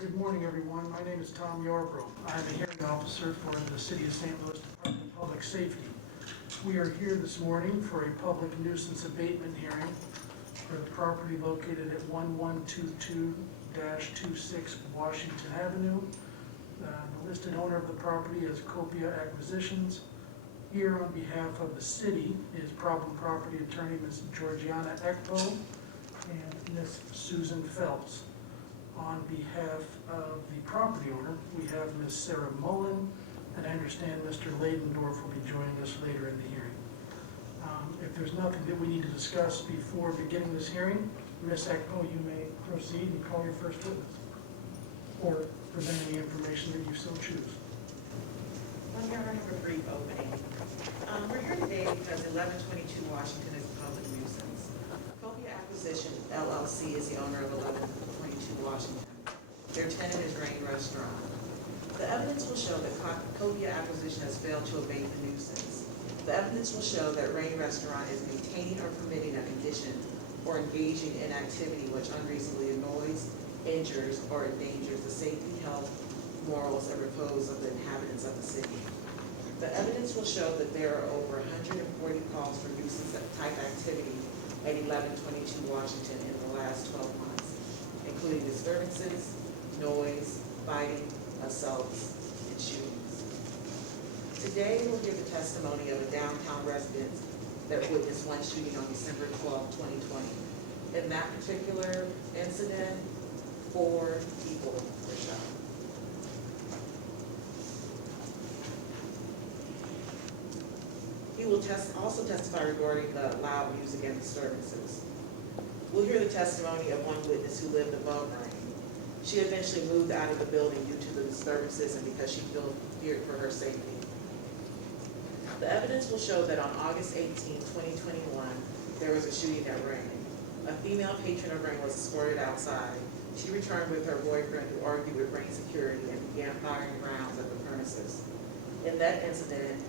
Good morning, everyone. My name is Tom Yarbrough. I'm a hearing officer for the City of St. Louis Department of Public Safety. We are here this morning for a public nuisance abatement hearing for the property located at 1122-26 Washington Avenue. The listed owner of the property is Copia Acquisitions. Here on behalf of the city is problem property attorney Ms. Georgiana Ekbo and Ms. Susan Phelps. On behalf of the property owner, we have Ms. Sarah Mullen, and I understand Mr. Ladendorf will be joining us later in the hearing. If there's nothing that we need to discuss before beginning this hearing, Ms. Ekbo, you may proceed and call your first witness, or present any information that you so choose. Well, Your Honor, have a brief opening. We're here today because 1122 Washington is a public nuisance. Copia Acquisition LLC is the owner of 1122 Washington. Their tenant is Rain Restaurant. The evidence will show that Copia Acquisition has failed to abate the nuisance. The evidence will show that Rain Restaurant is maintaining or permitting a condition or engaging in activity which unreasonably annoys, injures, or endangers the safety, health, morals, and repose of the inhabitants of the city. The evidence will show that there are over 140 calls for nuisance-type activity at 1122 Washington in the last 12 months, including disturbances, noise, fighting, assaults, and shootings. Today, we'll hear the testimony of a downtown resident that witnessed one shooting on December 12, 2020. In that particular incident, 4 people were shot. He will also testify regarding the loud music and disturbances. We'll hear the testimony of one witness who lived above Rain. She eventually moved out of the building due to the disturbances and because she feared for her safety. The evidence will show that on August 18, 2021, there was a shooting at Rain. A female patron of Rain was escorted outside. She returned with her boyfriend who argued with Rain security and began firing rounds at the premises. In that incident,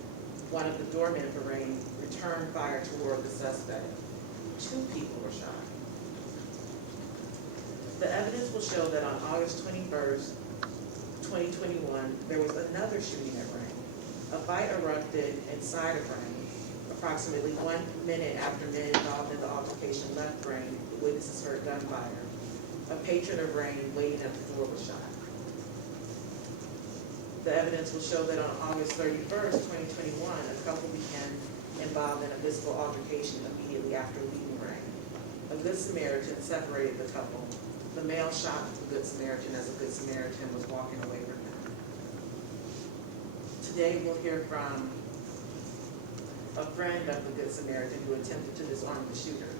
one of the doormen for Rain returned fire toward the suspect. 2 people were shot. The evidence will show that on August 21st, 2021, there was another shooting at Rain. A fight erupted inside of Rain. Approximately 1 minute after men involved in the altercation left Rain, witnesses heard gunfire. A patron of Rain waiting at the door was shot. The evidence will show that on August 31st, 2021, a couple became involved in a physical altercation immediately after leaving Rain. A Good Samaritan separated the couple. The male shot the Good Samaritan as the Good Samaritan was walking away from him. Today we'll hear from a friend of the Good Samaritan who attempted to disarm the shooter.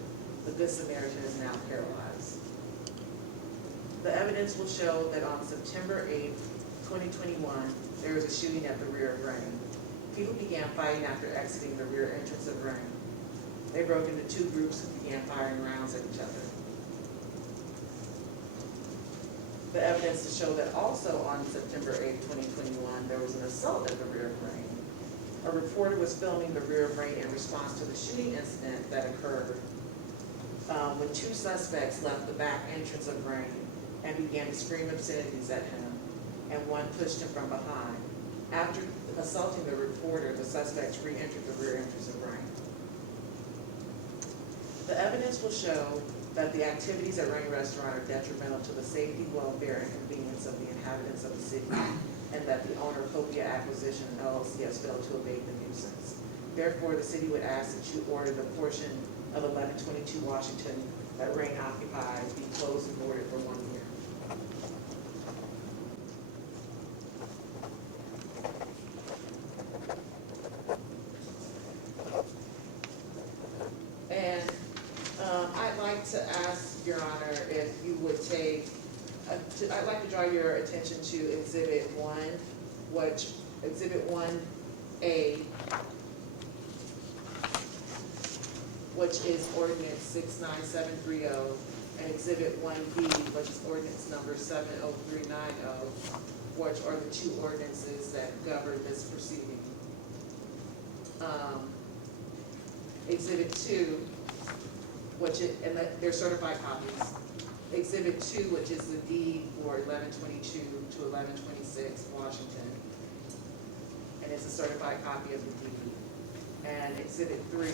The Good Samaritan is now paralyzed. The evidence will show that on September 8th, 2021, there was a shooting at the rear of Rain. People began fighting after exiting the rear entrance of Rain. They broke into 2 groups and began firing rounds at each other. The evidence to show that also on September 8, 2021, there was an assault at the rear of Rain. A reporter was filming the rear of Rain in response to the shooting incident that occurred when 2 suspects left the back entrance of Rain and began to scream obscenities at him, and one pushed him from behind. After assaulting the reporter, the suspects re-entered the rear entrance of Rain. The evidence will show that the activities at Rain Restaurant are detrimental to the safety, welfare, and convenience of the inhabitants of the city, and that the owner of Copia Acquisition LLC has failed to abate the nuisance. Therefore, the city would ask that you order the portion of 1122 Washington that Rain occupies be closed and boarded for 1 year. And I'd like to ask, Your Honor, if you would take, I'd like to draw your attention to Exhibit 1, which Exhibit 1A, which is Ordinance 69730, and Exhibit 1B, which is Ordinance number 70390, which are the 2 ordinances that govern this proceeding. Exhibit 2, which is, and they're certified copies. Exhibit 2, which is the deed for 1122 to 1126 Washington, and it's a certified copy of the deed. And Exhibit 3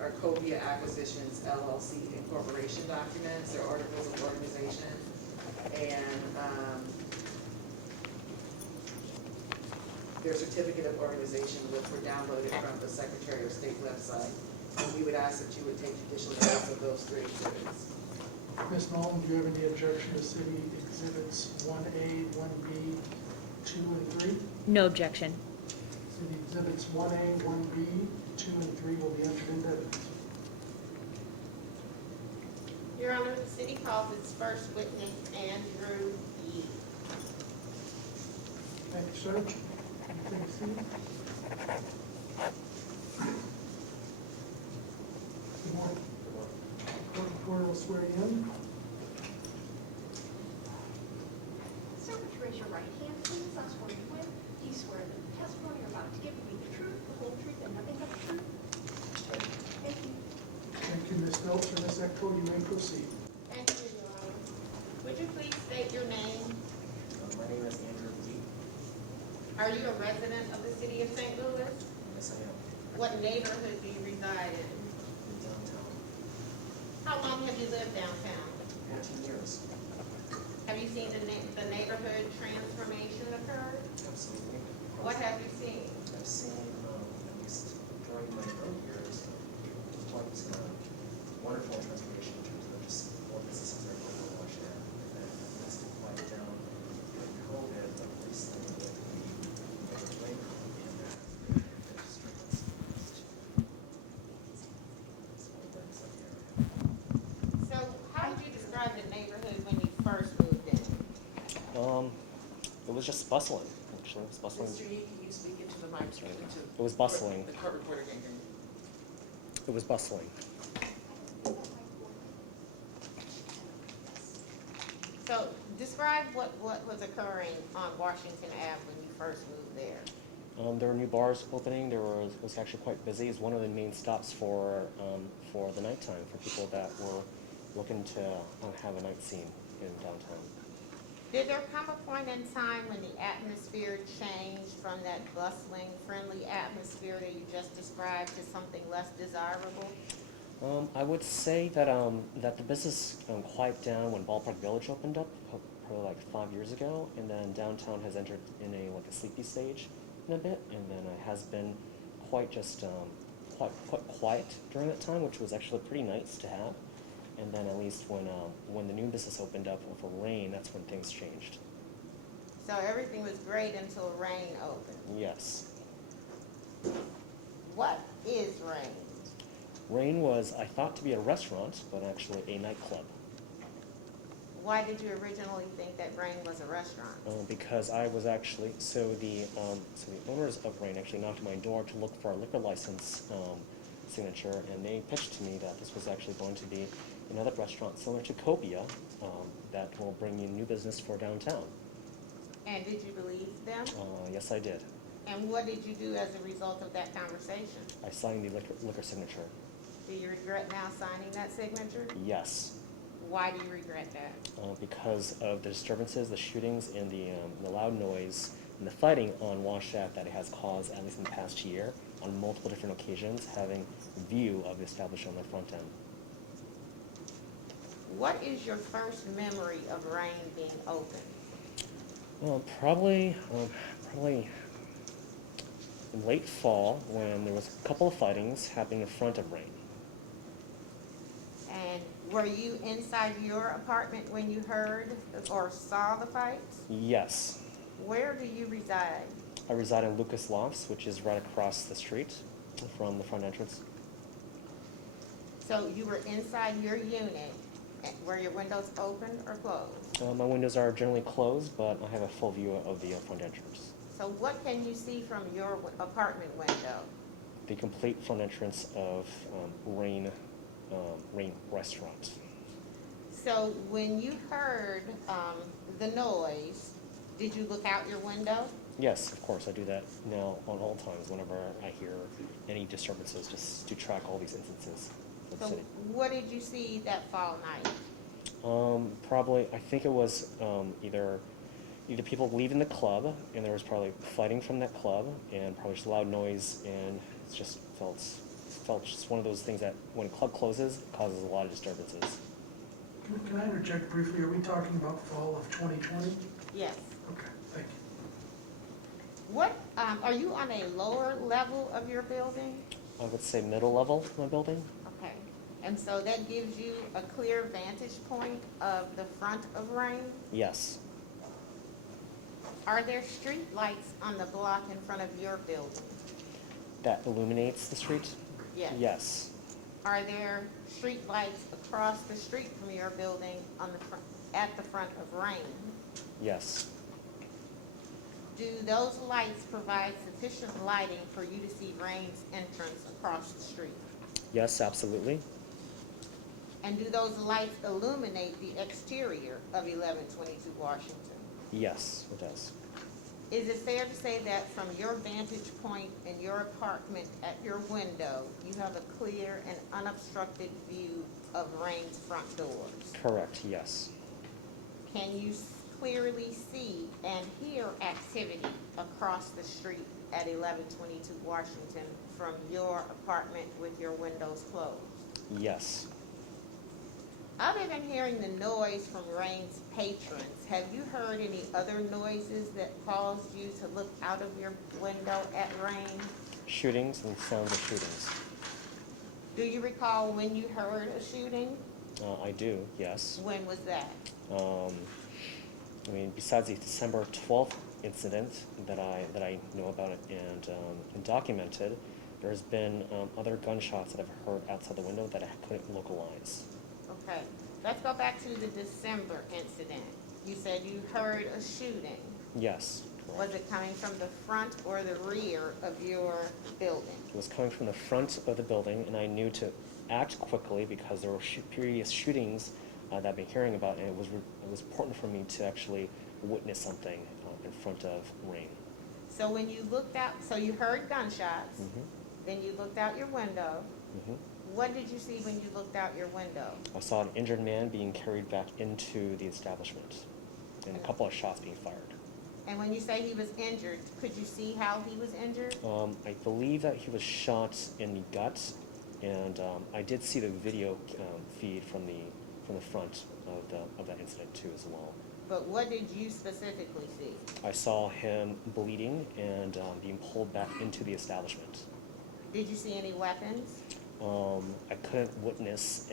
are Copia Acquisitions LLC incorporation documents, their articles of organization, and their certificate of organization, which were downloaded from the Secretary of State website. And we would ask that you would take judicial notice of those 3 exhibits. Ms. Nolan, do you have any objection to city exhibits 1A, 1B, 2, and 3? No objection. City exhibits 1A, 1B, 2, and 3 will be entered into evidence. Your Honor, the city calls its first witness Andrew Yee. Thank you, sir. Take a seat. Good morning. Court reporter will swear you in. Sir, would you raise your right hand, please? I swear you will. Do you swear that the testimony you're about to give will be the truth, the whole truth, and nothing but the truth? Thank you. Thank you, Ms. Phelps. Or Ms. Echo, you may proceed. Thank you, Your Honor. Would you please state your name? My name is Andrew Lee. Are you a resident of the city of St. Louis? Yes, I am. What neighborhood do you reside in? In downtown. How long have you lived downtown? 14 years. Have you seen the neighborhood transformation occur? Absolutely. What have you seen? I've seen, at least during my early years, quite wonderful transformation in terms of just more businesses are going to watch that. And then it's quiet down during COVID, but recently with the rain and that, there's streets. So how would you describe the neighborhood when you first moved in? It was just bustling, actually. It was bustling. Mr. Yee, can you speak into the mic? It was bustling. The court reporter can hear you. It was bustling. So describe what was occurring on Washington Ave when you first moved there. There were new bars opening. It was actually quite busy. It's one of the main stops for the nighttime for people that were looking to have a night scene in downtown. Did there come a point in time when the atmosphere changed from that bustling, friendly atmosphere that you just described to something less desirable? I would say that that the business quieted down when Ballpark Village opened up, probably like 5 years ago, and then downtown has entered in a sleepy stage in a bit, and then it has been quite quiet during that time, which was actually pretty nice to have. And then at least when the new business opened up for rain, that's when things changed. So everything was great until rain opened. Yes. What is rain? Rain was, I thought, to be a restaurant, but actually a nightclub. Why did you originally think that Rain was a restaurant? Because I was actually, so the owners of Rain actually knocked on my door to look for a liquor license signature, and they pitched to me that this was actually going to be another restaurant similar to Copia that will bring you new business for downtown. And did you believe them? Yes, I did. And what did you do as a result of that conversation? I signed the liquor signature. Do you regret now signing that signature? Yes. Why do you regret that? Because of the disturbances, the shootings, and the loud noise and the fighting on Wash Ave that it has caused, at least in the past year, on multiple different occasions, having view of the establishment on the front end. What is your first memory of Rain being open? Probably in late fall when there was a couple of fightings happening in front of Rain. And were you inside your apartment when you heard or saw the fights? Yes. Where do you reside? I reside in Lucas Lofts, which is right across the street from the front entrance. So you were inside your unit. Were your windows open or closed? My windows are generally closed, but I have a full view of the front entrance. So what can you see from your apartment window? The complete front entrance of Rain Restaurant. So when you heard the noise, did you look out your window? Yes, of course, I do that now on all times whenever I hear any disturbances, just to track all these instances of the So city. what did you see that fall night? Probably, I think it was either people leaving the club, and there was probably fighting from that club, and probably just loud noise, and it just felt just one of those things that when a club closes, it causes a lot of disturbances. Can I interject briefly? Are we talking about fall of 2020? Yes. Okay, thank you. What, are you on a lower level of your building? I would say middle level of my building. Okay. And so that gives you a clear vantage point of the front of Rain? Yes. Are there street lights on the block in front of your building? That illuminates the street? Yes. Yes. Are there street lights across the street from your building on the front, at the front of Rain? Yes. Do those lights provide sufficient lighting for you to see Rain's entrance across the street? Yes, absolutely. And do those lights illuminate the exterior of 1122 Washington? Yes, it does. Is it fair to say that from your vantage point in your apartment at your window, you have a clear and unobstructed view of Rain's front doors? Correct, yes. Can you clearly see and hear activity across the street at 1122 Washington from your apartment with your windows closed? Yes. Other than hearing the noise from Rain's patrons, have you heard any other noises that caused you to look out of your window at Rain? Shootings and sounds of shootings. Do you recall when you heard a shooting? I do, yes. When was that? Besides the December 12th incident that I know about and documented, there's been other gunshots that I've heard outside the window that I couldn't localize. Okay, let's go back to the December incident. You said you heard a shooting. Yes, correct. Was it coming from the front or the rear of your building? It was coming from the front of the building, and I knew to act quickly because there were previous shootings that I've been hearing about, and it was important for me to actually witness something in front of Rain. So when you looked out, so you heard gunshots, Mm-hmm. then you looked out your window. Mm-hmm. What did you see when you looked out your window? I saw an injured man being carried back into the establishment, and a couple of shots being fired. And when you say he was injured, could you see how he was injured? I believe that he was shot in the gut, and I did see the video feed from the front of that incident too as well. But what did you specifically see? I saw him bleeding and being pulled back into the establishment. Did you see any weapons? I couldn't witness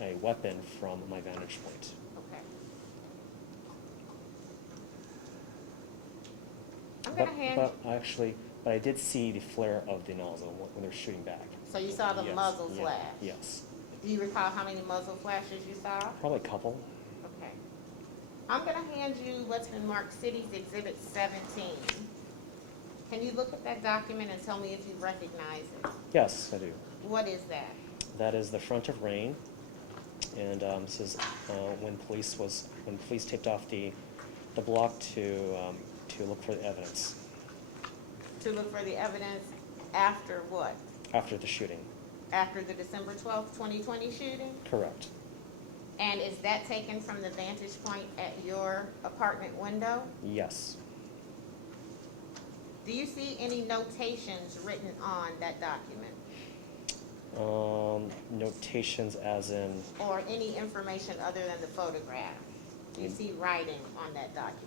a weapon from my vantage point. Okay. I'm gonna hand, But I did see the flare of the nozzle when they're shooting back. so you saw the Yes, muzzle yeah, flash? Yes. Do you recall how many muzzle flashes you saw? Probably a couple. Okay. I'm gonna hand you what's been marked City's Exhibit 17. Can you look at that document and tell me if you recognize it? Yes, I do. What is that? That is the front of Rain, and this is when police taped off the block to look for the evidence To look for the evidence after what? after the shooting. After the December 12th, 2020 shooting? Correct. And is that taken from the vantage point at your apartment window? Yes. Do you see any notations written on that document? Notations as in, Or any information other than the photograph? Do you see writing on that document?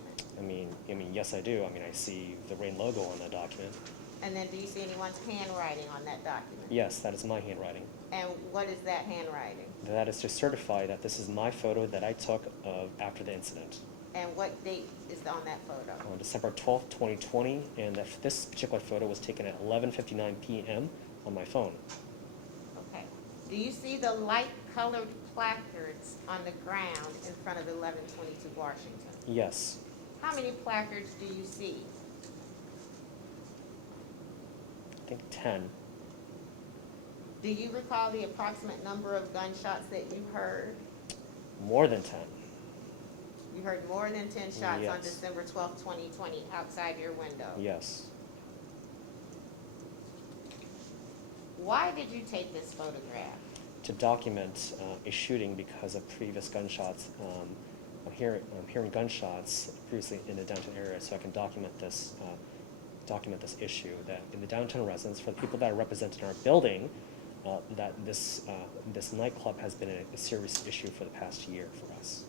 yes, I do. I see the Rain logo on that document. And then do you see anyone's handwriting on that document? Yes, that is my handwriting. And what is that handwriting? That is to certify that this is my photo that I took of after the incident. And what date is on that photo? On December 12th, 2020, and that this particular photo was taken at 11:59 p.m. on my phone. Okay. Do you see the light-colored placards on the ground in front of 1122 Washington? Yes. How many placards do you see? I think 10. Do you recall the approximate number of gunshots that you heard? More than 10. You heard more than 10 shots on Yes. December 12th, 2020 outside your window. Yes. Why did you take this photograph? to document a shooting because of previous gunshots. I'm hearing gunshots previously in the downtown area, so I can document this issue, that in the downtown residents, for the people that are represented in our building, that this nightclub has been a serious issue for the past year for us.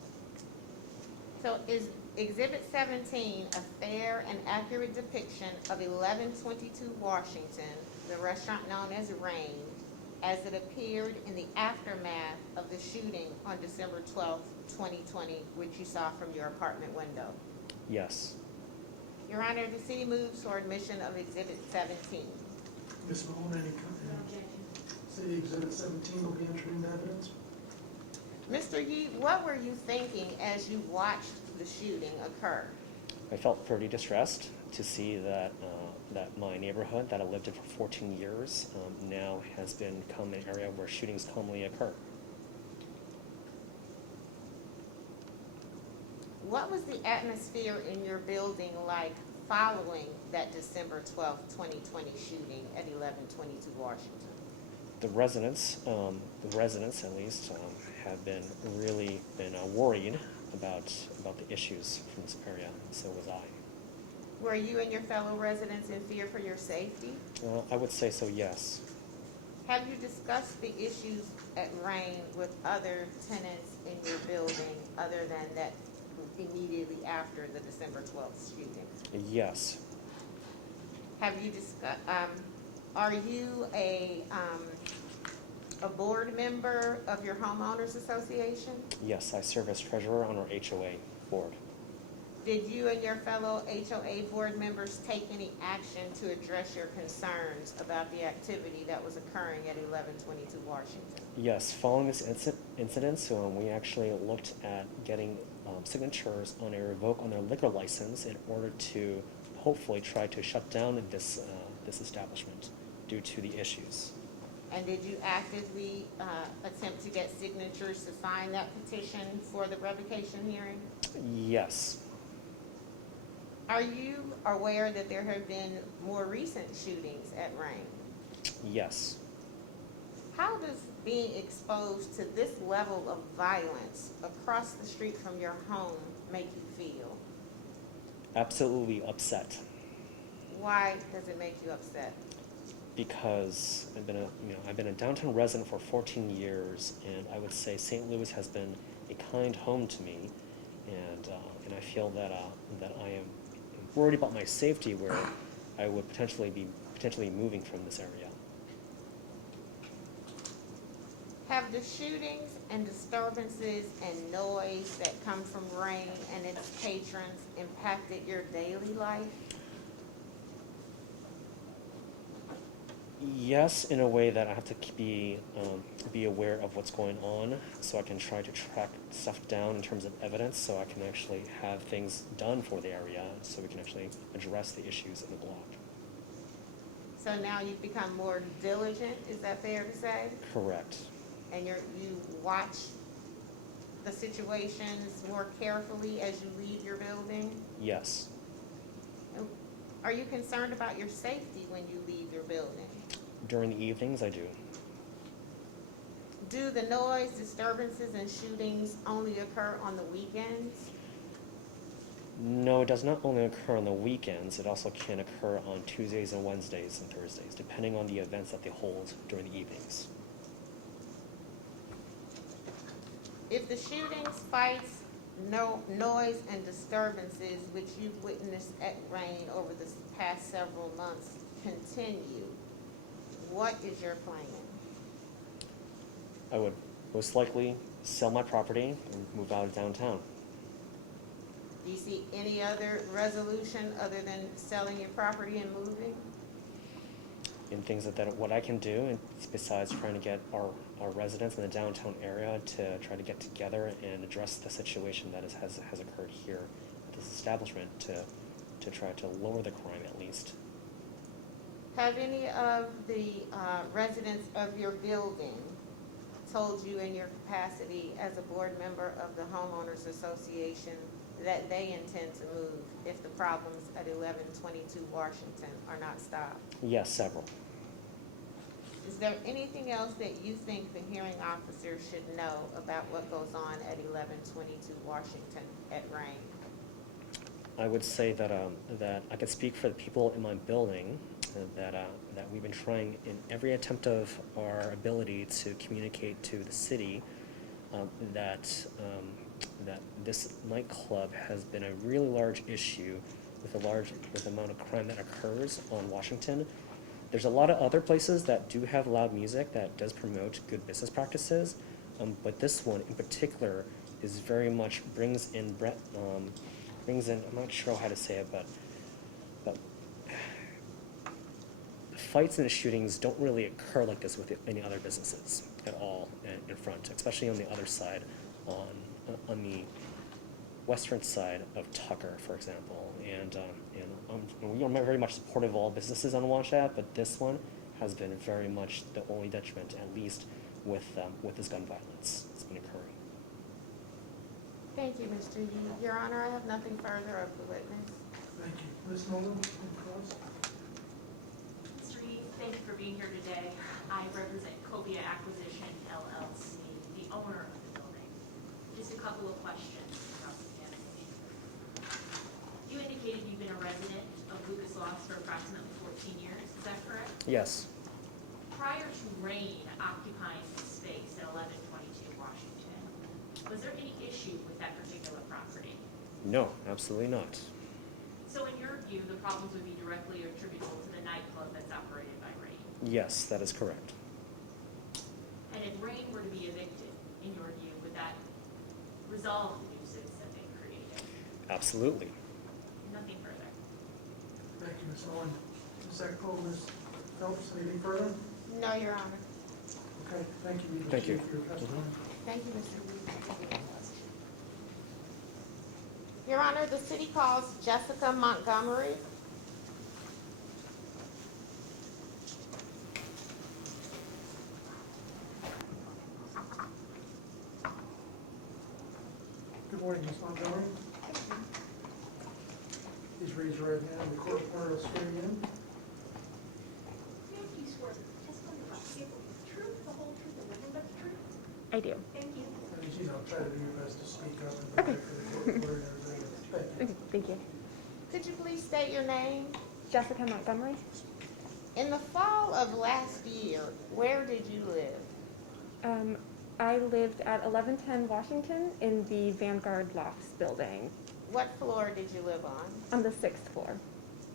So is Exhibit 17 a fair and accurate depiction of 1122 Washington, the restaurant known as Rain, as it appeared in the aftermath of the shooting on December 12th, 2020, which you saw from your apartment window? Yes. Your Honor, the city moves for admission of Exhibit 17. Ms. Mahone, any comment? City Exhibit 17 will be entered into evidence. Mr. Yee, what were you thinking as you watched the shooting occur? I felt pretty distressed to see that that my neighborhood that I lived in for 14 years now has become an area where shootings commonly occur. What was the atmosphere in your building like following that December 12th, 2020 shooting at 1122 Washington? The residents at least, have been really worried about the issues from this area. So was I. Were you and your fellow residents in fear for your safety? I would say so. Yes. Have you discussed the issues at Rain with other tenants in your building other than that immediately after the December 12th shooting? Yes. Have you discussed? Are you a board member of your homeowners association? Yes, I serve as treasurer on our HOA board. Did you and your fellow HOA board members take any action to address your concerns about the activity that was occurring at 1122 Washington? Yes, following this incident, we actually looked at getting signatures on a revoke on their liquor license in order to hopefully try to shut down this establishment due to the issues. And did you actively attempt to get signatures to sign that petition for the revocation hearing? Yes. Are you aware that there have been more recent shootings at Rain? Yes. How does being exposed to this level of violence across the street from your home make you feel? Absolutely upset. Why does it make you upset? Because I've been a downtown resident for 14 years, and I would say St. Louis has been a kind home to me, and I feel that I am worried about my safety, where I would potentially be moving from this area. Have the shootings and disturbances and noise that come from Rain and its patrons impacted your daily life? Yes, in a way that I have to be aware of what's going on, so I can try to track stuff down in terms of evidence, so I can actually have things done for the area, so we can actually address the issues in the block. So now you've become more diligent, is that fair to say? Correct. And you watch the situations more carefully as you leave your building? Yes. Are you concerned about your safety when you leave your building? During the evenings, I do. Do the noise, disturbances, and shootings only occur on the weekends? No, it does not only occur on the weekends, it also can occur on Tuesdays and Wednesdays and Thursdays, depending on the events that they hold during the evenings. If the shootings, fights, noise, and disturbances which you've witnessed at Rain over the past several months continue, what is your plan? I would most likely sell my property and move out of downtown. Do you see any other resolution other than selling your property and moving? In things that what I can do, and besides trying to get our residents in the downtown area to try to get together and address the situation that has occurred here at this establishment to try to lower the crime at least. Have any of the residents of your building told you in your capacity as a board member of the homeowners association that they intend to move if the problems at 1122 Washington are not stopped? Yes, several. Is there anything else that you think the hearing officer should know about what goes on at 1122 Washington at Rain? I would say that that I can speak for the people in my building, that we've been trying in every attempt of our ability to communicate to the city that this nightclub has been a really large issue with the amount of crime that occurs on Washington. There's a lot of other places that do have loud music that does promote good business practices, but this one in particular is very much brings in, I'm not sure how to say it, but fights and shootings don't really occur like this with any other businesses at all in front, especially on the other side, on the western side of Tucker, for example. And we are very much supportive of all businesses on Wash Ave, but this one has been very much the only detriment, at least with this gun violence that's been occurring. Thank you, Mr. Yee. Your Honor, I have nothing further of the witness. Thank you. Ms. Nolan, any comments? Mr. Yee, thank you for being here today. I represent Cobia Acquisition LLC, the owner of the building. Just a couple of questions about the application. You indicated you've been a resident of Lucas Lofts for approximately 14 years, is that correct? Yes. Prior to Rain occupying the space at 1122 Washington, was there any issue with that particular property? No, absolutely not. So in your view, the problems would be directly attributable to the nightclub that's operated by Rain? Yes, that is correct. And if Rain were to be evicted, in your view, would that resolve the nuisance that they created? Absolutely. Nothing further. Thank you, Ms. Nolan. Ms. Ekdahl, Ms. Phelps, anything further? No, Your Honor. Okay, thank you, Mr. Thank you. Chief, for your testimony. Thank you, Mr. Yee. Your Honor, the city calls Jessica Montgomery. Good morning, Ms. Montgomery. Please raise your right hand. The court order will swear you in. Ma'am, do you swear that the testimony you're about to give will be the truth, the whole truth, and nothing but the truth? I do. Thank you. And, you know, try to do your best to speak up and be for the court order and everything. Thank you. Thank you. Could you please state your name? Jessica Montgomery. In the fall of last year, where did you live? I lived at 1110 Washington in the Vanguard Lofts building What floor did you live on? on the 6th floor.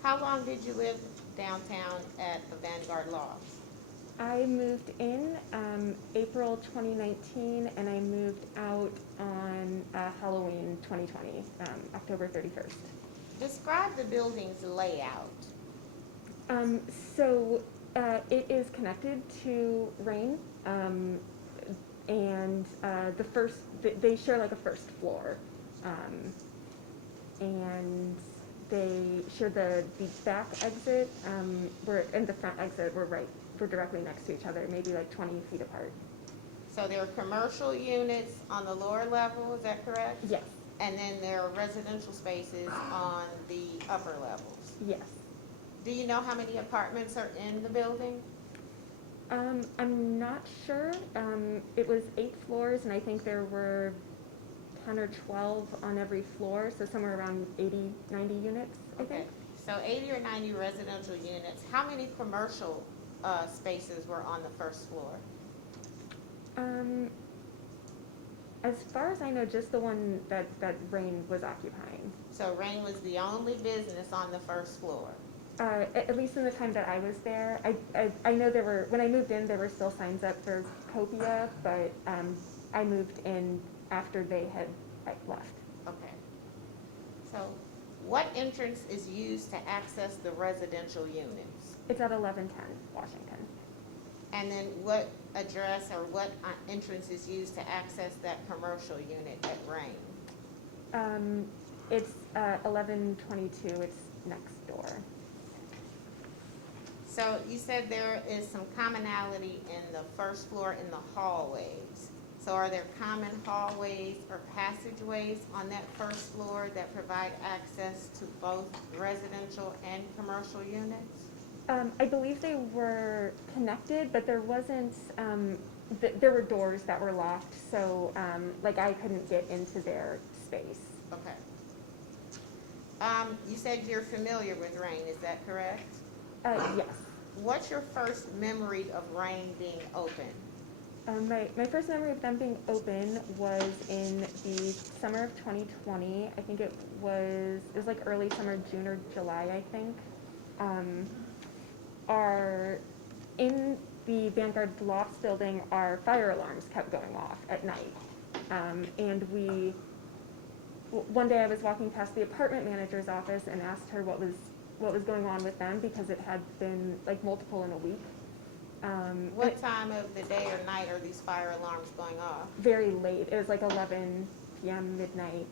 How long did you live downtown at the Vanguard Lofts? I moved in April 2019 and I moved out on Halloween 2020, October 31st. Describe the building's layout. So it is connected to Rain, and they share like a first floor, and they share the back exit, and the front exit we're directly next to each other, maybe like 20 feet apart. So there are commercial units on the lower level, is that correct? Yes, And then there are residential spaces on the upper levels. yes. Do you know how many apartments are in the building? I'm not sure. It was 8 floors, and I think there were 10 or 12 on every floor, so somewhere around 80, 90 units, I Okay, think. so 80 or 90 residential units. How many commercial spaces were on the first floor? As far as I know, just the one that Rain was occupying. So Rain was the only business on the first floor. At least in the time that I was there, I know when I moved in, there were still signs up for Copia, but I moved in after they had left. Okay. So what entrance is used to access the residential units? It's at 1110 Washington. And then what address or what entrance is used to access that commercial unit at Rain? It's 1122, it's next door. So you said there is some commonality in the first floor in the hallways. So are there common hallways or passageways on that first floor that provide access to both residential and commercial units? I believe they were connected, but there wasn't, there were doors that were locked, so, like, I couldn't get into their space. Okay. You said you're familiar with Rain, is that correct? Yes. What's your first memory of Rain being open? My first memory of them being open was in the summer of 2020. I think it was like early summer, June or July, I think. In the Vanguard Lofts building, our fire alarms kept going off at night. One day I was walking past the apartment manager's office and asked her what was going on with them, because it had been like multiple in a week. What time of the day or night are these fire alarms going off? Very late. It was like 11 p.m., midnight.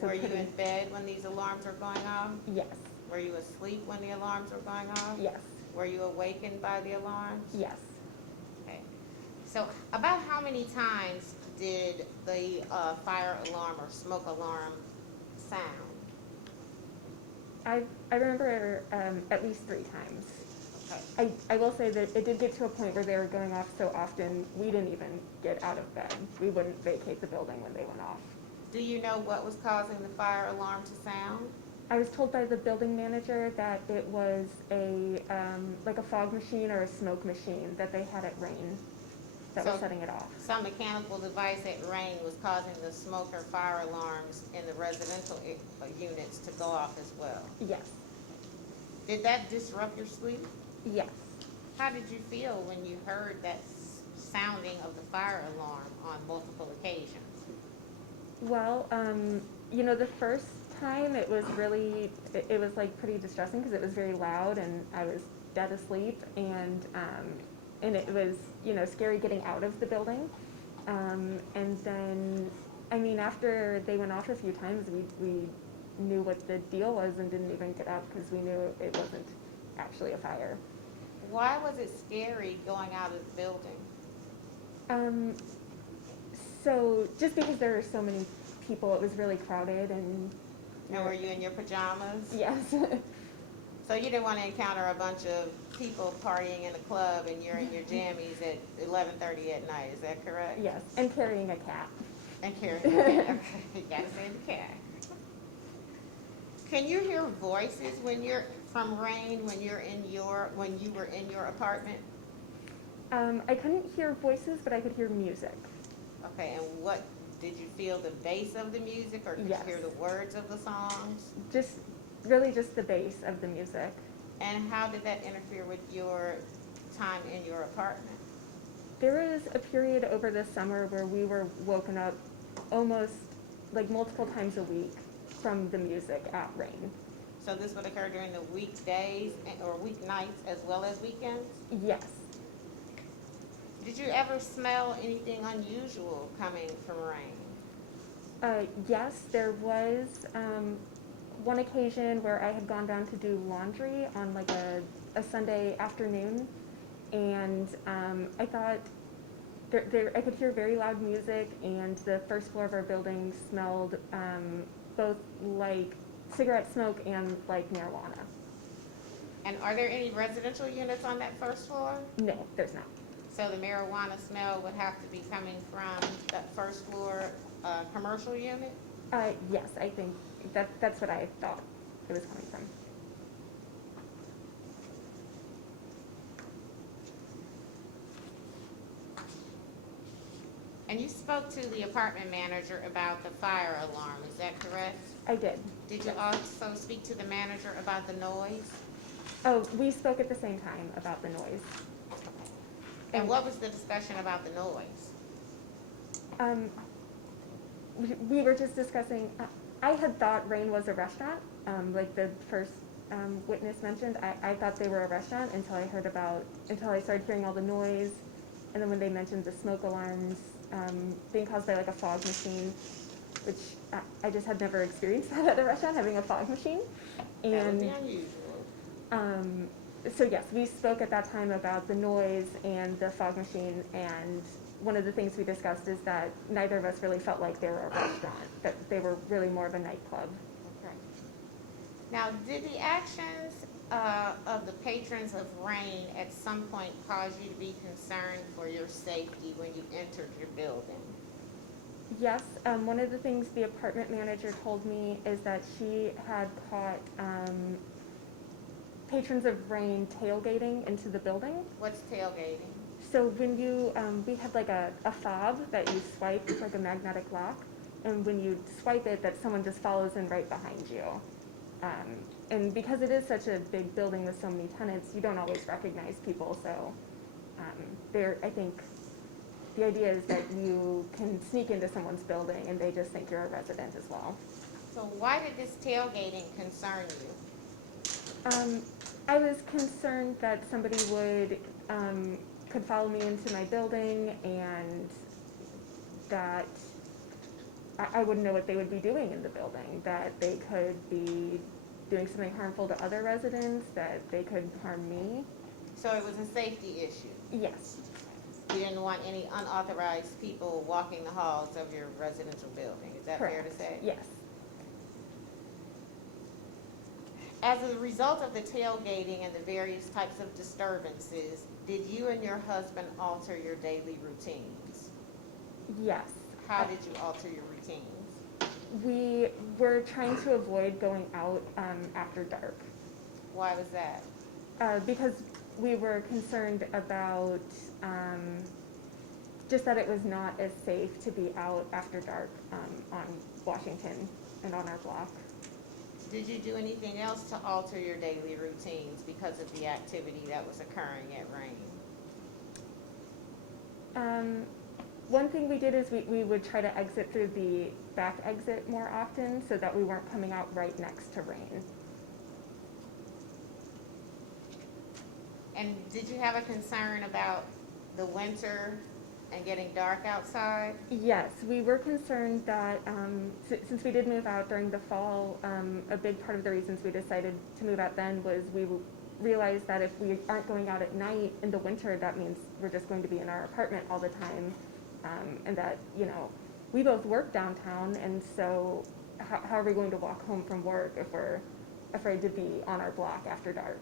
Were you in couldn't- bed when these alarms were going off? Yes, Were you asleep when the alarms were going off? yes, Were you awakened by the alarms? yes. Okay. So about how many times did the fire alarm or smoke alarm sound? I remember at least 3 times. Okay. I will say that it did get to a point where they were going off so often, we didn't even get out of bed. We wouldn't vacate the building when they went off. Do you know what was causing the fire alarm to sound? I was told by the building manager that it was like a fog machine or a smoke machine that they had at Rain that was So- setting it off. Some mechanical device at Rain was causing the smoke or fire alarms in the residential units to go off as well. Yes, Did that disrupt your sleep? yes. How did you feel when you heard that sounding of the fire alarm on multiple occasions? Well, the first time it was really, it was like pretty distressing because it was very loud and I was dead asleep, and it was, scary getting out of the building. And then, after they went off a few times, we knew what the deal was and didn't even get out because we knew it wasn't actually a fire. Why was it scary going out of the building? So just because there were so many people, it was really crowded, and And were you in your pajamas? yes. So you didn't want to encounter a bunch of people partying in a club and you're in your jammies at 11:30 at night, is that correct? Yes, and carrying a cat. And carrying a cat. Okay, you gotta say the cat. Can you hear voices when you're from Rain when you were in your apartment? I couldn't hear voices, but I could hear music. Okay, and what did you feel, the bass of the music, or could Yes. you hear the words of the songs? Just the bass of the music. And how did that interfere with your time in your apartment? There was a period over the summer where we were woken up almost like multiple times a week from the music at Rain. So this would occur during the weekdays or weeknights as well as weekends? Yes. Did you ever smell anything unusual coming from Rain? Yes, there was one occasion where I had gone down to do laundry on like a Sunday afternoon, and I thought I could hear very loud music, and the first floor of our building smelled both like cigarette smoke and like marijuana. And are there any residential units on that first floor? No, there's not. So the marijuana smell would have to be coming from that first floor commercial unit? Yes, I think that's what I thought it was coming from. And you spoke to the apartment manager about the fire alarm, is that correct? I did. Did you also speak to the manager about the noise? Oh, we spoke at the same time about the noise. And what was the discussion about the noise? We were just discussing, I had thought Rain was a restaurant, like the first witness mentioned. I thought they were a restaurant until I started hearing all the noise. And then when they mentioned the smoke alarms being caused by like a fog machine, which I just had never experienced that at a restaurant, having a fog machine. That would And be unusual. so yes, we spoke at that time about the noise and the fog machine, and one of the things we discussed is that neither of us really felt like they were a restaurant, that they were really more of a nightclub. Okay. Now, did the actions of the patrons of Rain at some point cause you to be concerned for your safety when you entered your building? Yes, one of the things the apartment manager told me is that she had caught patrons of Rain tailgating into the building. What's tailgating? So when you, we had like a fob that you swipe, it's like a magnetic lock, and when you swipe it, that someone just follows in right behind you. And because it is such a big building with so many tenants, you don't always recognize people, so I think the idea is that you can sneak into someone's building and they just think you're a resident as well. So why did this tailgating concern you? I was concerned that somebody could follow me into my building and that I wouldn't know what they would be doing in the building, that they could be doing something harmful to other residents, that they could harm me. So it was a safety issue. Yes, You didn't want any unauthorized people walking the halls of your residential building. Is that fair to correct. say? Yes. As a result of the tailgating and the various types of disturbances, did you and your husband alter your daily routines? Yes. How did you alter your routines? We were trying to avoid going out after dark Why was that? because we were concerned about just that it was not as safe to be out after dark on Washington and on our block. Did you do anything else to alter your daily routines because of the activity that was occurring at Rain? One thing we did is we would try to exit through the back exit more often so that we weren't coming out right next to Rain. And did you have a concern about the winter and getting dark outside? Yes, we were concerned that since we did move out during the fall, a big part of the reasons we decided to move out then was we realized that if we aren't going out at night in the winter, that means we're just going to be in our apartment all the time. And that, we both work downtown, and so how are we going to walk home from work if we're afraid to be on our block after dark?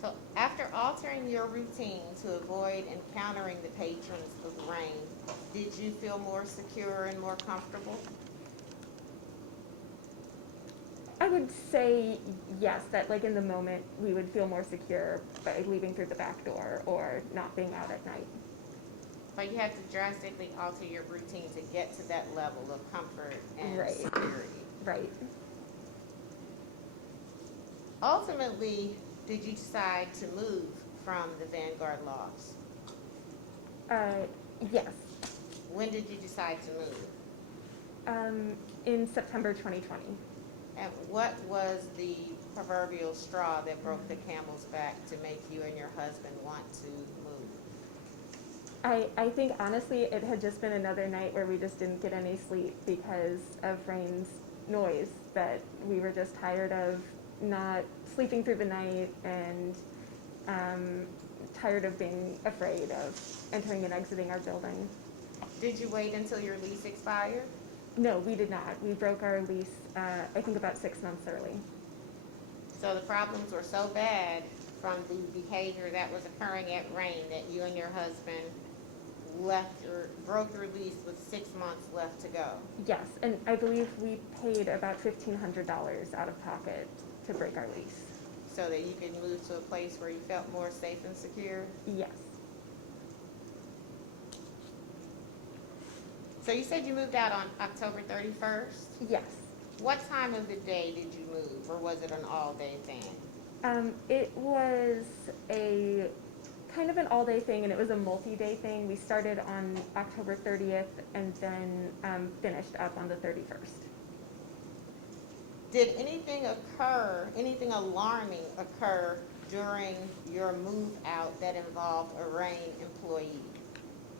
So after altering your routine to avoid encountering the patrons of Rain, did you feel more secure and more comfortable? I would say yes, that like in the moment we would feel more secure by leaving through the back door or not being out at night. But you had to drastically alter your routine to get to that level of comfort and Right. security. Right. Ultimately, did you decide to move from the Vanguard Lofts? Yes. When did you decide to move? In September 2020. And what was the proverbial straw that broke the camel's back to make you and your husband want to move? I think honestly it had just been another night where we just didn't get any sleep because of Rain's noise, that we were just tired of not sleeping through the night and tired of being afraid of entering and exiting our building. Did you wait until your lease expired? No, we did not. We broke our lease, I think about 6 months early. So the problems were so bad from the behavior that was occurring at Rain that you and your husband broke your lease with 6 months left to go. Yes, and I believe we paid about $1,500 out of pocket to break our lease. So that you could move to a place where you felt more safe and secure? Yes. So you said you moved out on October 31st? Yes. What time of the day did you move, or was it an all-day thing? It was a kind of an all-day thing, and it was a multi-day thing. We started on October 30th and then finished up on the 31st. Did anything alarming occur during your move out that involved a Rain employee?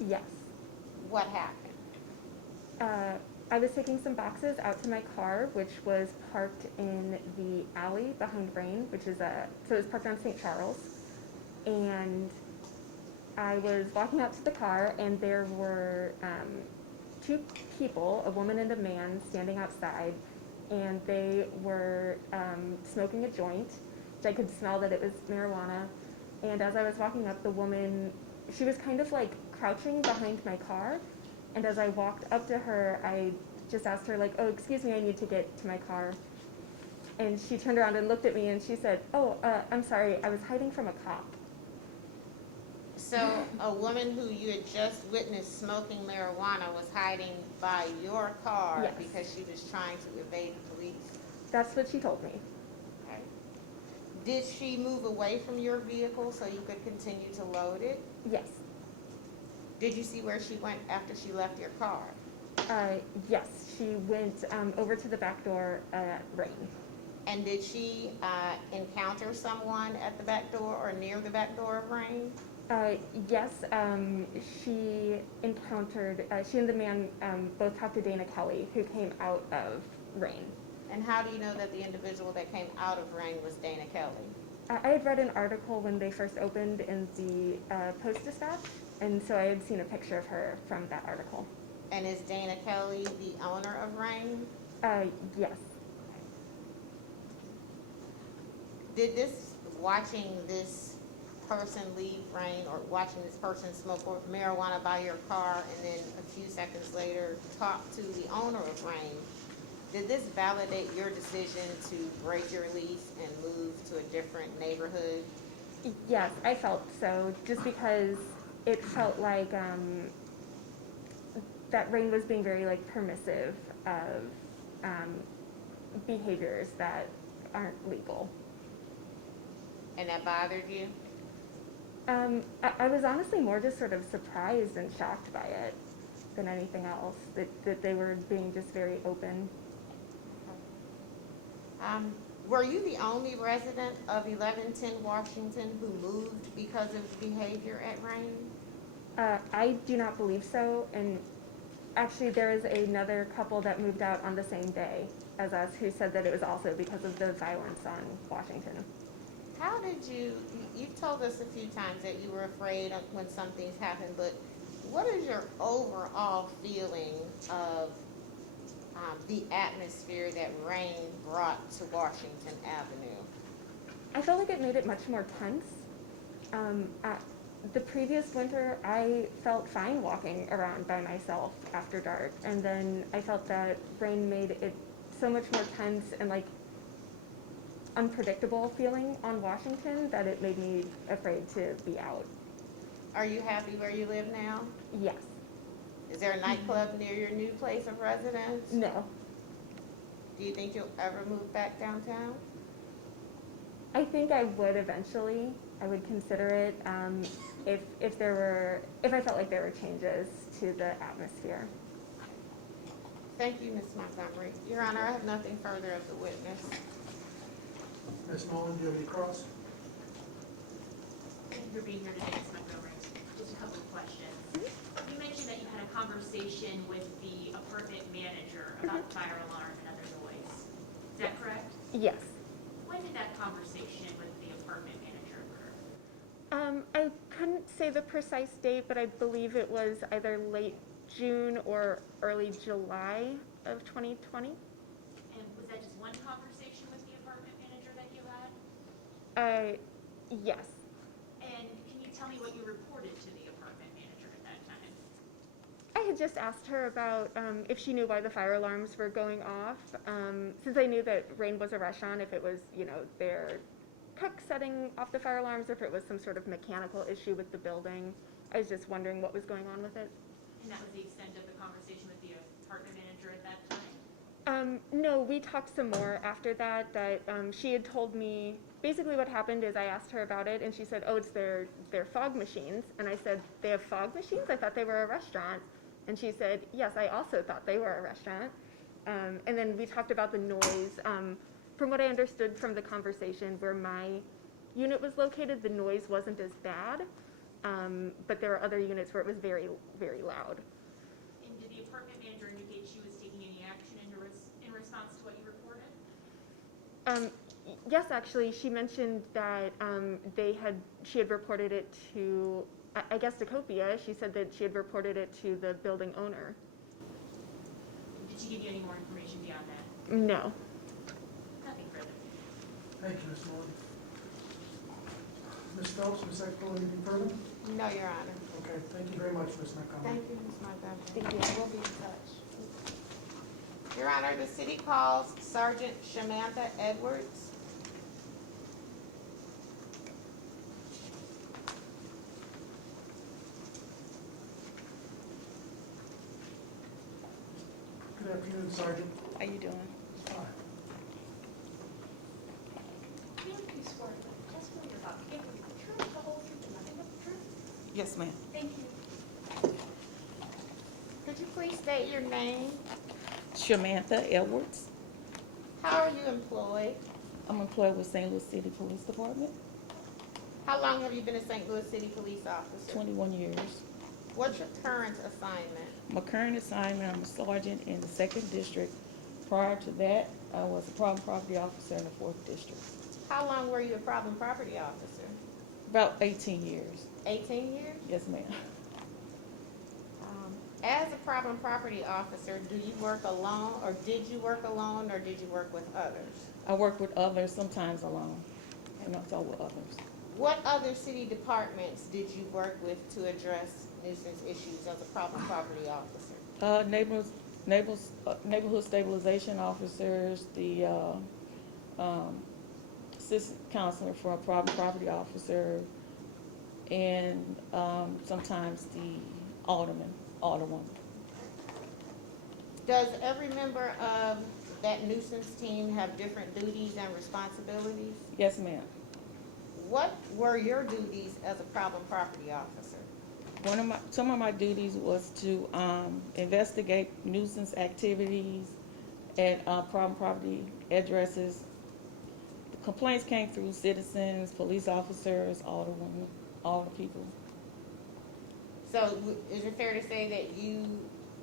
Yes. What happened? I was taking some boxes out to my car, which was parked in the alley behind Rain, which is so it was parked on St. Charles. And I was walking out to the car, and there were two people, a woman and a man, standing outside. and they were smoking a joint. I could smell that it was marijuana. And as I was walking up, the woman, she was kind of like crouching behind my car. And as I walked up to her, I just asked her like, "Oh, excuse me, I need to get to my car." And she turned around and looked at me and she said, "Oh, I'm sorry, I was hiding from a cop." So a woman who you had just witnessed smoking marijuana was hiding by your car Yes. because she was trying to evade the police? That's what she told me. Okay. Did she move away from your vehicle so you could continue to load it? Yes. Did you see where she went after she left your car? Yes, she went over to the back door at Rain. And did she encounter someone at the back door or near the back door of Rain? Yes, she encountered, she and the man both talked to Dana Kelly, who came out of Rain. And how do you know that the individual that came out of Rain was Dana Kelly? I had read an article when they first opened in the Post-Dispatch, and so I had seen a picture of her from that article. And is Dana Kelly the owner of Rain? Yes. Did watching this person leave Rain or watching this person smoke marijuana by your car and then a few seconds later talk to the owner of Rain, did this validate your decision to break your lease and move to a different neighborhood? Yes, I felt so, just because it felt like that Rain was being very like permissive of behaviors that aren't legal. And that bothered you? I was honestly more just sort of surprised and shocked by it than anything else, that they were being just very open. Were you the only resident of 1110 Washington who moved because of behavior at Rain? I do not believe so, and actually there is another couple that moved out on the same day as us who said that it was also because of the violence on Washington. How did you've told us a few times that you were afraid of when some things happened, but what is your overall feeling of the atmosphere that Rain brought to Washington Avenue? I felt like it made it much more tense. The previous winter, I felt fine walking around by myself after dark, and then I felt that Rain made it so much more tense and like unpredictable feeling on Washington that it made me afraid to be out. Are you happy where you live now? Yes. Is there a nightclub near your new place of residence? No. Do you think you'll ever move back downtown? I think I would eventually. I would consider it if I felt like there were changes to the atmosphere. Thank you, Ms. Montgomery. Your Honor, I have nothing further of the witness. Ms. Mullen, do you have any cross? Thank you for being here today, Ms. Montgomery. Just a couple of questions. You mentioned that you had a conversation with the apartment manager about fire alarm and other noise. Is that correct? Yes. When did that conversation with the apartment manager occur? I couldn't say the precise date, but I believe it was either late June or early July of 2020. And was that just one conversation with the apartment manager that you had? Yes. And can you tell me what you reported to the apartment manager at that time? I had just asked her about if she knew why the fire alarms were going off. Since I knew that Rain was a restaurant, if it was, their cook setting off the fire alarms, or if it was some sort of mechanical issue with the building. I was just wondering what was going on with it. And that was the extent of the conversation with the apartment manager at that time? No, we talked some more after that, she had told me, basically what happened is I asked her about it, and she said, oh, it's their fog machines. And I said, they have fog machines? I thought they were a restaurant. And she said, yes, I also thought they were a restaurant. And then we talked about the noise. From what I understood from the conversation, where my unit was located, the noise wasn't as bad, but there were other units where it was very, very loud. And did the apartment manager indicate she was taking any action in response to what you reported? Yes, actually, she mentioned that she had reported it to, I guess, to Copia. She said that she had reported it to the building owner. Did she give you any more information beyond that? No. Nothing further. Thank you, Ms. Moore. Ms. Phelps, Ms. Expo, anything further? No, Your Honor. Okay, thank you very much, Ms. Montgomery. Thank you, Ms. Montgomery. Thank you. We'll be in touch. Your Honor, the city calls Sergeant Samantha Edwards. Good afternoon, Sergeant. How you doing? Hi. Can you please swear that the testimony you're about to give will be the truth, the whole truth, and nothing but the truth? Yes, ma'am. Thank you. Could you please state your name? Samantha Edwards. How are you employed? I'm employed with St. Louis City Police Department, How long have you been a St. Louis City police officer? 21 years. What's your current assignment? My current assignment, I'm a sergeant in the 2nd District. Prior to that, I was a problem property officer in the 4th District. How long were you a problem property officer? About 18 years. 18 years? Yes, ma'am. As a problem property officer, do you work alone, or did you work alone, or did you work with others? I work with others, sometimes alone, and also with others. What other city departments did you work with to address nuisance issues as a problem property officer? Neighborhood stabilization officers, the assistant counselor for a problem property officer, and sometimes the alderwoman. Does every member of that nuisance team have different duties and responsibilities? Yes, ma'am. What were your duties as a problem property officer? Some of my duties was to investigate nuisance activities at problem property addresses. The complaints came through citizens, police officers, all the people. So is it fair to say that you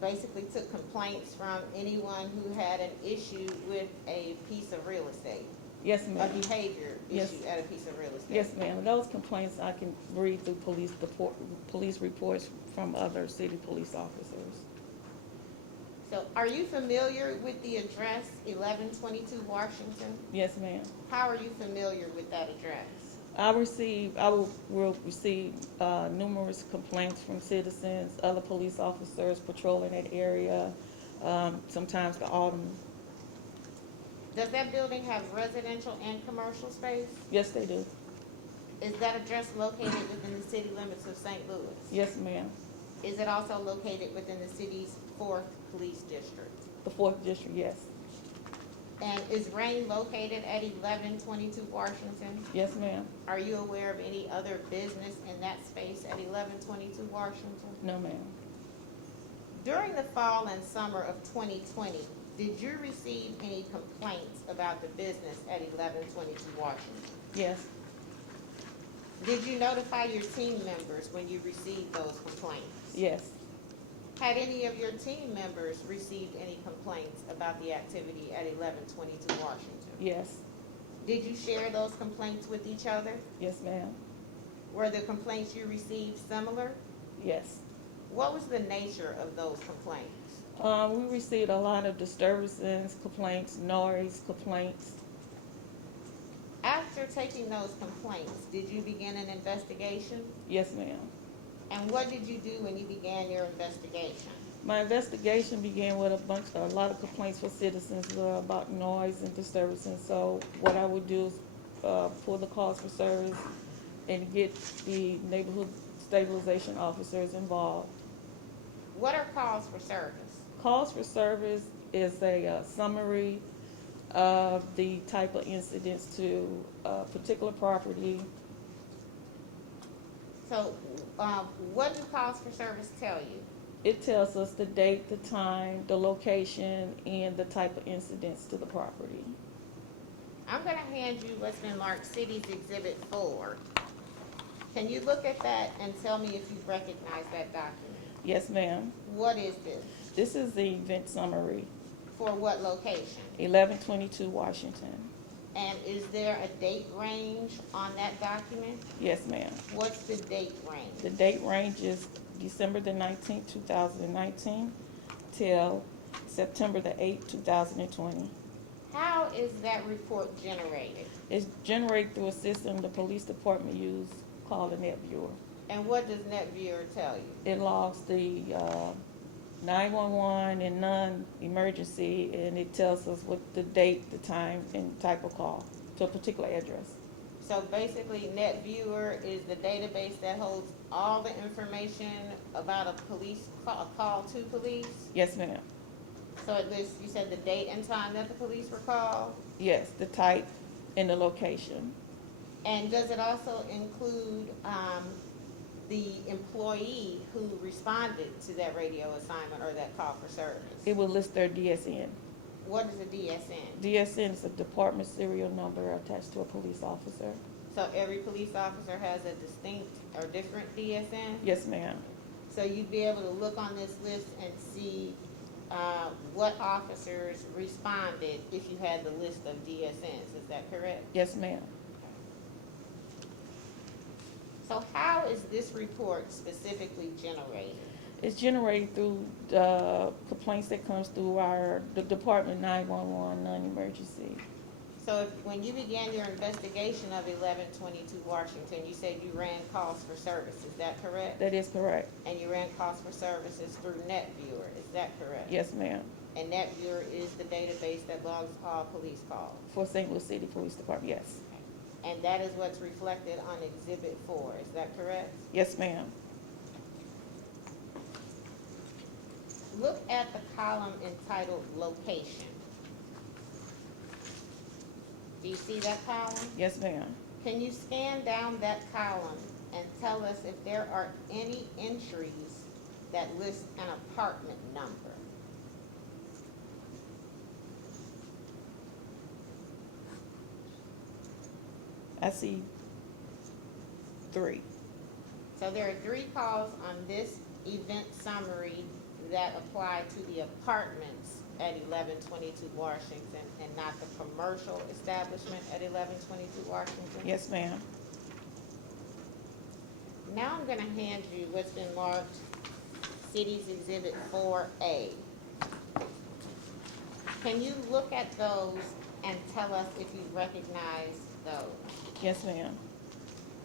basically took complaints from anyone who had an issue with a piece of real estate? Yes, A ma'am. behavior Yes. issue at a piece of real estate? Yes, ma'am. Those complaints I can read through police reports from other city police officers. So are you familiar with the address 1122 Washington? Yes, ma'am. How are you familiar with that address? I will receive numerous complaints from citizens, other police officers patrolling that area, sometimes the alderman. Does that building have residential and commercial space? Yes, they do. Is that address located within the city limits of St. Louis? Yes, ma'am. Is it also located within the city's 4th Police District? The 4th District, yes. And is Rain located at 1122 Washington? Yes, ma'am. Are you aware of any other business in that space at 1122 Washington? No, ma'am. During the fall and summer of 2020, did you receive any complaints about the business at 1122 Washington? Yes. Did you notify your team members when you received those complaints? Yes. Had any of your team members received any complaints about the activity at 1122 Washington? Yes. Did you share those complaints with each other? Yes, ma'am. Were the complaints you received similar? Yes. What was the nature of those complaints? We received a lot of disturbances, complaints, noise complaints. After taking those complaints, did you begin an investigation? Yes, ma'am. And what did you do when you began your investigation? My investigation began with a lot of complaints from citizens about noise and disturbances. So what I would do is pull the calls for service and get the neighborhood stabilization officers involved. What are calls for service? Calls for service is a summary of the type of incidents to a particular property. So what do calls for service tell you? It tells us the date, the time, the location, and the type of incidents to the property. I'm going to hand you what's been marked City's Exhibit 4. Can you look at that and tell me if you recognize that document? Yes, ma'am. What is this? This is the event summary, For what location? 1122 Washington. And is there a date range on that document? Yes, ma'am. What's the date range? The date range is December the 19th, 2019 till September the 8th, 2020. How is that report generated? It's generated through a system the police department use called a net viewer. And what does NetViewer tell you? It logs the 911 and non-emergency, and it tells us what the date, the time, and type of call to a particular address. So basically, NetViewer is the database that holds all the information about a call to police? Yes, ma'am. So it lists, you said the date and time that the police were called? Yes, the type and the location. And does it also include the employee who responded to that radio assignment or that call for service? It will list their DSN. What is a DSN? DSN is a department serial number attached to a police officer. So every police officer has a distinct or different DSN? Yes, ma'am. So you'd be able to look on this list and see what officers responded if you had the list of DSNs, is that correct? Yes, ma'am. So how is this report specifically generated? It's generated through complaints that comes through the department 911 non-emergency. So when you began your investigation of 1122 Washington, you said you ran calls for service, is that correct? That is correct. And you ran calls for services through NetViewer, is that correct? Yes, ma'am. And NetViewer is the database that logs all police calls? For St. Louis City Police Department, yes. And that is what's reflected on Exhibit 4, is that correct? Yes, ma'am. Look at the column entitled Location. Do you see that column? Yes, ma'am. Can you scan down that column and tell us if there are any entries that list an apartment number? I see 3. So there are 3 calls on this event summary that apply to the apartments at 1122 Washington and not the commercial establishment at 1122 Washington? Yes, ma'am. Now I'm gonna hand you what's been marked City's Exhibit 4A. Can you look at those and tell us if you recognize those? Yes, ma'am.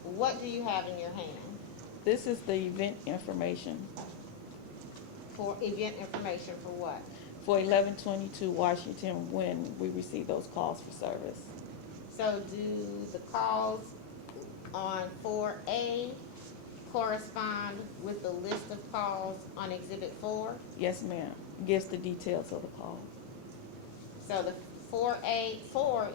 What do you have in your hand? This is the event information For event information for what? for 1122 Washington when we receive those calls for service. So do the calls on 4A correspond with the list of calls on Exhibit 4? Yes, ma'am. Gives the details of the call. So the 4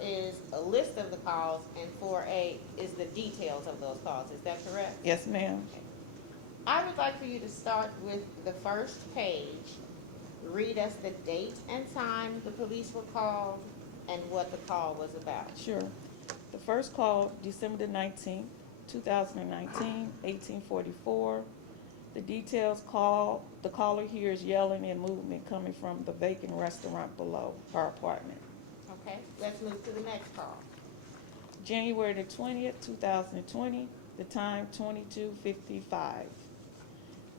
is a list of the calls and 4A is the details of those calls, is that correct? Yes, ma'am. I would like for you to start with the first page. Read us the date and time the police were called and what the call was about. Sure. The first call, December the 19th, 2019, 1844. The details call, the caller hears yelling and movement coming from the vacant restaurant below her apartment. Okay, let's move to the next call. January the 20th, 2020, the time 22:55.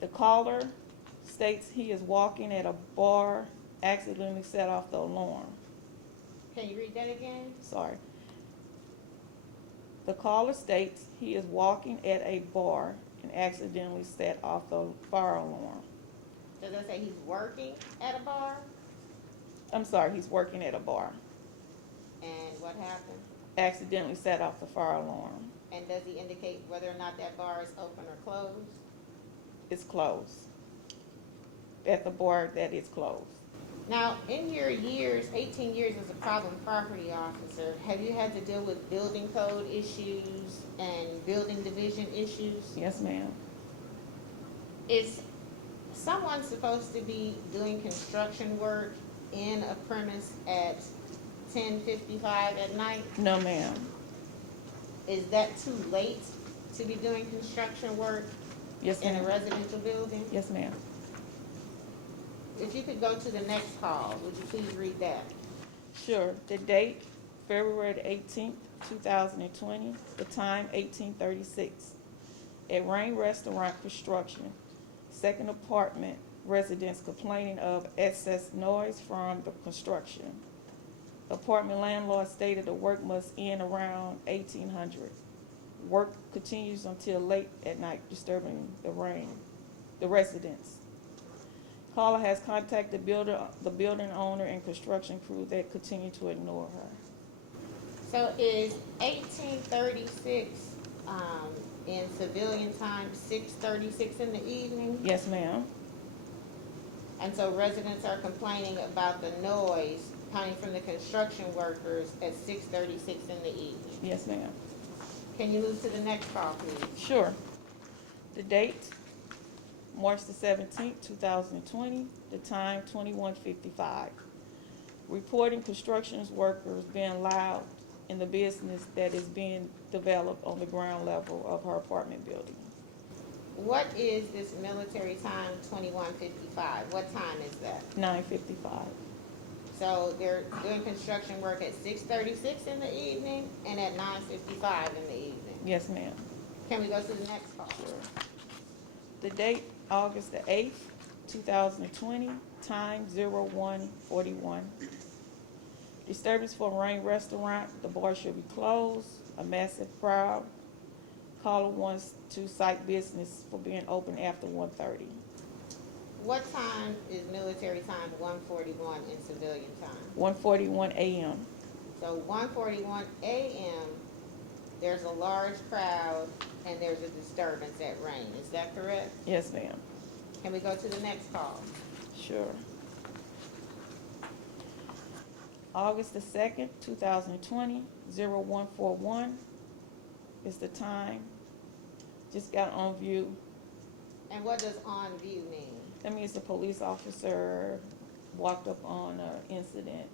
The caller states he is walking at a bar, accidentally set off the alarm. Can you read that again? Sorry. The caller states he is walking at a bar and accidentally set off the fire alarm. Does that say he's working at a bar? I'm sorry, he's working at a bar. And what happened? Accidentally set off the fire alarm. And does he indicate whether or not that bar is open or closed? It's closed. At the bar, that is closed. Now, in your years, 18 years as a problem property officer, have you had to deal with building code issues and building division issues? Yes, ma'am. Is someone supposed to be doing construction work in a premise at 10:55 at night? No, ma'am. Is that too late to be doing construction work Yes, in a ma'am. residential building? Yes, ma'am. If you could go to the next call, would you please read that? Sure. The date, February the 18th, 2020. The time, 1836. At Rain Restaurant Construction, second apartment, residents complaining of excess noise from the construction. Apartment landlord stated the work must end around 1800. Work continues until late at night, disturbing the residents. Caller has contacted the building owner and construction crew that continue to ignore her. So is 1836, in civilian time, 6:36 in the evening? Yes, ma'am. And so residents are complaining about the noise coming from the construction workers at 6:36 in the evening. Yes, ma'am. Can you move to the next call, please? Sure. The date, March the 17th, 2020. The time, 21:55. Reporting construction workers being loud in the business that is being developed on the ground level of her apartment building. What is this military time 21:55? What time is that? 9:55. So they're doing construction work at 6:36 in the evening and at 9:55 in the evening. Yes, ma'am. Can we go to the next call? Sure. The date, August the 8th, 2020. Time, 01:41. Disturbance for Rain Restaurant. The bar should be closed. A massive crowd. Caller wants to cite business for being open after 1:30. What time is military time 1:41 in civilian time? 1:41 a.m. So 1:41 a.m., there's a large crowd and there's a disturbance at Rain. Is that correct? Yes, ma'am. Can we go to the next call? Sure. August the 2nd, 2020, 0141 is the time. Just got on view. And what does on view mean? That means the police officer walked up on an incident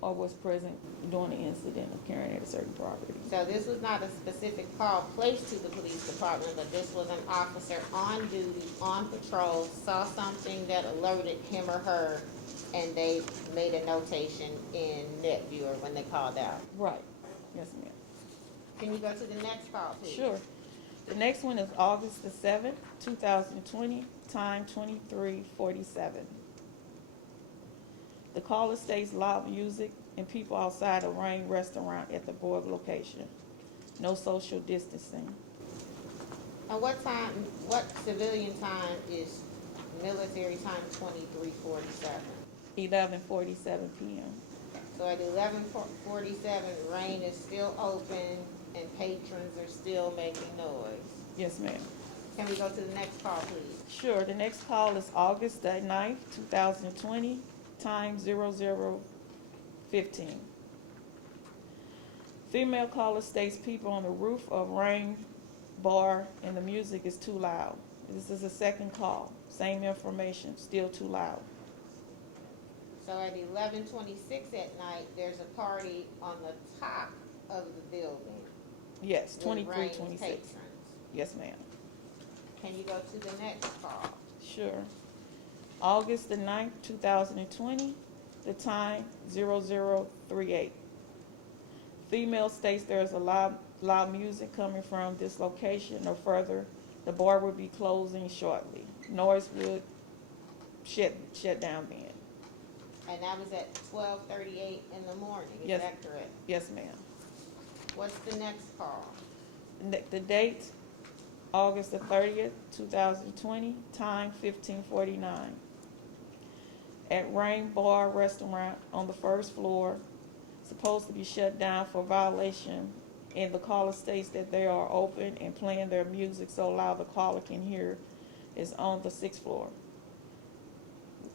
or was present during the incident of carrying at a certain property. So this was not a specific call placed to the police department, but this was an officer on duty, on patrol, saw something that alerted him or her, and they made a notation in NetViewer when they called out. Right. Yes, ma'am. Can you go to the next call, please? Sure. The next one is August the 7th, 2020, time 23:47. The caller states loud music and people outside a Rain restaurant at the Borg location. No social distancing. And what civilian time is military time 23:47? 11:47 p.m. So at 11:47, Rain is still open and patrons are still making noise. Yes, ma'am. Can we go to the next call, please? Sure. The next call is August the 9th, 2020, time 00:15. Female caller states people on the roof of Rain Bar and the music is too loud. This is a second call. Same information, still too loud. So at 11:26 at night, there's a party on the top of the building. Yes, with Rain's 23:26. patrons. Yes, ma'am. Can you go to the next call? Sure. August the 9th, 2020, the time 00:38. Female states there is a loud music coming from this location or further. The bar will be closing shortly. Noise would shut down then. And that was at 12:38 in the morning, is Yes. that correct? Yes, ma'am. What's the next call? The date, August the 30th, 2020, time 15:49. At Rain Bar Restaurant on the first floor, supposed to be shut down for violation, and the caller states that they are open and playing their music so loud the caller can hear, is on the 6th floor.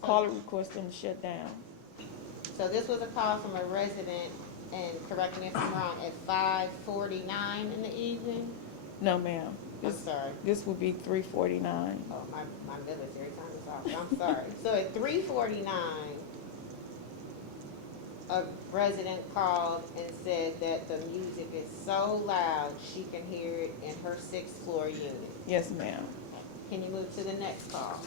Caller requests them to shut down. So this was a call from a resident, and correct me if I'm wrong, at 5:49 in the evening? No, ma'am. I'm sorry. This would be 3:49. Oh, my military time is off. I'm sorry. So at 3:49, a resident called and said that the music is so loud she can hear it in her 6th floor unit. Yes, ma'am. Can you move to the next call?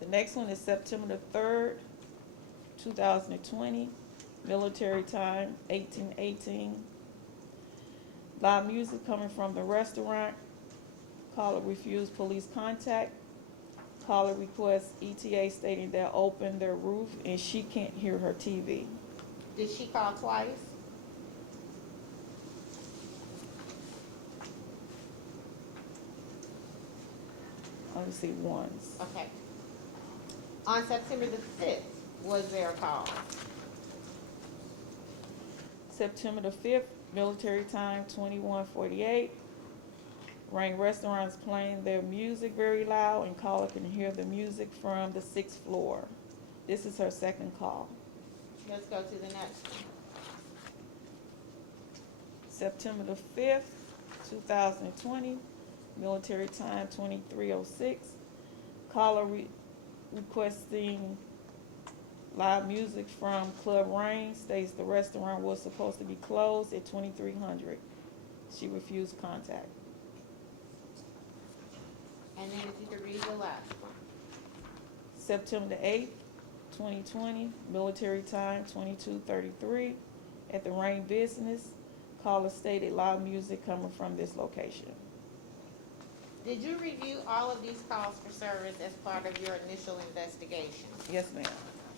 The next one is September the 3rd, 2020, military time, 18:18. Loud music coming from the restaurant. Caller refused police contact. Caller requests ETA stating they're open their roof and she can't hear her TV. Did she call twice? Let me see, once. Okay. On September the 5th, was there a call? September the 5th, military time, 21:48. Rain restaurants playing their music very loud and caller can hear the music from the 6th floor. This is her second call. Let's go to the next one. September the 5th, 2020, military time, 23:06. Caller requesting loud music from Club Rain, states the restaurant was supposed to be closed at 2300. She refused contact. And then if you could read the last one. September the 8th, 2020, military time, 22:33. At the Rain business, caller stated loud music coming from this location. Did you review all of these calls for service as part of your initial investigation? Yes, ma'am.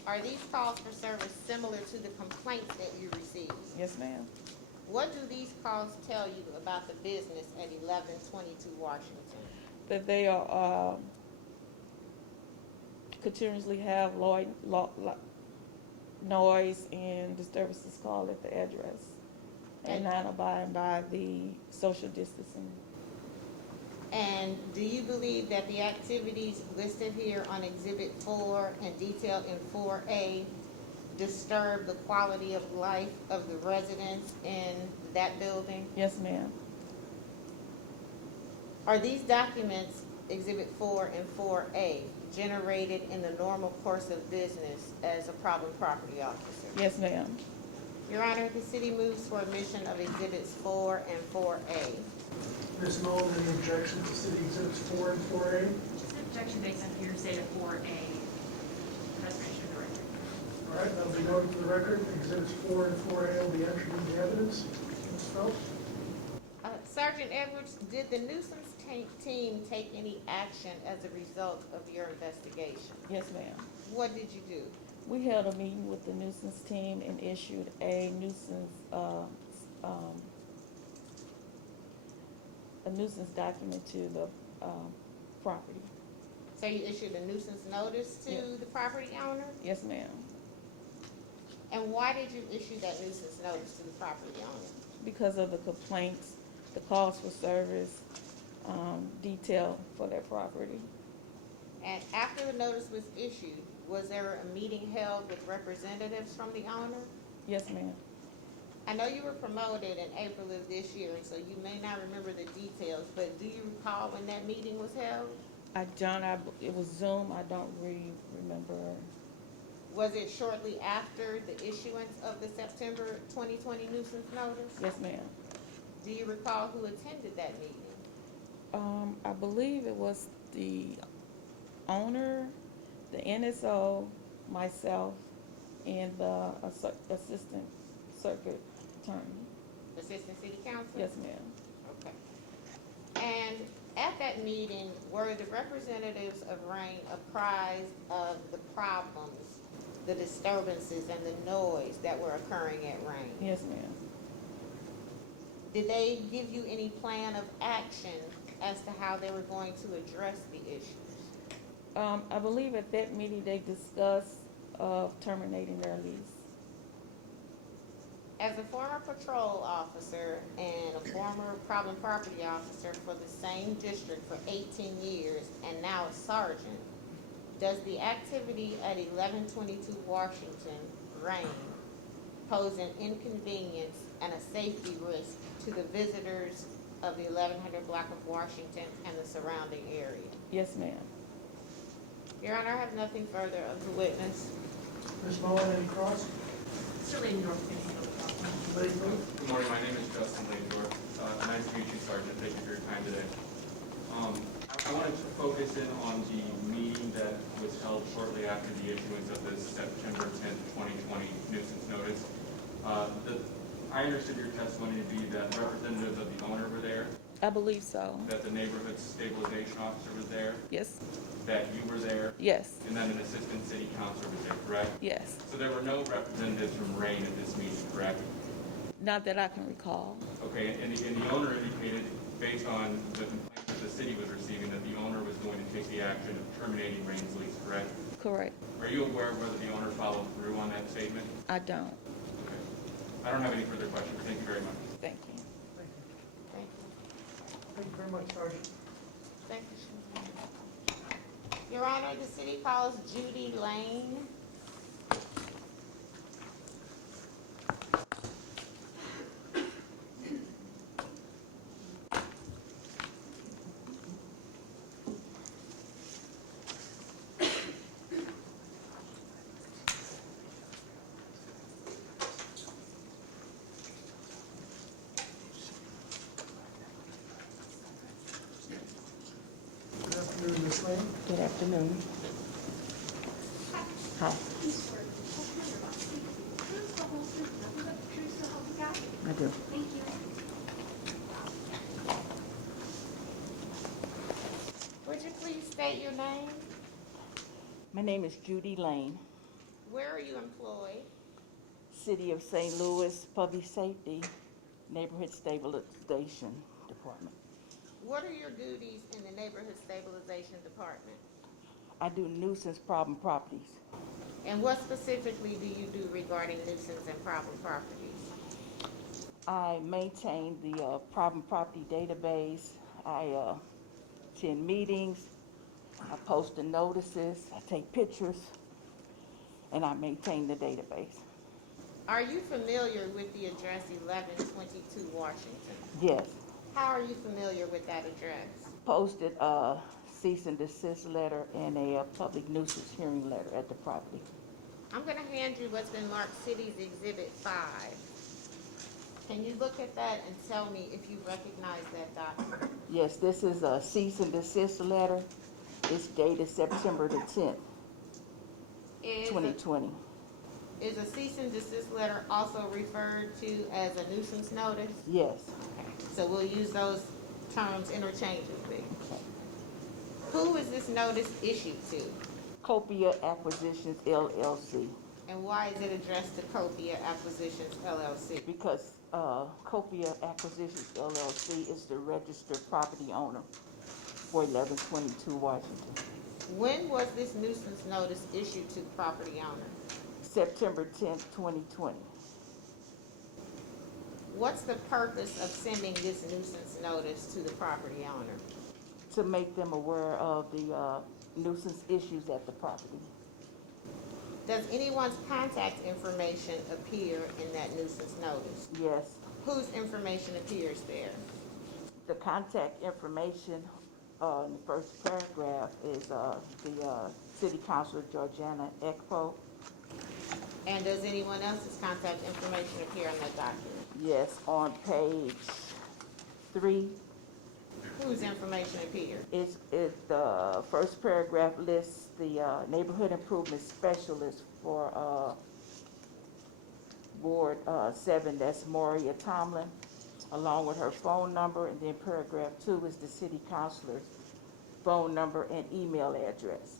Are these calls for service similar to the complaints that you received? Yes, ma'am. What do these calls tell you about the business at 1122 Washington? That they are continuously have noise and disturbances called at the address and not abiding by the social distancing. And do you believe that the activities listed here on Exhibit 4 and detailed in 4A disturb the quality of life of the residents in that building? Yes, ma'am. Are these documents, Exhibit 4 and 4A, generated in the normal course of business as a problem property officer? Yes, ma'am. Your Honor, the city moves for admission of Exhibits 4 and 4A. Ms. Mullin, any objection to city exhibits 4 and 4A? Just an objection based on hearsay to 4A, preservation of the record. All right, that'll be noted for the record. Exhibits 4 and 4A will be entered into evidence. Ms. Phelps? Sergeant Edwards, did the nuisance team take any action as a result of your investigation? Yes, ma'am. What did you do? We held a meeting with the nuisance team and issued a nuisance document to the property. So you issued a nuisance notice to Yes. the property owner? Yes, ma'am. And why did you issue that nuisance notice to the property owner? Because of the complaints, the calls for service, detail for their property. And after the notice was issued, was there a meeting held with representatives from the owner? Yes, ma'am. I know you were promoted in April of this year, and so you may not remember the details, but do you recall when that meeting was held? I don't, it was Zoom, I don't really remember. Was it shortly after the issuance of the September 2020 nuisance notice? Yes, ma'am. Do you recall who attended that meeting? I believe it was the owner, the NSO, myself, and the assistant circuit attorney. Assistant City Council? Yes, ma'am. Okay. And at that meeting, were the representatives of RAIN apprised of the problems, the disturbances, and the noise that were occurring at RAIN? Yes, ma'am. Did they give you any plan of action as to how they were going to address the issues? I believe at that meeting they discussed terminating their lease. As a former patrol officer and a former problem property officer for the same district for 18 years and now a sergeant, does the activity at 1122 Washington, RAIN, pose an inconvenience and a safety risk to the visitors of the 1100 block of Washington and the surrounding area? Yes, ma'am. Your Honor, I have nothing further of the witness. Ms. Mullin, any cross? Mr. Lindor, can you handle the problem? Latham? Good morning, my name is Justin Landor. Nice to meet you, Sergeant. Thank you for your time today. I wanted to focus in on the meeting that was held shortly after the issuance of the September 10th, 2020 nuisance notice. I understood your testimony to be that representatives of the owner were there. I believe so. That the neighborhood stabilization officer was there, Yes, that you were there, yes, and then an assistant city councilor was there, correct? yes. So there were no representatives from Rain at this meeting, correct? Not that I can recall. Okay, and the owner indicated, based on the complaint that the city was receiving, that the owner was going to take the action of terminating Rain's lease, correct? Correct. Are you aware of whether the owner followed through on that statement? I don't. Okay. I don't have any further questions. Thank you very much. Thank you. Thank you. Thank you. Thank you very much, Sergeant. Thank you. Your Honor, the city calls Judy Lane. Good afternoon, Ms. Lane. Good afternoon. Hi, Do you swear the testimony you're about to speak will be the truth, the whole truth, nothing but the truth, so help you God? I do. Thank you. Would you please state your name? My name is Judy Lane, Where are you employed? City of St. Louis Public Safety, Neighborhood Stabilization Department. What are your duties in the Neighborhood Stabilization Department? I do nuisance problem properties. And what specifically do you do regarding nuisance and problem properties? I maintain the problem property database. I attend meetings. I post the notices. I take pictures, and I maintain the database. Are you familiar with the address 1122 Washington? Yes. How are you familiar with that address? Posted a cease and desist letter and a public nuisance hearing letter at the property. I'm going to hand you what's been marked City's Exhibit 5. Can you look at that and tell me if you recognize that document? Yes, this is a cease and desist letter. It's dated September the 10th, Is a- 2020. Is a cease and desist letter also referred to as a nuisance notice? Yes. Okay, so we'll use those terms interchangeably. Who is this notice issued to? Copia Acquisitions LLC, And why is it addressed to Copia Acquisitions LLC? because Copia Acquisitions LLC is the registered property owner for 1122 Washington. When was this nuisance notice issued to the property owner? September 10th, 2020. What's the purpose of sending this nuisance notice to the property owner? To make them aware of the nuisance issues at the property. Does anyone's contact information appear in that nuisance notice? Yes. Whose information appears there? The contact information in the first paragraph is the City Councilor Georgiana Ekpo. And does anyone else's contact information appear on that document? Yes, on page 3, Whose information appears? the first paragraph lists the neighborhood improvement specialist for Ward 7, that's Moria Tomlin, along with her phone number, and then paragraph 2 is the city councilor's phone number and email address.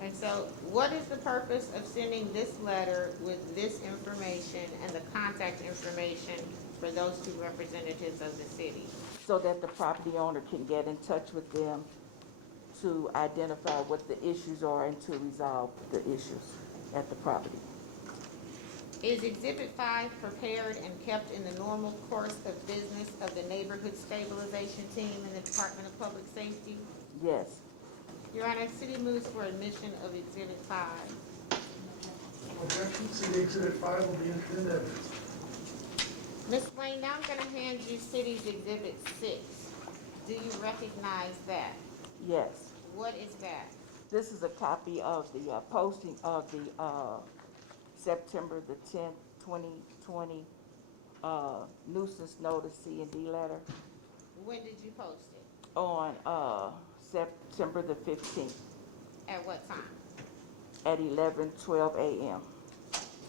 And so what is the purpose of sending this letter with this information and the contact information for those two representatives of the city? So that the property owner can get in touch with them to identify what the issues are and to resolve the issues at the property. Is Exhibit 5 prepared and kept in the normal course of business of the Neighborhood Stabilization Team in the Department of Public Safety? Yes. Your Honor, city moves for admission of Exhibit 5. Objection, City Exhibit 5 will be entered into evidence. Ms. Lane, now I'm going to hand you City's Exhibit 6. Do you recognize that? Yes. What is that? This is a copy of the posting of the September the 10th, 2020 nuisance notice C&D letter When did you post it? on September the 15th At what time? at 11:12 a.m.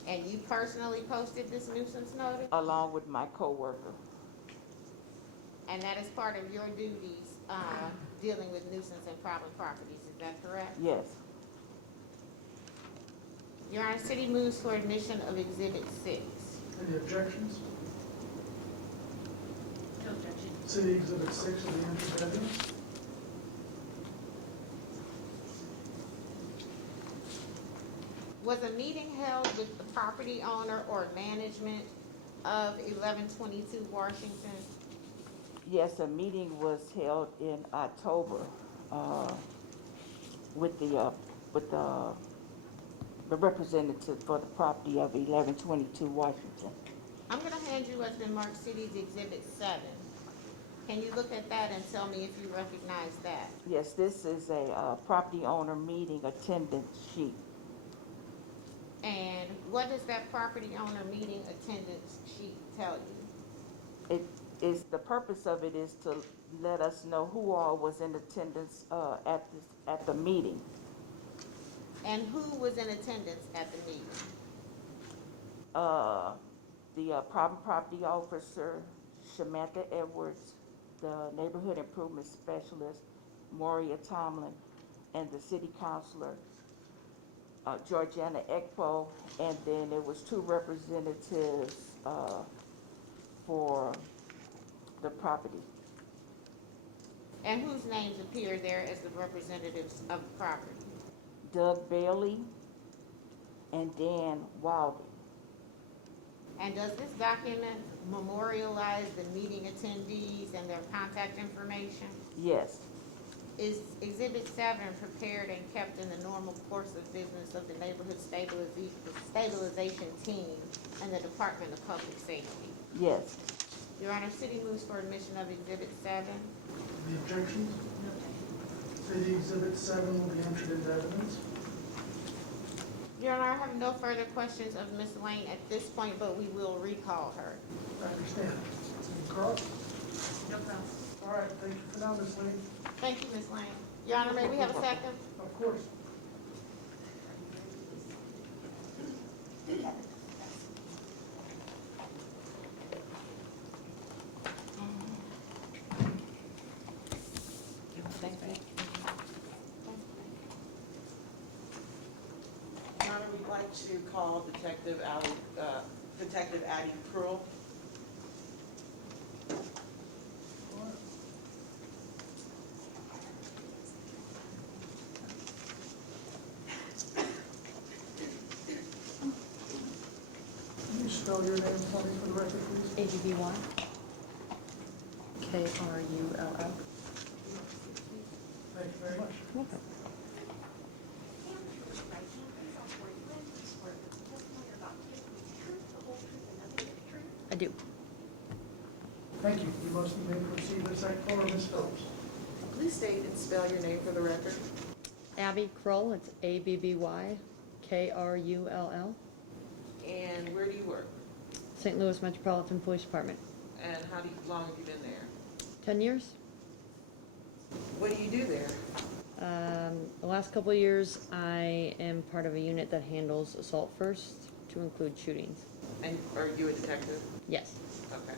And you personally posted this nuisance notice? along with my coworker. And that is part of your duties, dealing with nuisance and problem properties, is that correct? Yes. Your Honor, city moves for admission of Exhibit 6. Any objections? No objection. City Exhibit 6 of the entered evidence. Was a meeting held with the property owner or management of 1122 Washington? Yes, a meeting was held in October, with the representative for the property of 1122 Washington. I'm gonna hand you what's been marked City's Exhibit 7. Can you look at that and tell me if you recognize that? Yes, this is a property owner meeting attendance sheet. And what does that property owner meeting attendance sheet tell you? It is, the purpose of it is to let us know who all was in attendance at the meeting. And who was in attendance at the meeting? The problem property officer, Samantha Edwards, the neighborhood improvement specialist, Moria Tomlin, and the city councilor, Georgiana Ekpo, and then there was two representatives for the property. And whose names appear there as the representatives of the property? Doug Bailey and Dan Walden. And does this document memorialize the meeting attendees and their contact information? Yes, Is Exhibit 7 prepared and kept in the normal course of business of the neighborhood stabilization team and the Department of Public Safety? yes. Your Honor, city moves for admission of Exhibit 7. Any objections? No objection. City Exhibit 7 will be entered into evidence. Your Honor, I have no further questions of Ms. Lane at this point, but we will recall her. I understand. City Cross? No problem. All right, thank you for now, Ms. Lane. Thank you, Ms. Lane. Your Honor, may we have a second? Of course. Your Honor, we'd like to call Detective Addie Pruill. Can you spell your name for me for the record, please? ABBY, KRULL. Thank you very much. Hand raise your right hand, please. I'll swear you in. Please swear that the testimony you're about to give is the truth, the whole truth, and nothing but the truth. I do. Thank you. You most may proceed with Site 4, Ms. Phillips. Please state and spell your name for the record. Abby Krull, it's ABBY, KRULL, And where do you work? St. Louis Metropolitan Police Department. And how long have you been there? 10 years. What do you do there? The last couple of years, I am part of a unit that handles assault first, to include shootings. And are you a detective? Yes. Okay.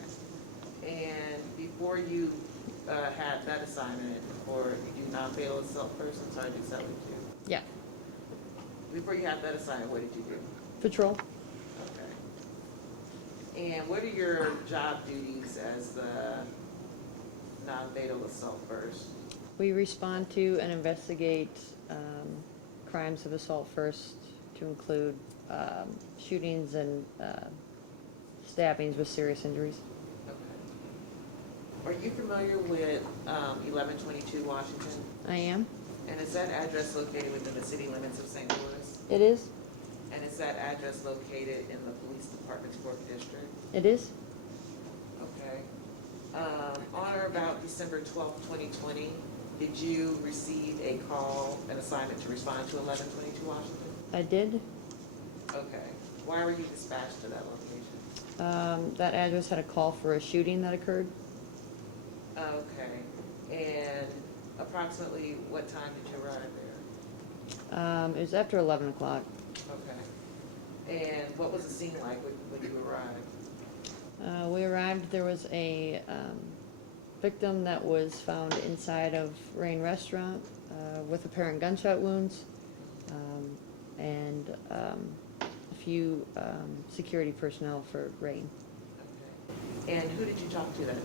And before you had that assignment, or you do non-fatal assault first, I'm sorry, is that what you do? Yeah. Before you had that assignment, what did you do? Patrol. Okay. And what are your job duties as the non-fatal assault first? We respond to and investigate crimes of assault first, to include shootings and stabbings with serious injuries. Okay. Are you familiar with 1122 Washington? I am. And is that address located within the city limits of St. Louis? It is. And is that address located in the police department's court district? It is. Okay. On or about December 12th, 2020, did you receive a call, an assignment to respond to 1122 Washington? I did. Okay. Why were you dispatched to that location? That address had a call for a shooting that occurred. Okay. And approximately what time did you arrive there? It was after 11 o'clock. Okay. And what was the scene like when you arrived? We arrived, there was a victim that was found inside of Rain Restaurant with apparent gunshot wounds, and a few security personnel for Rain. Okay. And who did you talk to that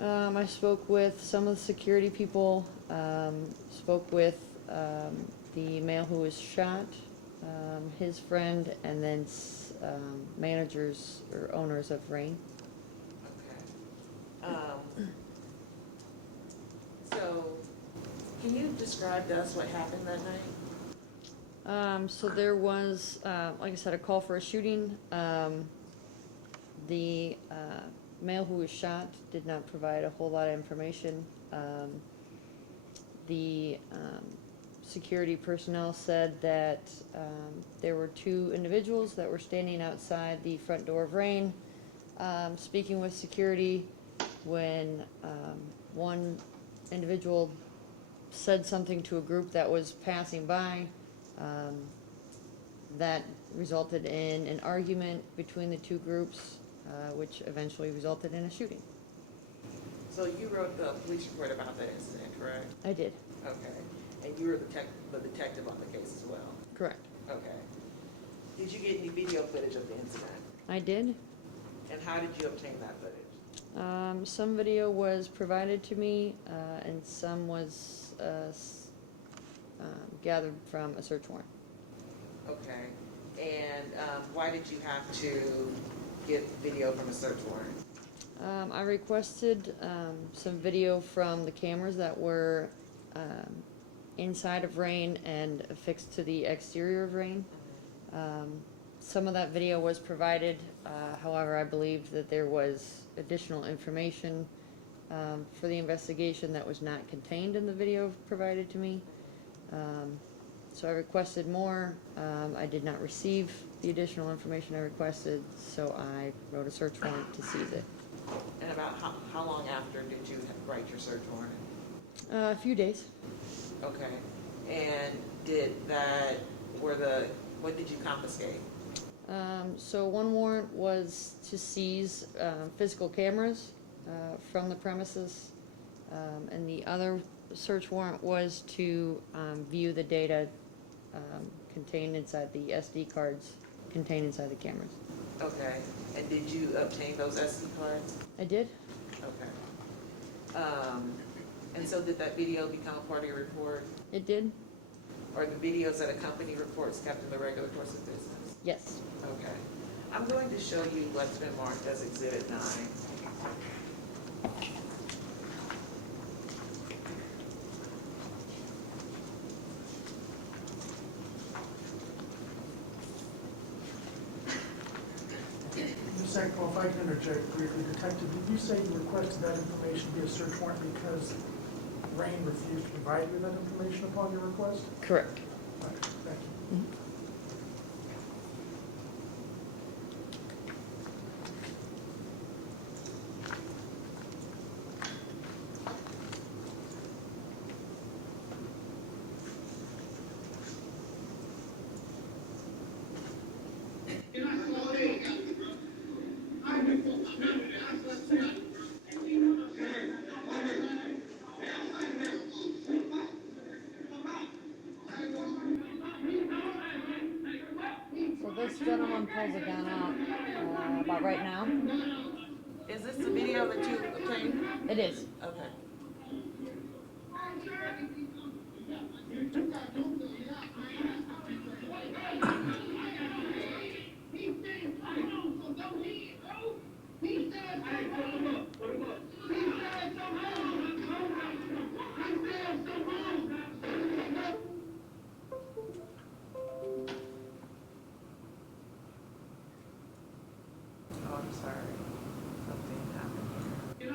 night? I spoke with some of the security people, spoke with the male who was shot, his friend, and then managers or owners of Rain. Okay. So, can you describe to us what happened that night? So there was, like I said, a call for a shooting. The male who was shot did not provide a whole lot of information. The security personnel said that there were two individuals that were standing outside the front door of Rain, speaking with security, when one individual said something to a group that was passing by. That resulted in an argument between the two groups, which eventually resulted in a shooting. So you wrote the police report about that incident, correct? I did. Okay. And you were the detective on the case as well? Correct. Okay. Did you get any video footage of the incident? I did. And how did you obtain that footage? Some video was provided to me, and some was gathered from a search warrant. Okay. And why did you have to get video from a search warrant? I requested some video from the cameras that were inside of Rain and affixed to the exterior of Rain. Some of that video was provided, however, I believe that there was additional information for the investigation that was not contained in the video provided to me. So I requested more. I did not receive the additional information I requested, so I wrote a search warrant to seize it. And about how long after did you write your search warrant? A few days. Okay. And what did you confiscate? So one warrant was to seize physical cameras from the premises, and the other search warrant was to view the data contained inside the SD cards contained inside the cameras. Okay. And did you obtain those SD cards? I did. Okay. And so did that video become a part of your report? It did? Are the videos that accompany reports kept in the regular course of business? Yes. Okay. I'm going to show you what's been marked as Exhibit 9. Ms. Sackville, if I can interject briefly, Detective, did you say you requested that information via search warrant because Rain refused to provide you that information upon your request? Correct. All right, thank you. So this gentleman pulls a gun out about right now. Is this the video that you obtained? It is. Okay. Oh, I'm sorry. Something happened here.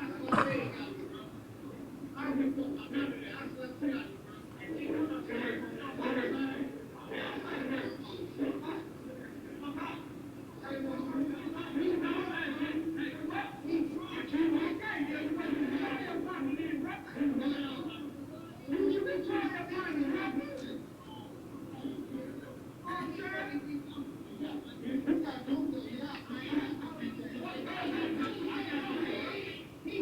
He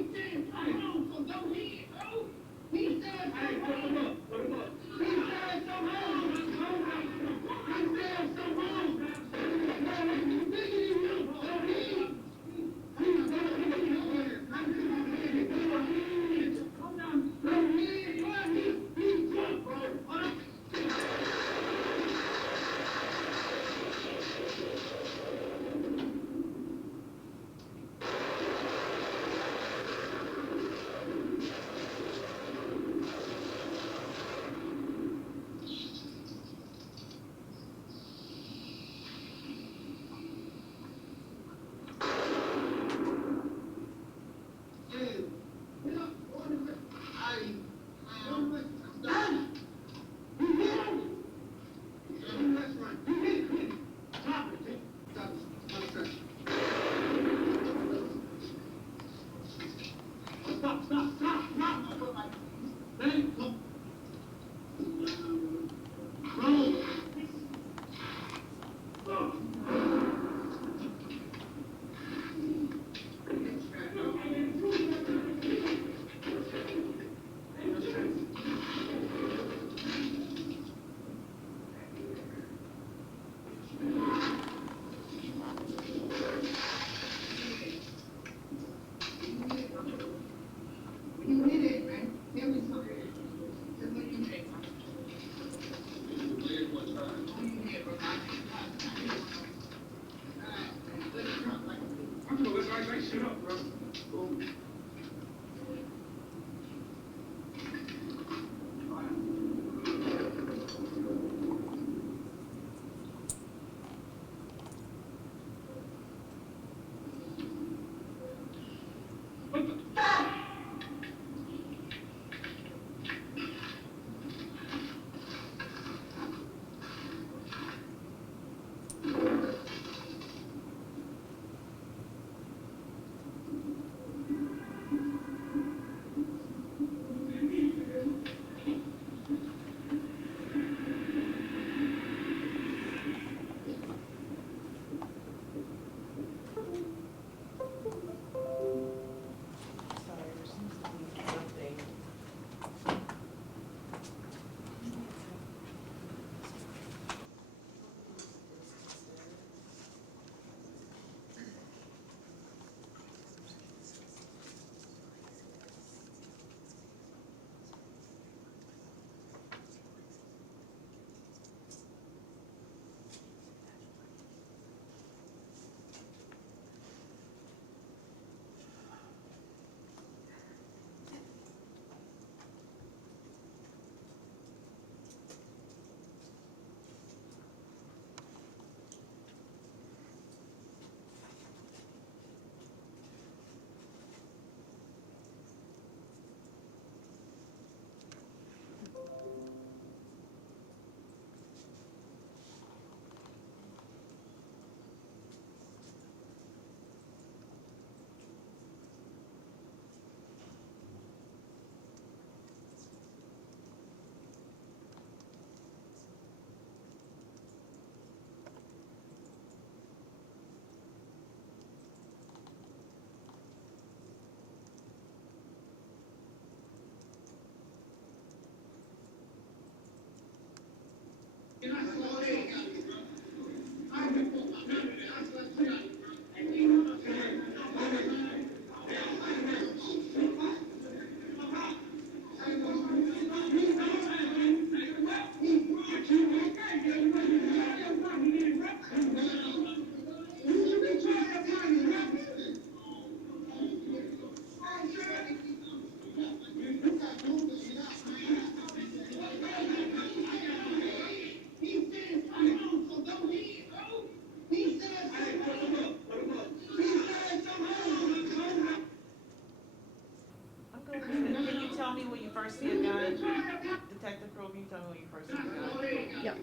Sorry, there seems to be something. I'm going to, can you tell me when you first see a gun? Detective Crowe, can you tell me when you first see a gun? Yep.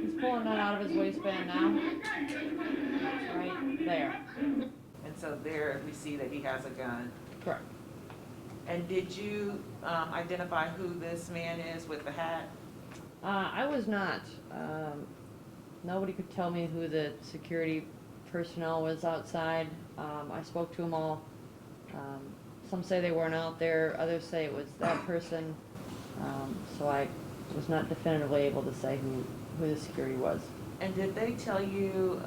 He's pulling that out of his waistband now. Right there. And so there we see that he has a gun. Correct. And did you identify who this man is with the hat? I was not. Nobody could tell me who the security personnel was outside. I spoke to them all. Some say they weren't out there, others say it was that person. So I was not definitively able to say who the security was. And did they tell you,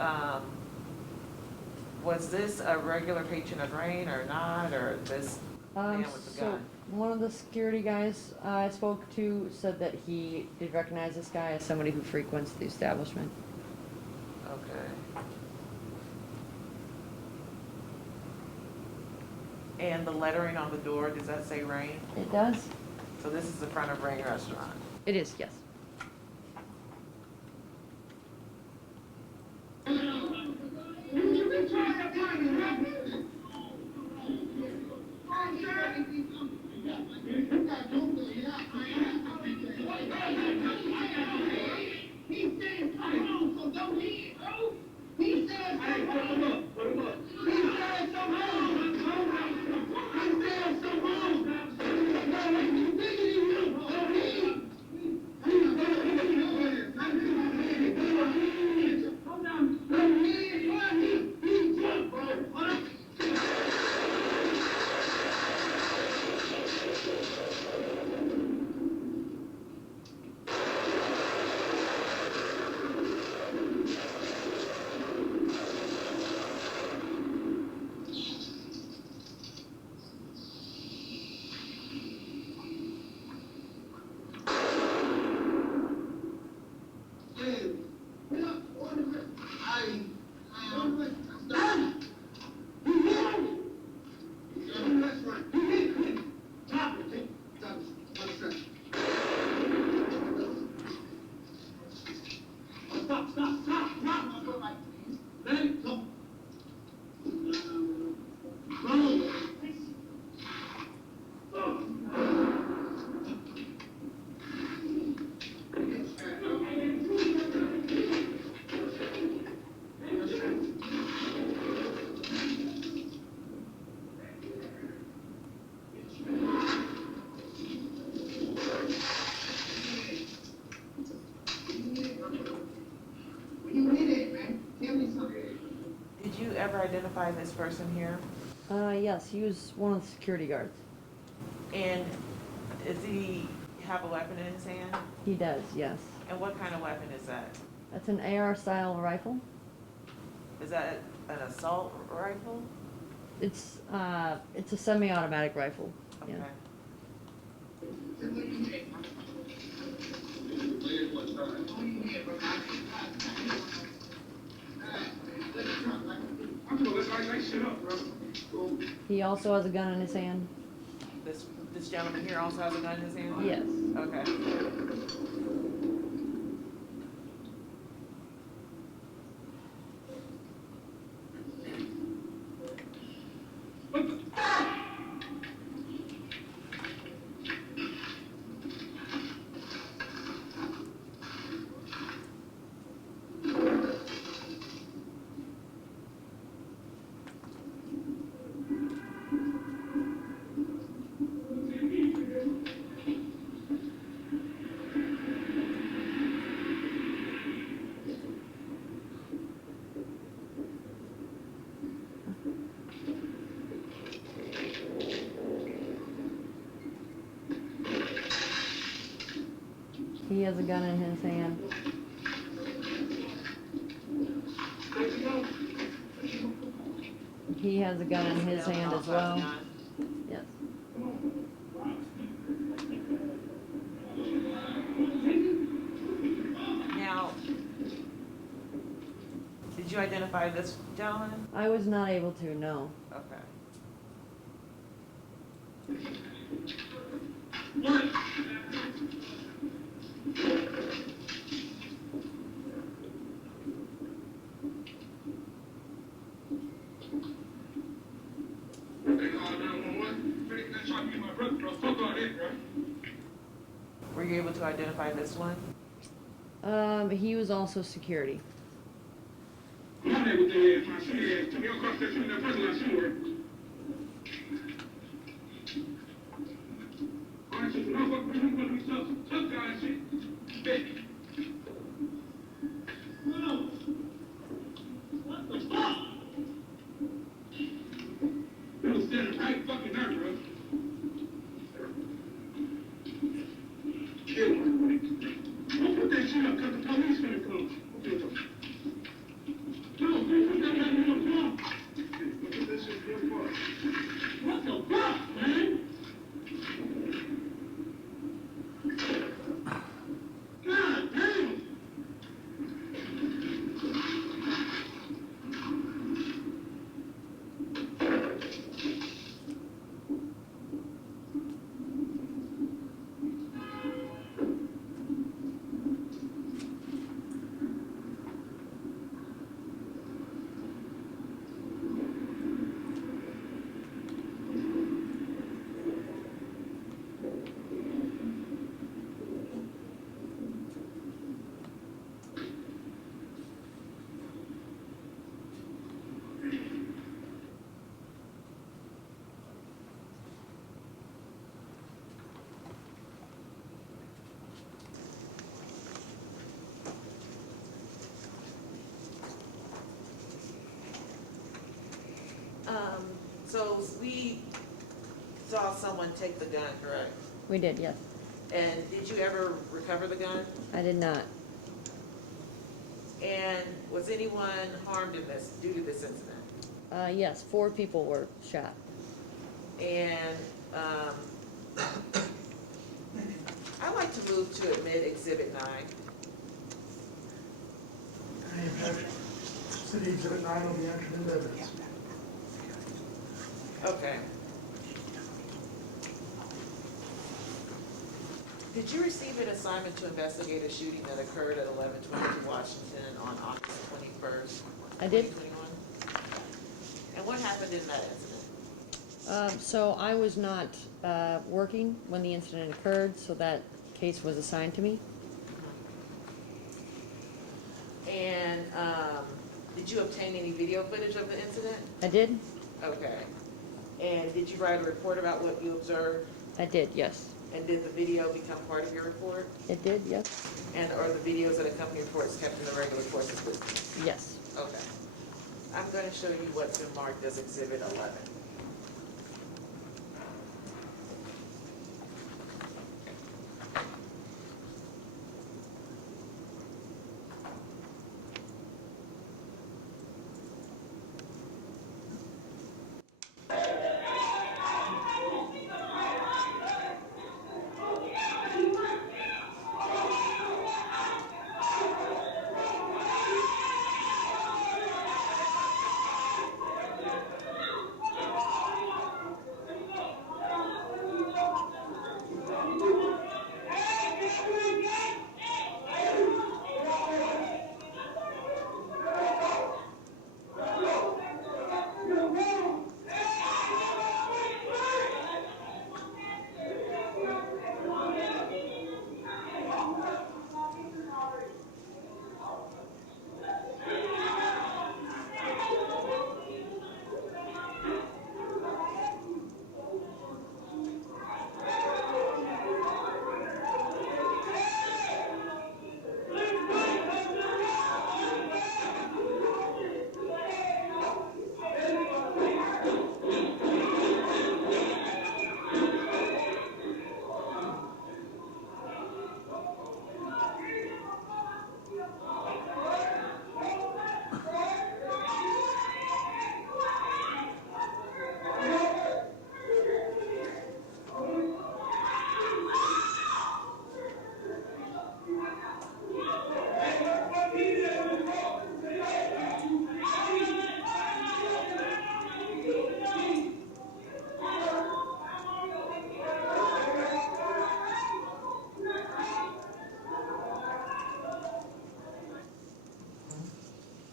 was this a regular patron of Rain or not, or this man with the So gun? one of the security guys I spoke to said that he did recognize this guy as somebody who frequents the establishment. Okay. And the lettering on the door, does that say Rain? It does? So this is the front of Rain Restaurant. It is, yes. ever identify this person here? Yes, he was one of the security guards. And does he have a weapon in his hand? He does, yes. And what kind of weapon is that? That's an AR-style rifle. Is that an assault rifle? It's a semi-automatic rifle. Okay. Yeah. He also has a gun in his hand. This gentleman here also has a gun in his hand? Yes. Okay. He has a gun in his hand. He has a gun in his hand as well. Yes. Now, did you identify this gentleman? I was not able to, no. Okay. Were you able to identify this one? He was also security. So we saw someone take the gun, correct? We did, yes. And did you ever recover the gun? I did not. And was anyone harmed in this, due to this incident? Yes, 4 people were shot. And, I'd like to move to admit Exhibit 9. Any objection? City Exhibit 9 will be entered into evidence. Okay. Did you receive an assignment to investigate a shooting that occurred at 1122 Washington on August 21st, I did. 2021? And what happened in that incident? So I was not working when the incident occurred, so that case was assigned to me. And did you obtain any video footage of the incident? I did? Okay. And did you write a report about what you observed? I did, yes. And did the video become part of your report? It did, yes. And are the videos that accompany reports kept in the regular course of business? Yes. Okay. I'm gonna show you what's been marked as Exhibit 11.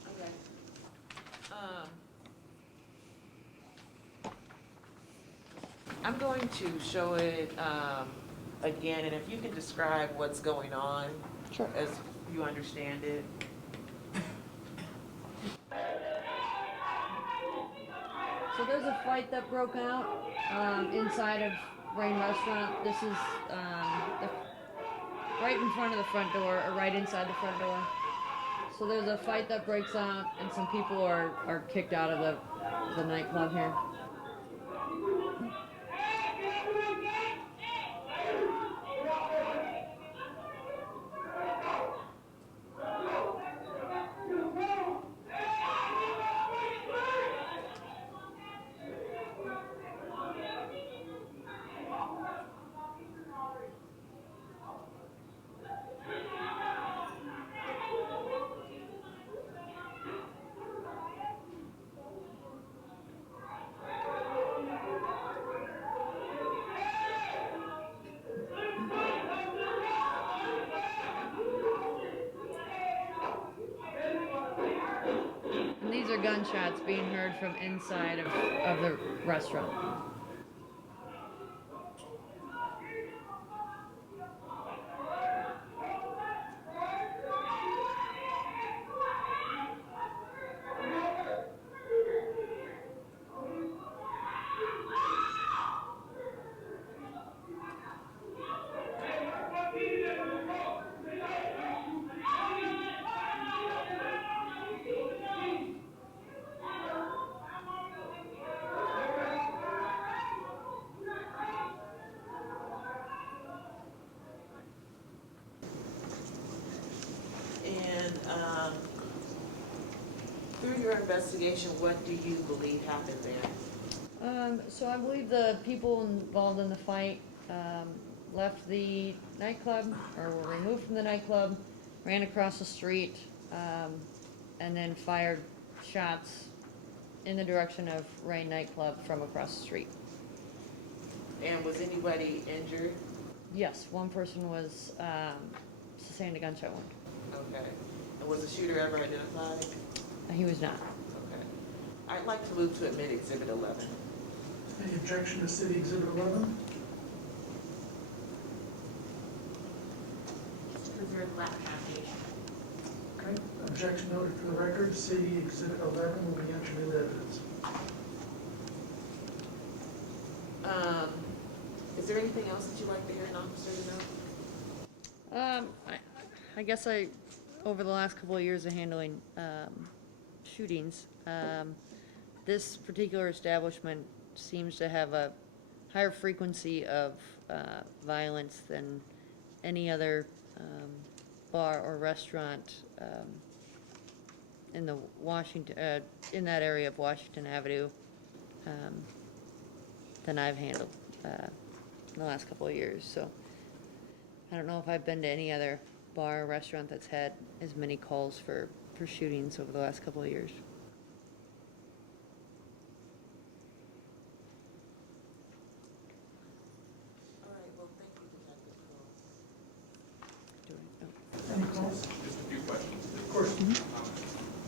Okay. I'm going to show it again, and if you can describe what's going on Sure. as you understand it. So there's a fight that broke out inside of Rain Restaurant. This is right in front of the front door, or right inside the front door. So there's a fight that breaks out, and some people are kicked out of the nightclub here. And these are gunshots being heard from inside of the restaurant. And through your investigation, what do you believe happened there? So I believe the people involved in the fight left the nightclub, or were removed from the nightclub, ran across the street, and then fired shots in the direction of Rain nightclub from across the street. And was anybody injured? Yes, one person was sustained a gunshot wound. Okay. And was the shooter ever identified? He was not. Okay. I'd like to move to admit Exhibit 11. Any objection to City Exhibit 11? Preserve that foundation. Okay, objection noted for the record, City Exhibit 11 will be entered into evidence. Is there anything else that you'd like the hearing officer to know? I guess over the last couple of years of handling shootings. This particular establishment seems to have a higher frequency of violence than any other bar or restaurant in the Washington, in that area of Washington Avenue than I've handled in the last couple of years. So I don't know if I've been to any other bar or restaurant that's had as many calls for shootings over the last couple of years. All right, well, thank you, Detective Crowe. Do I- Any calls? Just a few questions. Of course.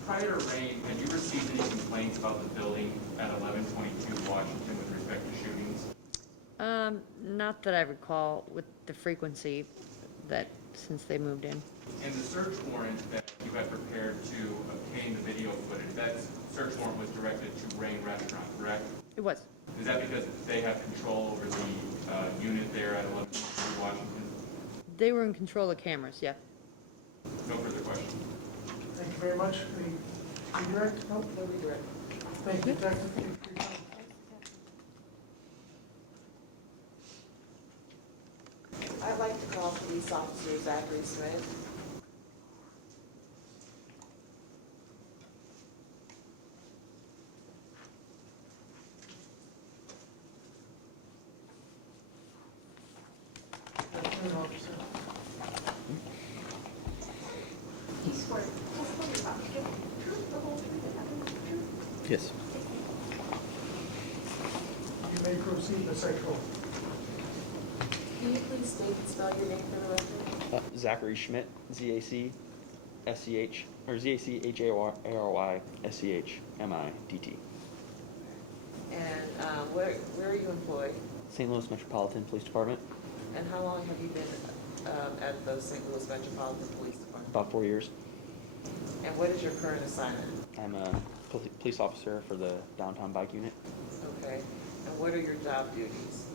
Prior to rain, had you received any complaints about the building at 1122 Washington with respect to shootings? Not that I recall with the frequency that since they moved in. And the search warrant that you had prepared to obtain the video footage, that search warrant was directed to Rain Restaurant, correct? It was. Is that because they have control over the unit there at 1122 Washington? They were in control of cameras, yeah. No further questions. Thank you very much. Any redirect? No? No redirect. Thank you, Detective. Thank you for your time. I'd like to call Police Officer Zachary Smith. Afternoon, officer. Do you swear the testimony you're about to give the truth, the whole truth, and nothing but the truth? Yes. You may proceed, Ms. Eichel. Can you please state and spell your name for the record? Zachary Schmidt, Z-A-C-S-C-H, or Z-A-C-H-A-R-R-Y-S-C-H-M-I-D-T. And where are you employed? St. Louis Metropolitan Police Department, And how long have you been at the St. Louis Metropolitan Police Department? about 4 years. And what is your current assignment? I'm a police officer for the downtown bike unit. Okay. And what are your job duties?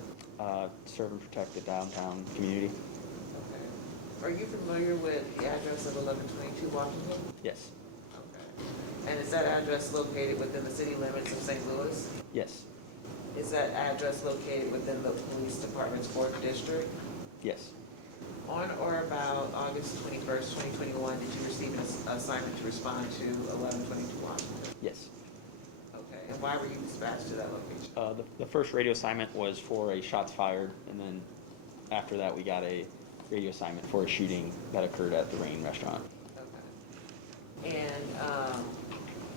Serve and protect the downtown community. Okay. Are you familiar with the address of 1122 Washington? Yes. Okay. And is that address located within the city limits of St. Louis? Yes. Is that address located within the police department's 4th district? Yes. On or about August 21st, 2021, did you receive an assignment to respond to 1122 Washington? Yes. Okay. And why were you dispatched to that location? The first radio assignment was for a shots fired, and then after that we got a radio assignment for a shooting that occurred at the Rain Restaurant. Okay. And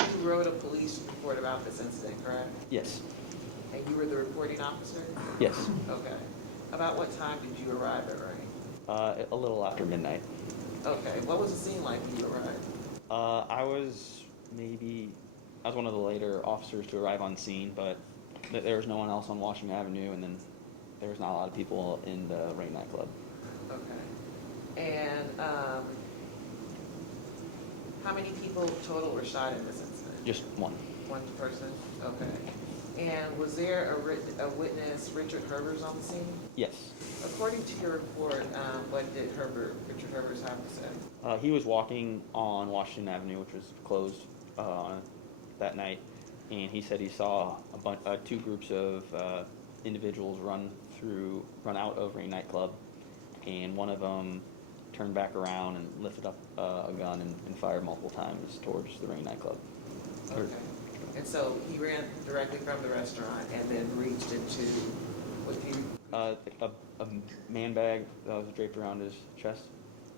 you wrote a police report about this incident, correct? Yes. And you were the reporting officer? Yes. Okay. About what time did you arrive at Rain? A little after midnight. Okay. What was the scene like when you arrived? I was one of the later officers to arrive on scene, but there was no one else on Washington Avenue, and then there was not a lot of people in the Rain nightclub. Okay. And how many people total were shot in this incident? Just one. One person? Okay. And was there a witness, Richard Herbers, on the scene? Yes. According to your report, what did Richard Herbers have to say? He was walking on Washington Avenue, which was closed that night, and he said he saw two groups of individuals run out of Rain nightclub, and one of them turned back around and lifted up a gun and fired multiple times towards the Rain nightclub. Okay. And so he ran directly from the restaurant and then reached into, what do you? A man bag that was draped around his chest.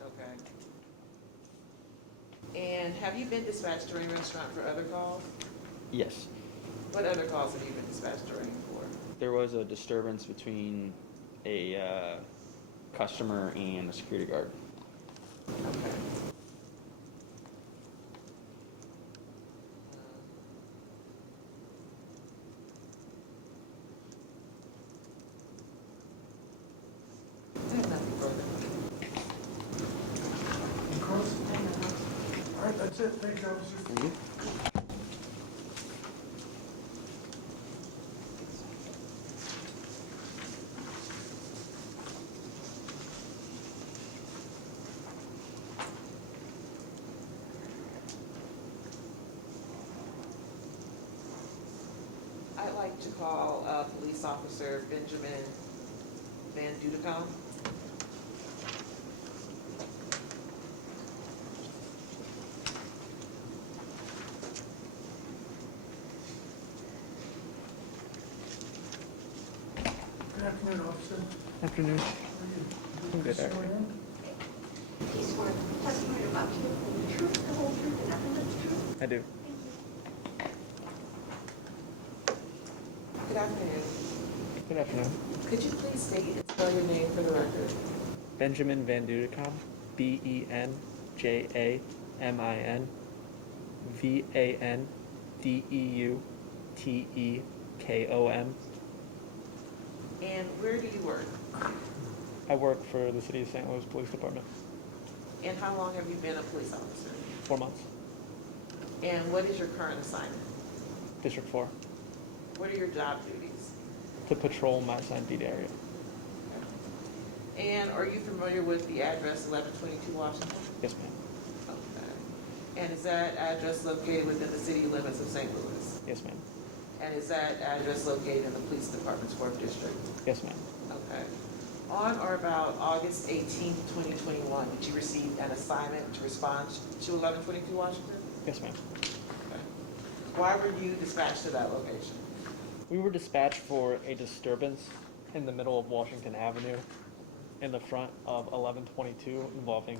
Okay. And have you been dispatched to Rain Restaurant for other calls? Yes. What other calls have you been dispatched to Rain for? There was a disturbance between a customer and a security guard. Okay. I have nothing further. Any calls? All right, that's it. Thank you, officer. Thank you. like to call Police Officer Benjamin Van Dudecombe. Good afternoon, officer. Afternoon. How are you? I'm good, Swear Eric. in? Do you swear that the testimony you're about to give will be the truth, the whole truth, and nothing but the truth? I do. Thank you. Good afternoon. Good afternoon. Could you please state and spell your name for the record? Benjamin Van Dudecombe, Benjamin Vandeutekom. And where do you work? I work for the City of St. Louis Police Department. And how long have you been a police officer? 4 months. And what is your current assignment? District 4. What are your job duties? To patrol my assigned beat area. And are you familiar with the address 1122 Washington? Yes, ma'am. Okay. And is that address located within the city limits of St. Louis? Yes, ma'am. And is that address located in the police department's 4th district? Yes, ma'am. Okay. On or about August 18th, 2021, did you receive an assignment to respond to 1122 Washington? Yes, ma'am. Okay. Why were you dispatched to that location? We were dispatched for a disturbance in the middle of Washington Avenue in the front of 1122 involving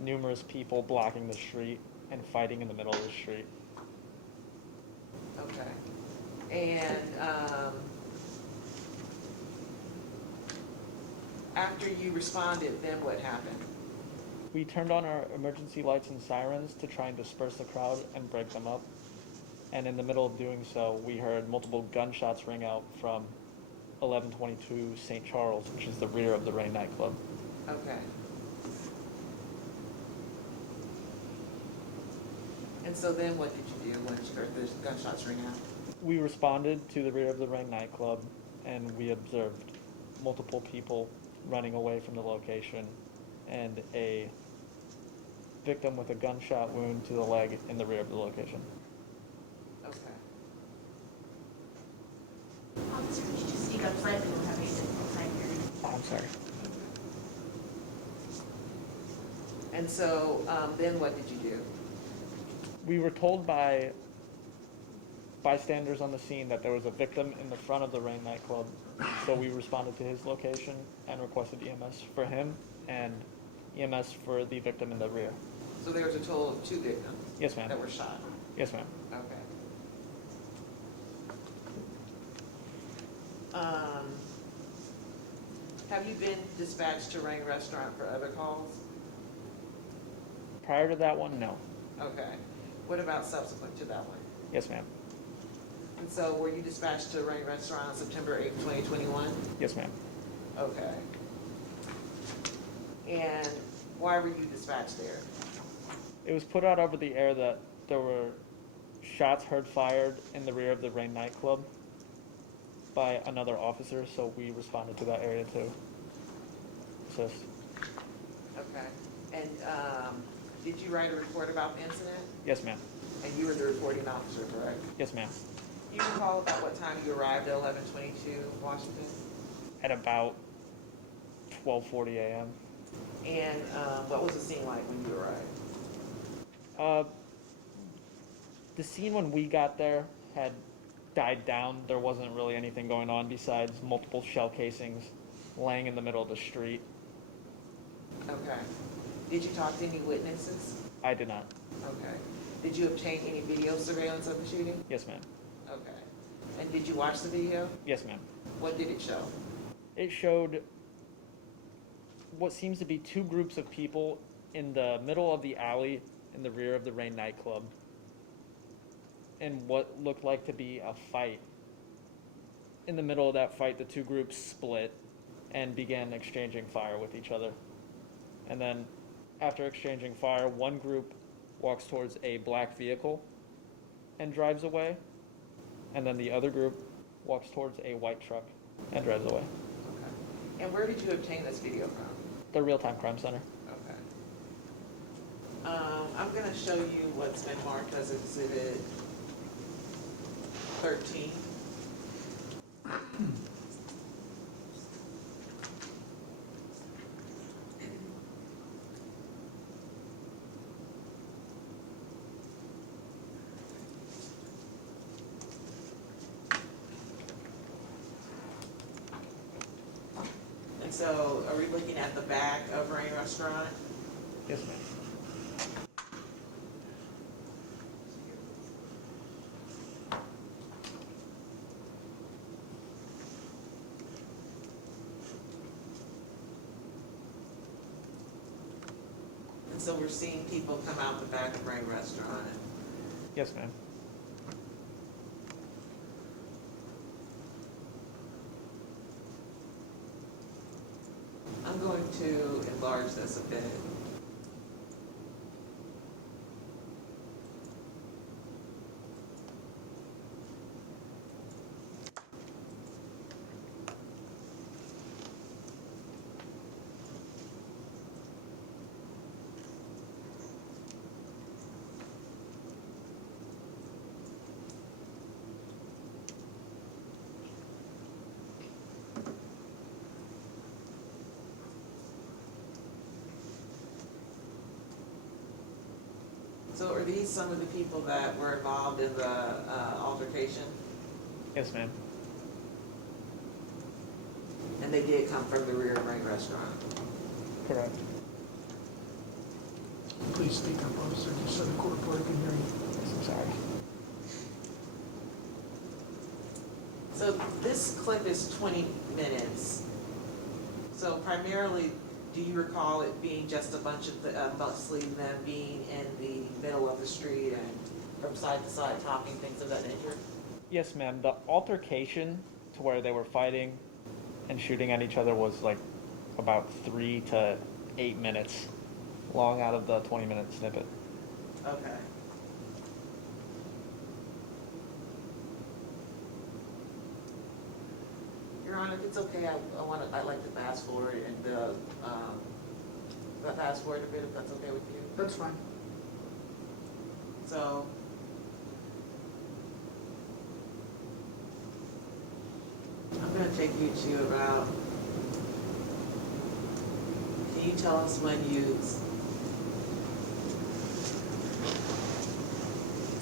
numerous people blocking the street and fighting in the middle of the street. Okay. And after you responded, then what happened? We turned on our emergency lights and sirens to try and disperse the crowd and break them up. And in the middle of doing so, we heard multiple gunshots ring out from 1122 St. Charles, which is the rear of the Rain nightclub. Okay. And so then what did you do when you heard the gunshots ring out? We responded to the rear of the Rain nightclub, and we observed multiple people running away from the location and a victim with a gunshot wound to the leg in the rear of the location. Okay. Officer, could you just speak up slightly? We're having a difficult time hearing. Oh, I'm sorry. And so then what did you do? We were told by bystanders on the scene that there was a victim in the front of the Rain nightclub, so we responded to his location and requested EMS for him and EMS for the victim in the rear. So there was a total of 2 victims Yes, ma'am. that were shot? Yes, ma'am. Okay. Have you been dispatched to Rain Restaurant for other calls? Prior to that one, no. Okay. What about subsequent to that one? Yes, ma'am. And so were you dispatched to Rain Restaurant on September 8th, 2021? Yes, ma'am. Okay. And why were you dispatched there? It was put out over the air that there were shots heard fired in the rear of the Rain nightclub by another officer, so we responded to that area to assist. Okay. And did you write a report about the incident? Yes, ma'am. And you were the reporting officer, correct? Yes, ma'am. Do you recall about what time you arrived at 1122 Washington? At about 12:40 a.m. And what was the scene like when you arrived? The scene when we got there had died down. There wasn't really anything going on besides multiple shell casings laying in the middle of the street. Okay. Did you talk to any witnesses? I did not. Okay. Did you obtain any video surveillance of the shooting? Yes, ma'am. Okay. And did you watch the video? Yes, ma'am. What did it show? It showed what seems to be 2 groups of people in the middle of the alley in the rear of the Rain nightclub, and what looked like to be a fight. In the middle of that fight, the 2 groups split and began exchanging fire with each other. And then after exchanging fire, one group walks towards a black vehicle and drives away, and then the other group walks towards a white truck and drives away. Okay. And where did you obtain this video from? The Real-Time Crime Center. Okay. I'm going to show you what's been marked as Exhibit 13. And so are we looking at the back of Rain Restaurant? Yes, ma'am. And so we're seeing people come out the back of Rain Restaurant. Yes, ma'am. I'm going to enlarge this a bit. So are these some of the people that were involved in the altercation? Yes, ma'am. And they did come from the rear of Rain Restaurant? Correct. Please speak up, officer, just so the court reporter can hear you. Yes, I'm sorry. So this clip is 20 minutes. So primarily, do you recall it being just a bunch of mostly them being in the middle of the street and from side to side talking, things of that nature? Yes, ma'am. The altercation to where they were fighting and shooting at each other was like about 3 to 8 minutes long out of the 20-minute snippet. Okay. Your Honor, if it's okay, I'd like to fast forward and fast forward a bit, if that's okay with you. That's fine. So, I'm gonna take you to about, can you tell us when you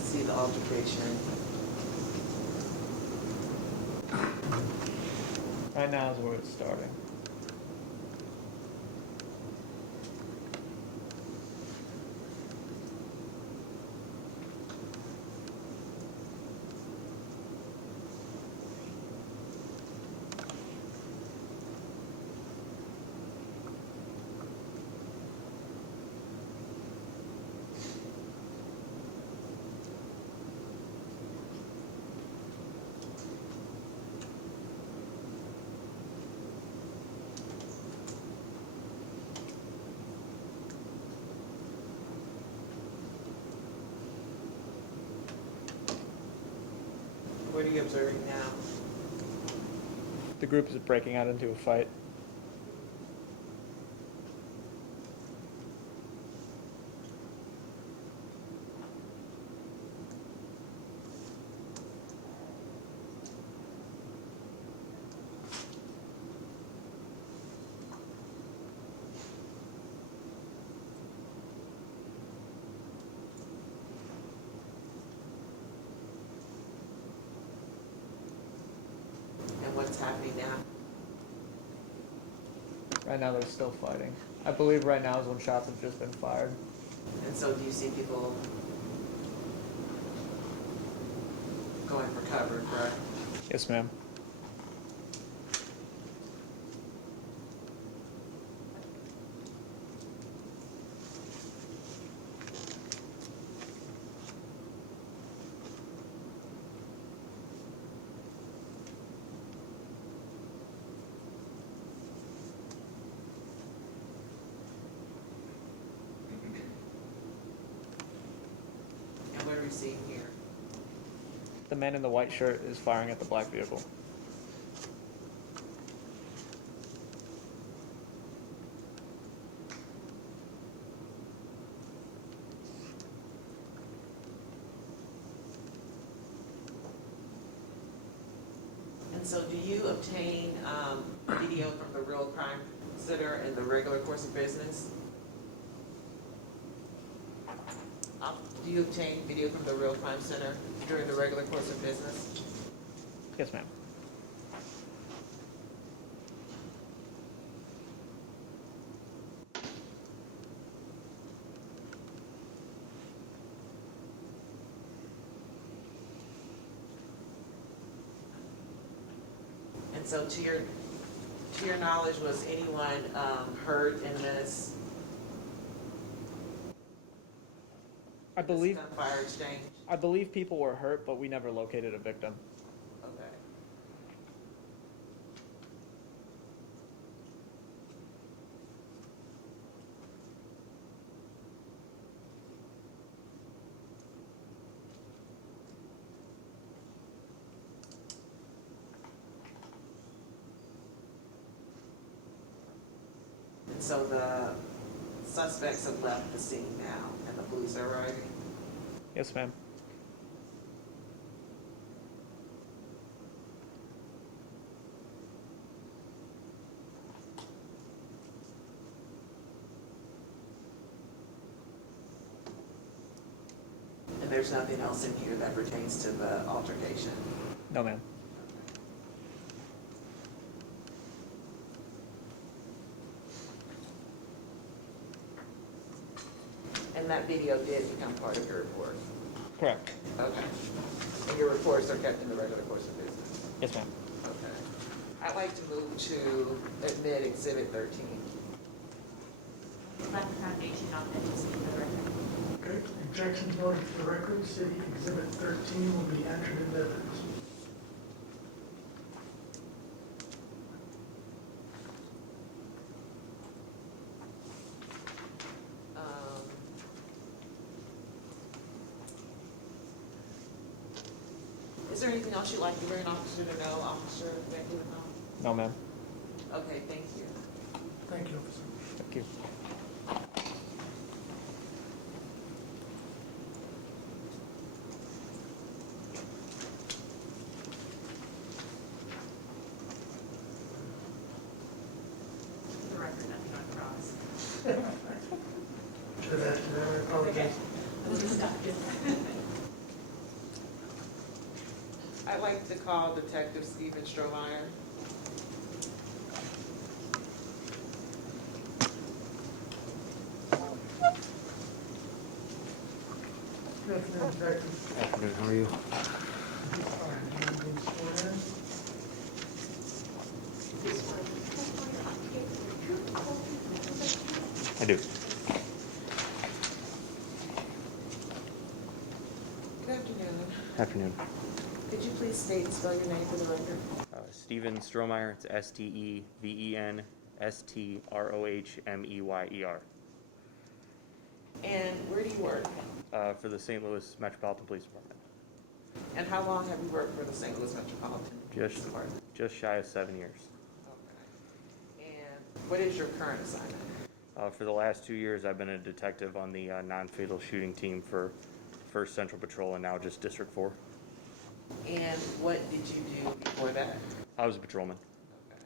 see the altercation? Right now is where it's starting. What are you observing now? The group is breaking out into a fight. And what's happening now? Right now they're still fighting. I believe right now is when shots have just been fired. And so do you see people going for cover, correct? Yes, ma'am. And what are we seeing here? The man in the white shirt is firing at the black vehicle. And And so do you obtain video from the Real Crime Center in the regular course of business? Do you obtain video from the Real Crime Center during the regular course of business? Yes, ma'am. And so to your knowledge, was anyone hurt in this I believe gunfire exchange? I believe people were hurt, but we never located a victim. Okay. And so the suspects have left the scene now, and the police are arriving? Yes, ma'am. And there's nothing else in here that pertains to the altercation? No, ma'am. And that video did become part of your report? Correct. Okay. And your reports are kept in the regular course of business? Yes, ma'am. Okay. I'd like to move to admit Exhibit 13. Let the foundation not that it's in the record. Okay, objections noted for the record, city exhibit 13 will be entered into evidence. Is there anything else you'd like the hearing officer to know, Officer Van Nieuwenhof? No, ma'am. Okay, thank you. Thank you, officer. Thank you. For the record, nothing on cross. Should have asked that, I apologize. I'd like to call Detective Stephen Strohmeyer. Good afternoon, Detective. Afternoon, how are you? Fine, you want to be sworn in? This one, testimony about to give the truth, the whole truth, and nothing but the truth. I do. Good afternoon. Afternoon. Could you please state and spell your name for the record? Steven Strohmeyer, it's STEVEN STROHMEYER. And where do you work? For the St. Louis Metropolitan Police Department. And how long have you worked for the St. Louis Metropolitan Police Department? Just shy of 7 years. Okay. And what is your current assignment? For the last 2 years, I've been a detective on the non-fatal shooting team for 1st Central Patrol and now just District 4. And what did you do before that? I was a patrolman. Okay.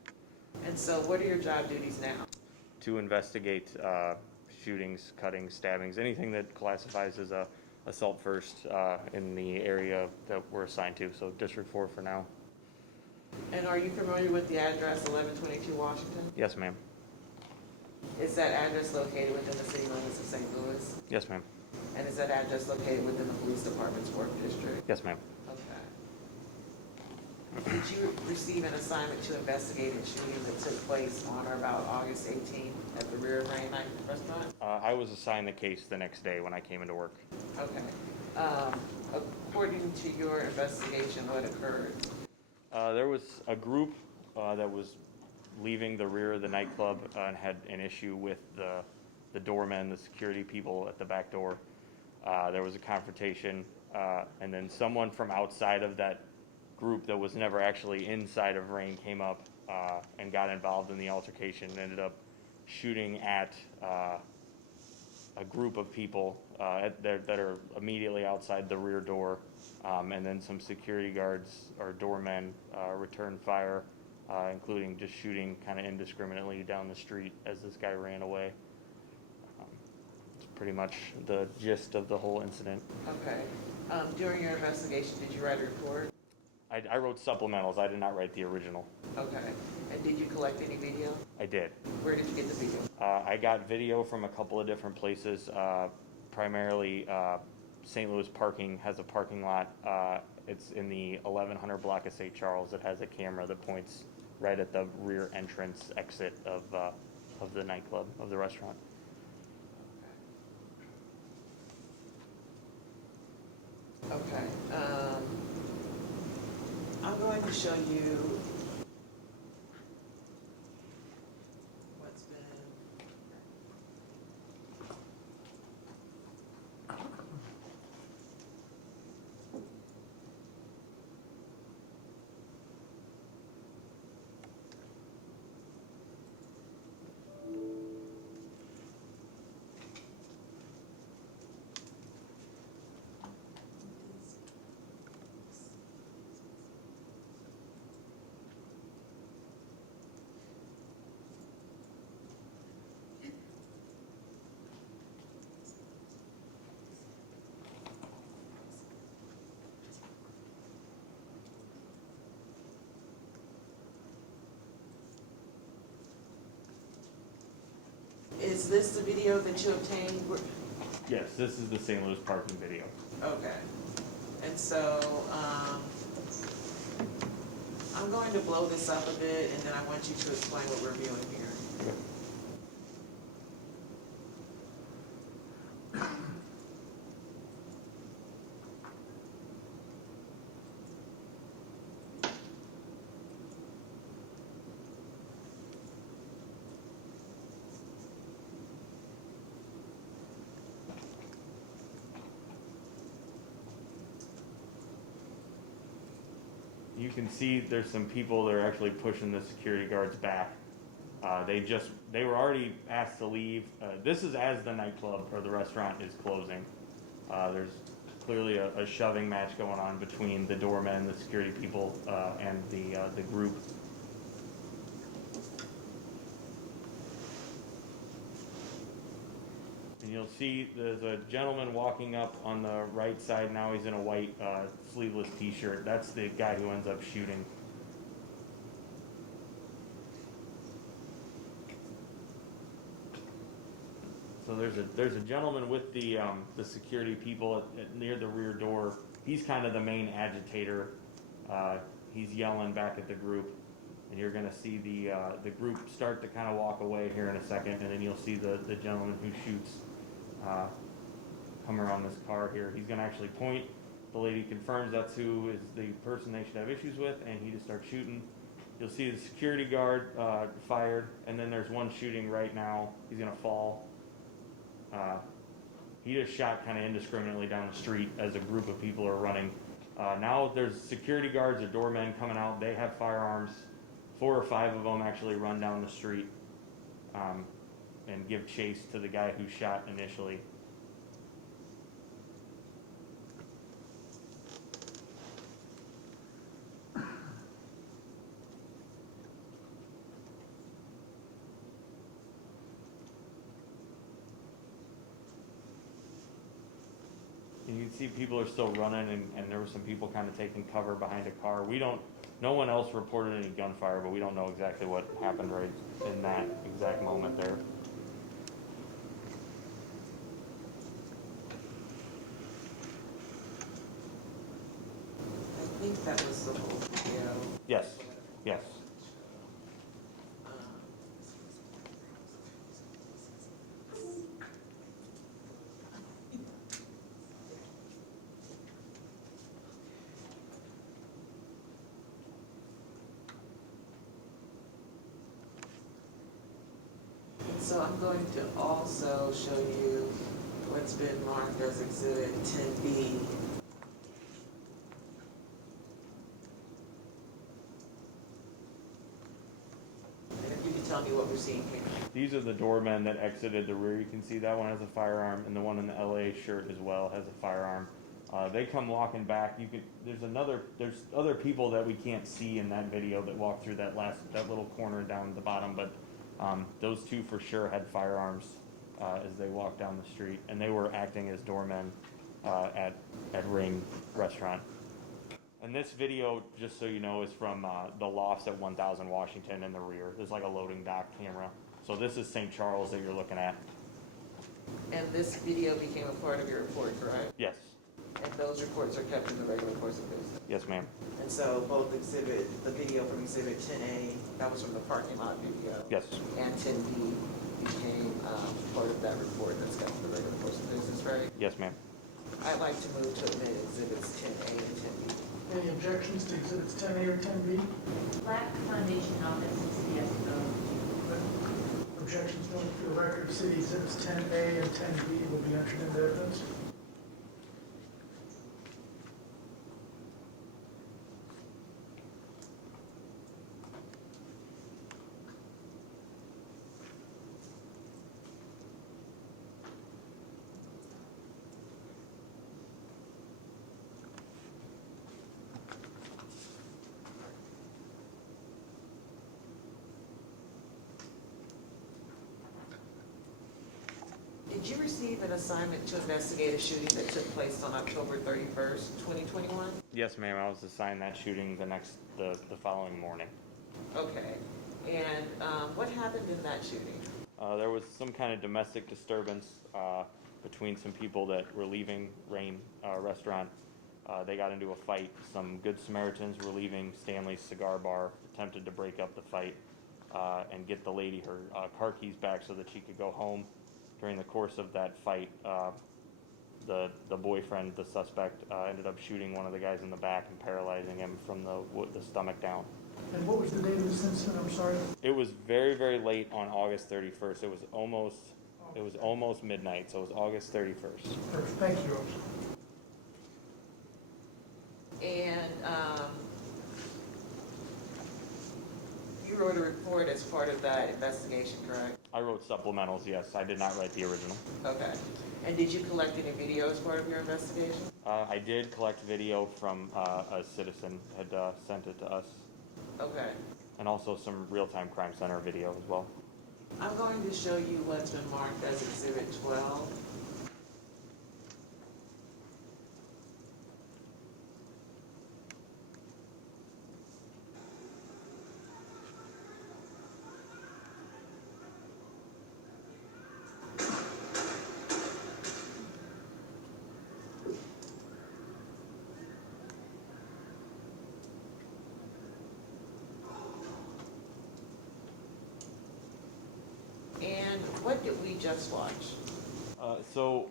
And so what are your job duties now? To investigate shootings, cuttings, stabbings, anything that classifies as a assault first in the area that we're assigned to. So District 4 for now. And are you familiar with the address 1122 Washington? Yes, ma'am. Is that address located within the city limits of St. Louis? Yes, ma'am. And is that address located within the police department's work district? Yes, ma'am. Okay. Did you receive an assignment to investigate a shooting that took place on or about August 18th at the rear of Rain Night Restaurant? I was assigned the case the next day when I came into work. Okay. According to your investigation, what occurred? There was a group that was leaving the rear of the nightclub and had an issue with the doormen, the security people at the back door. There was a confrontation, and then someone from outside of that group that was never actually inside of Rain came up and got involved in the altercation and ended up shooting at a group of people that are immediately outside the rear door, and then some security guards or doormen returned fire, including just shooting kind of indiscriminately down the street as this guy ran away. It's pretty much the gist of the whole incident. Okay. During your investigation, did you write a report? I wrote supplementals. I did not write the original. Okay. And did you collect any video? I did. Where did you get the video? I got video from a couple of different places, primarily St. Louis Parking has a parking lot. It's in the 1100 block of St. Charles. It has a camera that points right at the rear entrance exit of the nightclub, of the restaurant. Okay. I'm going to show you what's been. Is this the video that you obtained? Yes, this is the St. Louis Parking video. Okay. And so, I'm going to blow this up a bit, and then I want you to explain what we're viewing here. You can see there's some people that are actually pushing the security guards back. They were already asked to leave. This is as the nightclub or the restaurant is closing. There's clearly a shoving match going on between the doormen, the security people, and the group. And you'll see there's a gentleman walking up on the right side. Now he's in a white sleeveless t-shirt. That's the guy who ends up shooting. So there's a gentleman with the security people near the rear door. He's kind of the main agitator. He's yelling back at the group, and you're going to see the group start to kind of walk away here in a second, and then you'll see the gentleman who shoots come around this car here. He's going to actually point. The lady confirms that's who is the person they should have issues with, and he just starts shooting. You'll see the security guard fired, and then there's one shooting right now. He's going to fall. He just shot kind of indiscriminately down the street as a group of people are running. Now there's security guards or doormen coming out. They have firearms. 4 or 5 of them actually run down the street and give chase to the guy who shot initially. And you can see people are still running, and there were some people kind of taking cover behind a car. No one else reported any gunfire, but we don't know exactly what happened right in that exact moment there. I think that was the whole video. Yes, yes. So I'm going to also show you what's been marked as Exhibit 10B. And if you can tell me what we're seeing here. these are the doormen that exited the rear. You can see that one has a firearm, and the one in the LA shirt as well has a firearm. They come walking back. There's other people that we can't see in that video that walk through that little corner down at the bottom, but those two for sure had firearms as they walked down the street, and they were acting as doormen at Ring Restaurant. And this video, just so you know, is from the lofts at 1000 Washington in the rear. There's like a loading dock camera. So this is St. Charles that you're looking at. And this video became a part of your report, correct? Yes. And those reports are kept in the regular course of business? Yes, ma'am. And so both the video from exhibit 10A, that was from the parking lot video? Yes. And 10B became part of that report that's kept in the regular course of business, right? Yes, ma'am. I'd like to move to admit exhibits 10A and 10B. Any objections to exhibits 10A or 10B? Black foundation office, yes, Objections noted for the record, city exhibits 10A and 10B will be entered into evidence. Did you receive an assignment to investigate a shooting that took place on October 31st, 2021? Yes, ma'am. I was assigned that shooting the following morning. Okay. And what happened in that shooting? There was some kind of domestic disturbance between some people that were leaving Rain Restaurant. They got into a fight. Some Good Samaritans were leaving Stanley's Cigar Bar, attempted to break up the fight and get the lady her car keys back so that she could go home. During the course of that fight, the boyfriend, the suspect, ended up shooting one of the guys in the back and paralyzing him from the stomach down. And what was the date of this incident? I'm sorry. It was very, very late on August 31st. It was almost midnight, so it was August 31st. Perfect. Thank you, Rose. And you wrote a report as part of that investigation, correct? I wrote supplementals, yes. I did not write the original. Okay. And did you collect any video as part of your investigation? I did collect video from a citizen had sent it to us. Okay. And also some real-time crime center video as well. I'm going to show you what's been marked as Exhibit 12. And what did we just watch? So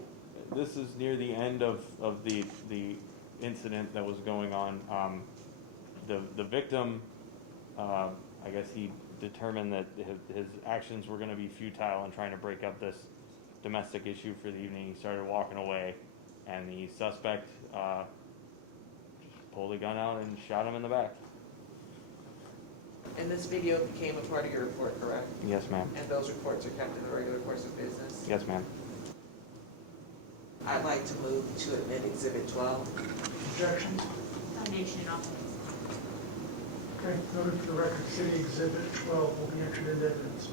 this is near the end of the incident that was going on. The victim, I guess he determined that his actions were going to be futile in trying to break up this domestic issue for the evening. He started walking away, and the suspect pulled a gun out and shot him in the back. And this video became a part of your report, correct? Yes, ma'am. And those reports are kept in the regular course of business? Yes, ma'am. I'd like to move to admit Exhibit 12. Objections? foundation office. Okay, noted for the record, city exhibit 12 will be entered into evidence.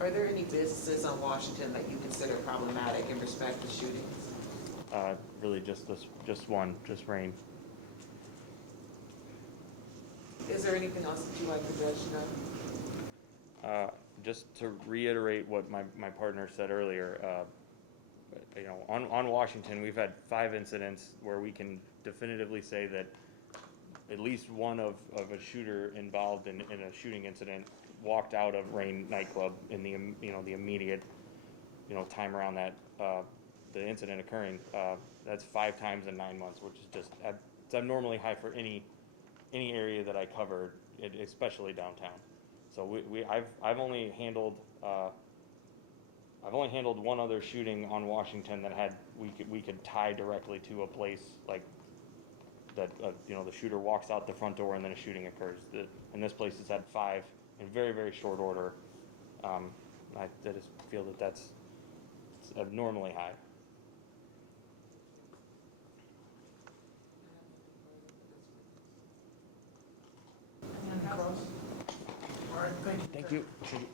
Are there any businesses on Washington that you consider problematic in respect to shootings? Really just one, just Rain. Is there anything else that you'd like to mention of? Just to reiterate what my partner said earlier, on Washington, we've had 5 incidents where we can definitively say that at least one of a shooter involved in a shooting incident walked out of Rain nightclub in the immediate time around that the incident occurring. That's 5 times in 9 months, which is just it's abnormally high for any area that I covered, especially downtown. So I've only handled I've only handled one other shooting on Washington that had we could tie directly to a place like that. The shooter walks out the front door and then a shooting occurs. In this place, it's had 5 in very, very short order. I just feel that it's abnormally high. Cross? All right, thank you. Thank you.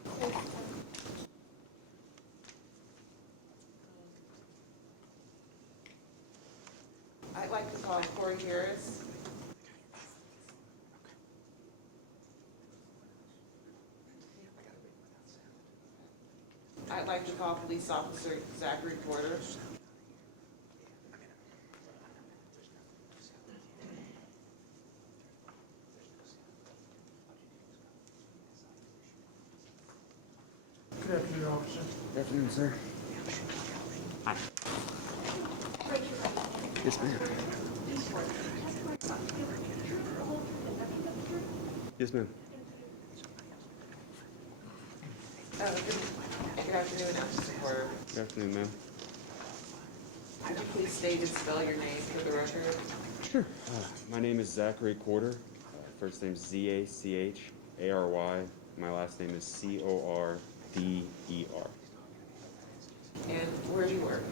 I'd like to call Corey Harris. I'd like to call Police Officer Zachary Porter. Good afternoon, officer. Good afternoon, sir. Hi. Raise your right hand. Yes, ma'am. Do you swear that the testimony you're about to give will be the truth, the whole truth, and nothing but the truth? Yes, ma'am. Good afternoon, Officer Porter. Good afternoon, ma'am. Could you please state and spell your name for the record? Sure. My name is Zachary Corder. First name is Zachary. My last name is Corder. And where do you work?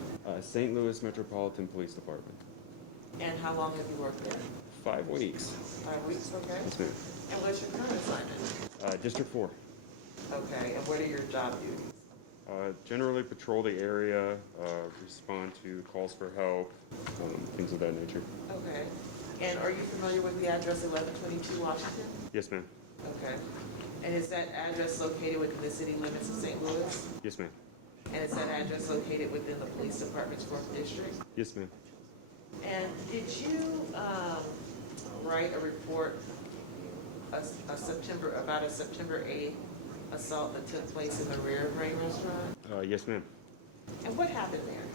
St. Louis Metropolitan Police Department. And how long have you worked there? 5 weeks. 5 weeks, okay. Yes, ma'am. And what's your current assignment? District 4. Okay, and what are your job duties? Generally patrol the area, respond to calls for help, things of that nature. Okay. And are you familiar with the address 1122 Washington? Yes, ma'am. Okay. And is that address located within the city limits of St. Louis? Yes, ma'am. And is that address located within the police department's 4th district? Yes, ma'am. And did you write a report about a September 8th assault that took place in the rear of Rain Restaurant? Yes, ma'am. And what happened there?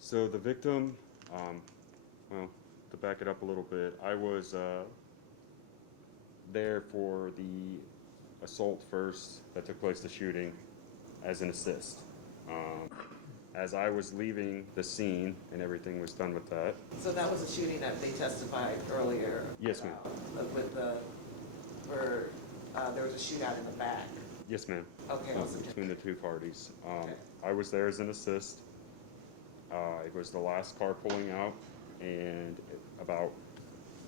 So the victim, to back it up a little bit, I was there for the assault first that took place, the shooting, as an assist. As I was leaving the scene and everything was done with that. So that was a shooting that they testified earlier? Yes, ma'am. Where there was a shootout in the back? Yes, ma'am. Okay. Between the two parties. Okay. I was there as an assist. It was the last car pulling out, and about,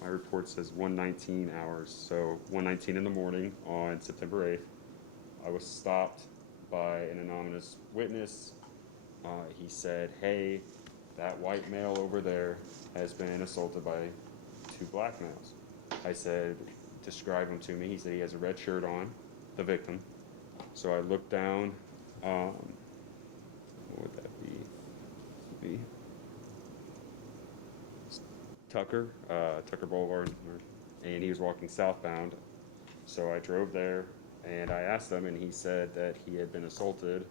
my report says 1:19 hours, so 1:19 in the morning on September 8th, I was stopped by an anonymous witness. He said, "Hey, that white male over there has been assaulted by 2 black males." I said, "Describe him to me." He said he has a red shirt on, the victim. So I looked down, what would that be? Tucker Boulevard, and he was walking southbound. So I drove there, and I asked him, and he said that he had been assaulted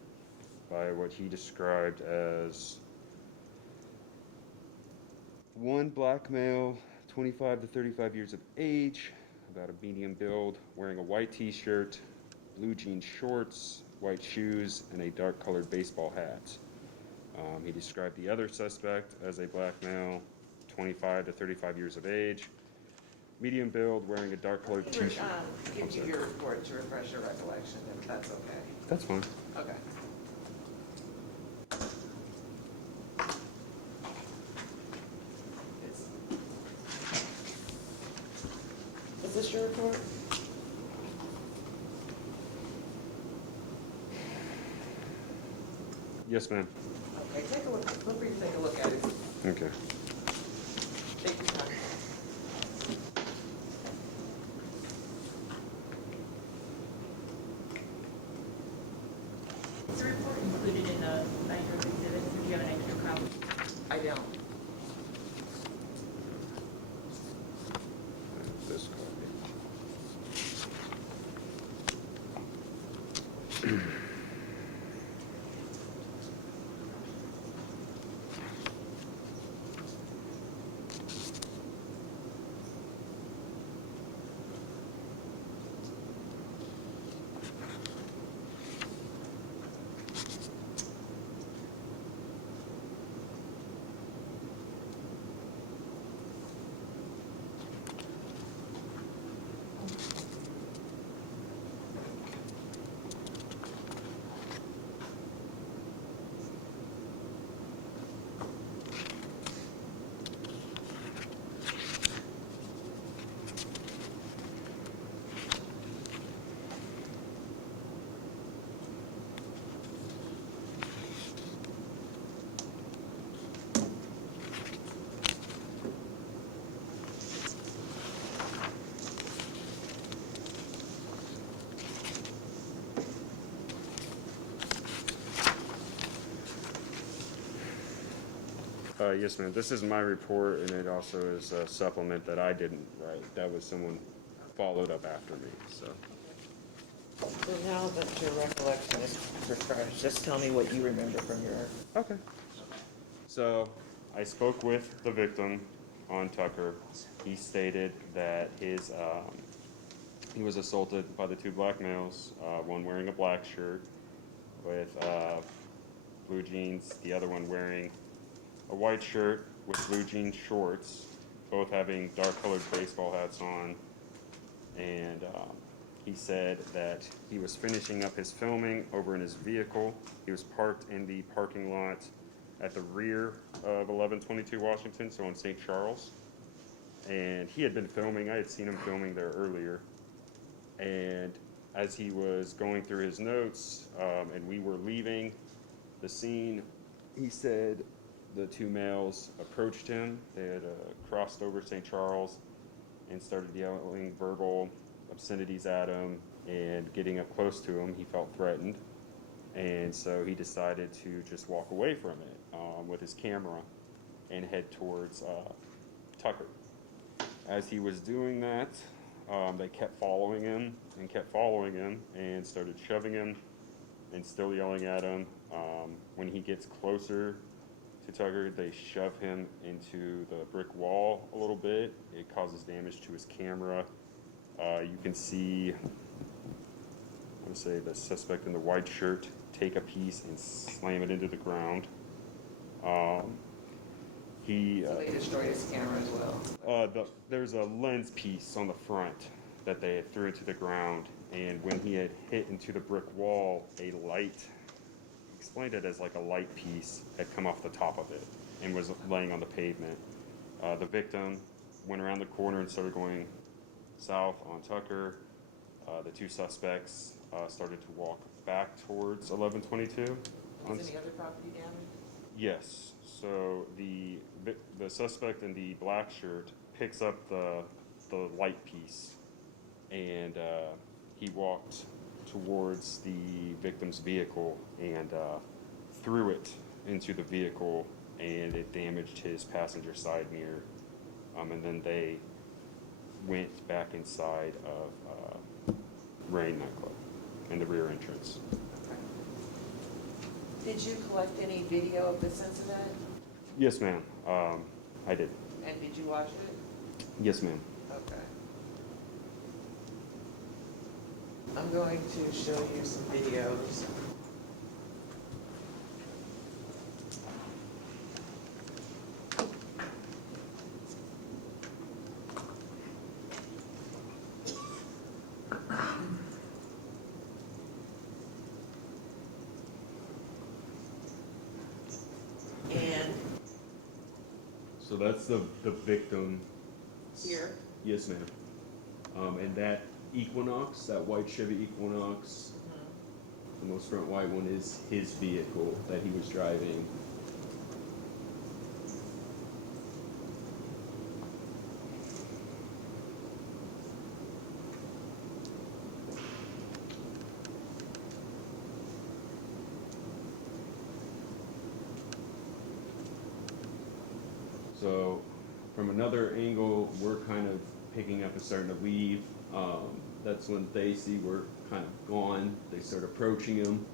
by what he described as one black male, 25 to 35 years of age, about a medium build, wearing a white t-shirt, blue jean shorts, white shoes, and a dark-colored baseball hat. He described the other suspect as a black male, 25 to 35 years of age, medium build, wearing a dark-colored t-shirt. Give you your report to refresh your recollection, if that's okay. That's fine. Okay. Is this your report? Yes, ma'am. Okay, take a look. Feel free to take a look at it. Okay. Take your time. Is the report included in the binder of exhibits, or do you have an extra copy? I don't. This copy. Yes, ma'am. This is my report, and it also is a supplement that I didn't write. That was someone followed up after me, so. So now that your recollection is refreshed, just tell me what you remember from your. Okay. So, I spoke with the victim on Tucker. He stated that he was assaulted by the two black males, one wearing a black shirt with blue jeans, the other one wearing a white shirt with blue jean shorts, both having dark colored baseball hats on. And he said that he was finishing up his filming over in his vehicle. He was parked in the parking lot at the rear of 1122 Washington, so on St. Charles. And he had been filming. I had seen him filming there earlier. And as he was going through his notes and we were leaving the scene, he said the two males approached him. They had crossed over St. Charles and started yelling verbal obscenities at him, and getting up close to him, he felt threatened. And so he decided to just walk away from it with his camera and head towards Tucker. As he was doing that, they kept following him and started shoving him and still yelling at him. When he gets closer to Tucker, they shove him into the brick wall a little bit. It causes damage to his camera. You can see, I would say, the suspect in the white shirt take a piece and slam it into the ground. So they destroyed his camera as well? There's a lens piece on the front that they threw into the ground, and when he had hit into the brick wall, a light, explained it as like a light piece, had come off the top of it and was laying on the pavement. The victim went around the corner and started going south on Tucker. The two suspects started to walk back towards 1122. Was any other property damaged? Yes. So the suspect in the black shirt picks up the light piece, and he walked towards the victim's vehicle and threw it into the vehicle, and it damaged his passenger side mirror. And then they went back inside of Rain nightclub in the rear entrance. Did you collect any video of this incident? Yes, ma'am. I did. And did you watch it? Yes, ma'am. Okay. I'm going to show you some videos. And So that's the victim. here, Yes, ma'am. And that Equinox, that white Chevy Equinox, the most front white one, is his vehicle that he was driving. So from another angle, we're kind of picking up and starting to leave. That's when they see we're kind of gone. They start approaching him.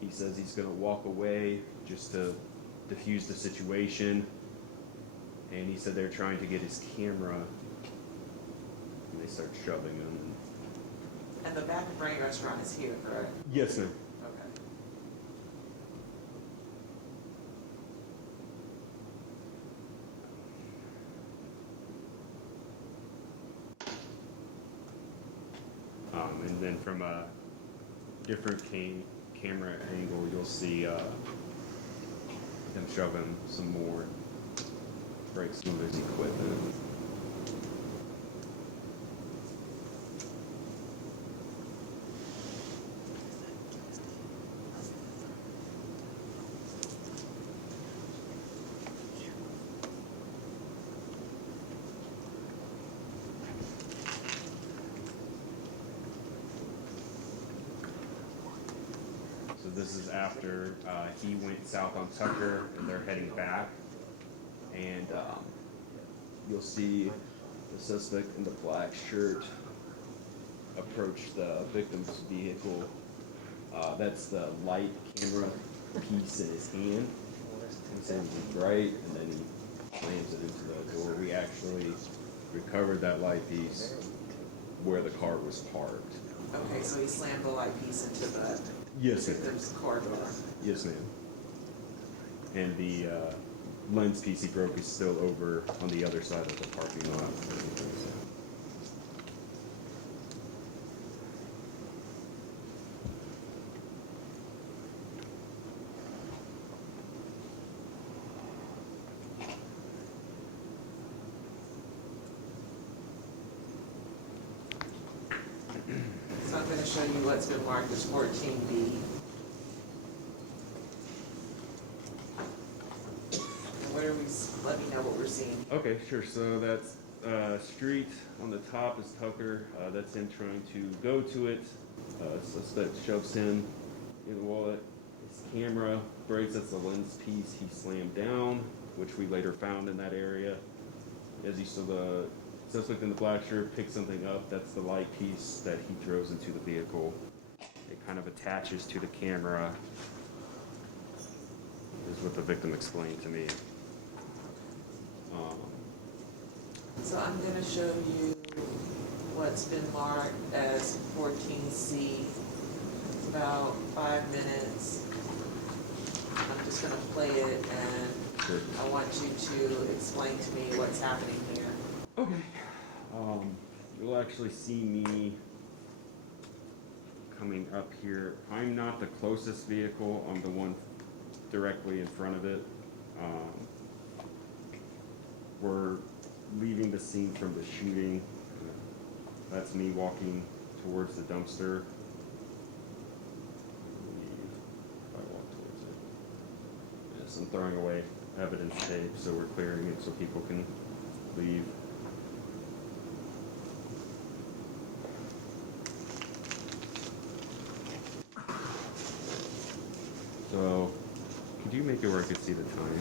He says he's going to walk away just to diffuse the situation. And he said they're trying to get his camera. And they start shoving him. and the Back of Rain restaurant is here, correct? Yes, ma'am. Okay. And then from a different camera angle, you'll see them shoving some more, break some of his equipment. So this is after he went south on Tucker and they're heading back. and you'll see the suspect in the black shirt approach the victim's vehicle. That's the light camera piece in his hand. It's in bright, and then he slams it into the door. We actually recovered that light piece where the car was parked. Okay, so he slammed the light piece into the Yes, ma'am. victim's car door. Yes, ma'am. And the lens piece he broke is still over on the other side of the parking lot. So I'm gonna show you what's been marked as 14B. And what are we, let me know what we're seeing. Okay, sure. So that's street on the top is Tucker. That's him trying to go to it. Suspect shoves him in the wallet. His camera breaks. That's the lens piece he slammed down, which we later found in that area. As you saw, the suspect in the black shirt picks something up. That's the light piece that he throws into the vehicle. It kind of attaches to the camera, is what the victim explained to me. So I'm gonna show you what's been marked as 14C. It's about 5 minutes. I'm just gonna play it, and Sure. I want you to explain to me what's happening here. Okay. You'll actually see me coming up here. I'm not the closest vehicle. I'm the one directly in front of it. We're leaving the scene from the shooting. That's me walking towards the dumpster. I walk towards it. Yes, I'm throwing away evidence tape, so we're clearing it so people can leave. So, could you make it where I could see the time,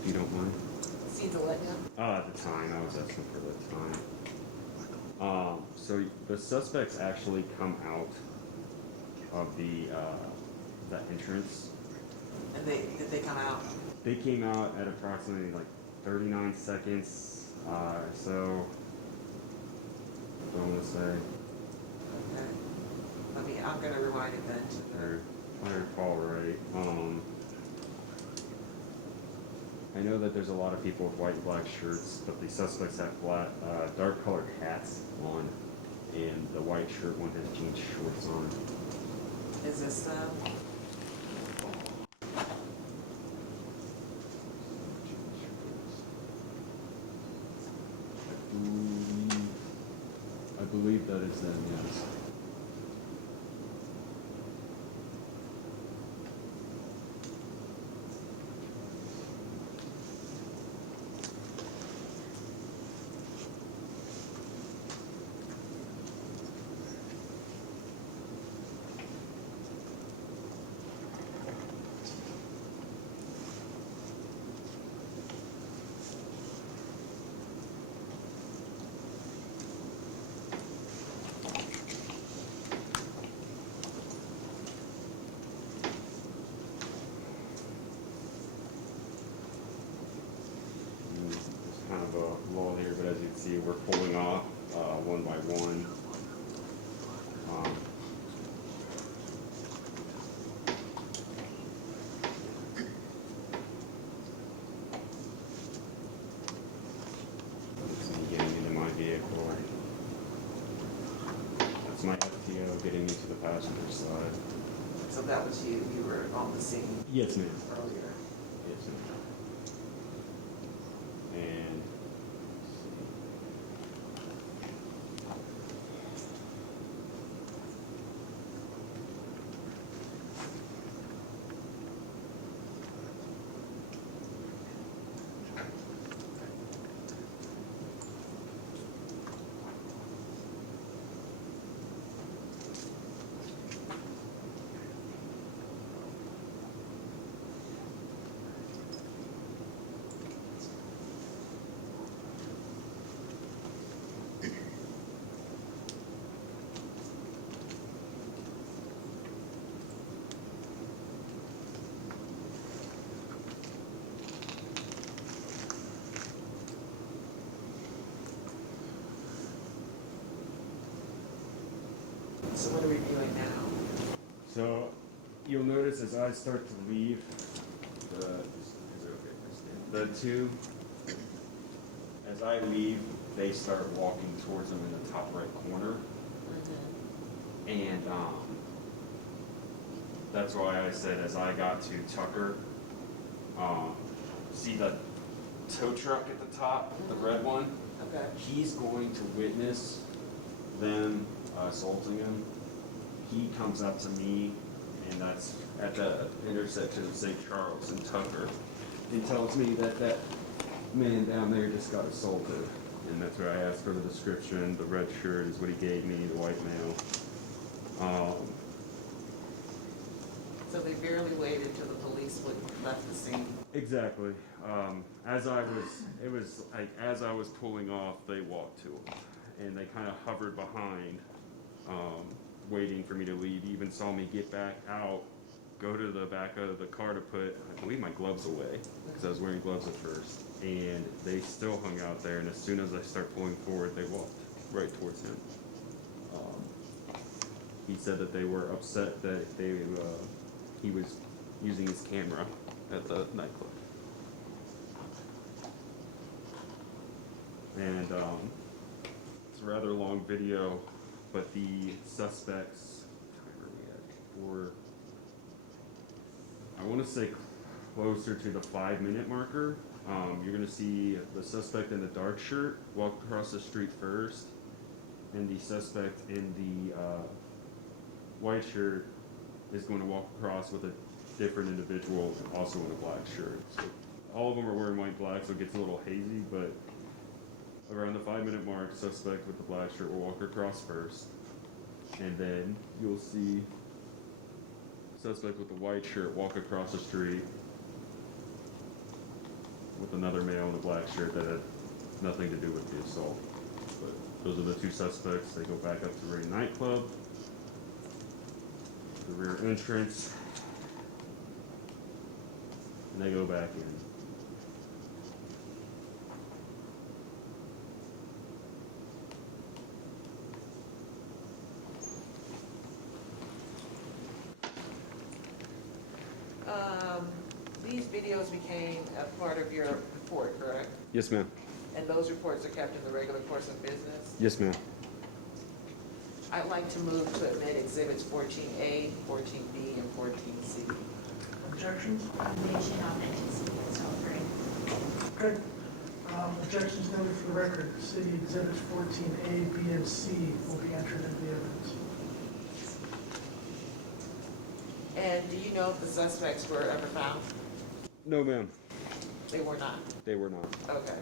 if you don't mind? See the what now? The time. I was asking for the time. So the suspects actually come out of the entrance. And did they come out? They came out at approximately like 39 seconds. So, what do I want to say? Okay. I'm gonna rewind it then. If I recall right. I know that there's a lot of people with white and black shirts, but the suspects have dark colored hats on, and the white shirt one has jean shorts on. Is this I believe that is them, yes. Kind of a lull here, but as you can see, we're pulling off one by one. That's me getting into my vehicle. That's my FTO getting into the passenger side. So that was you. You were on the scene Yes, ma'am. earlier. Yes, ma'am. And as I start to leave, the two, as I leave, they start walking towards them in the top right corner. And that's why I said as I got to Tucker, see the tow truck at the top, the red one? Okay. He's going to witness them assaulting him. He comes up to me, and that's at the intersection of St. Charles and Tucker, and tells me that that man down there just got assaulted. And that's where I asked for the description. The red shirt is what he gave me, the white male. So they barely waited till the police would left the scene. Exactly. As I was pulling off, they walked to him, and they kind of hovered behind, waiting for me to leave. Even saw me get back out, go to the back of the car to put, I believe, my gloves away, because I was wearing gloves at first, and they still hung out there. And as soon as I start pulling forward, they walked right towards him. He said that they were upset that he was using his camera at the nightclub. And it's a rather long video, but the suspects, where are we at? I want to say closer to the 5-minute marker. You're going to see the suspect in the dark shirt walk across the street first, and the suspect in the white shirt is going to walk across with a different individual also in a black shirt. So all of them are wearing white and black, so it gets a little hazy, but around the 5-minute mark, suspect with the black shirt will walk across first, and then you'll see suspect with the white shirt walk across the street with another male in a black shirt that had nothing to do with the assault. But those are the two suspects. They go back up to Rain nightclub, the rear entrance, and they go back in. These videos became a part of your report, correct? Yes, ma'am. And those reports are kept in the regular course of business? Yes, ma'am. I'd like to move to admit exhibits 14A, 14B, and 14C. Objections? Mention authenticity and so forth. Okay. Objections noted for the record. City exhibits 14A, B, and C will be entered into the evidence. And do you know if the suspects were ever found? No, ma'am. They were not? They were not. Okay.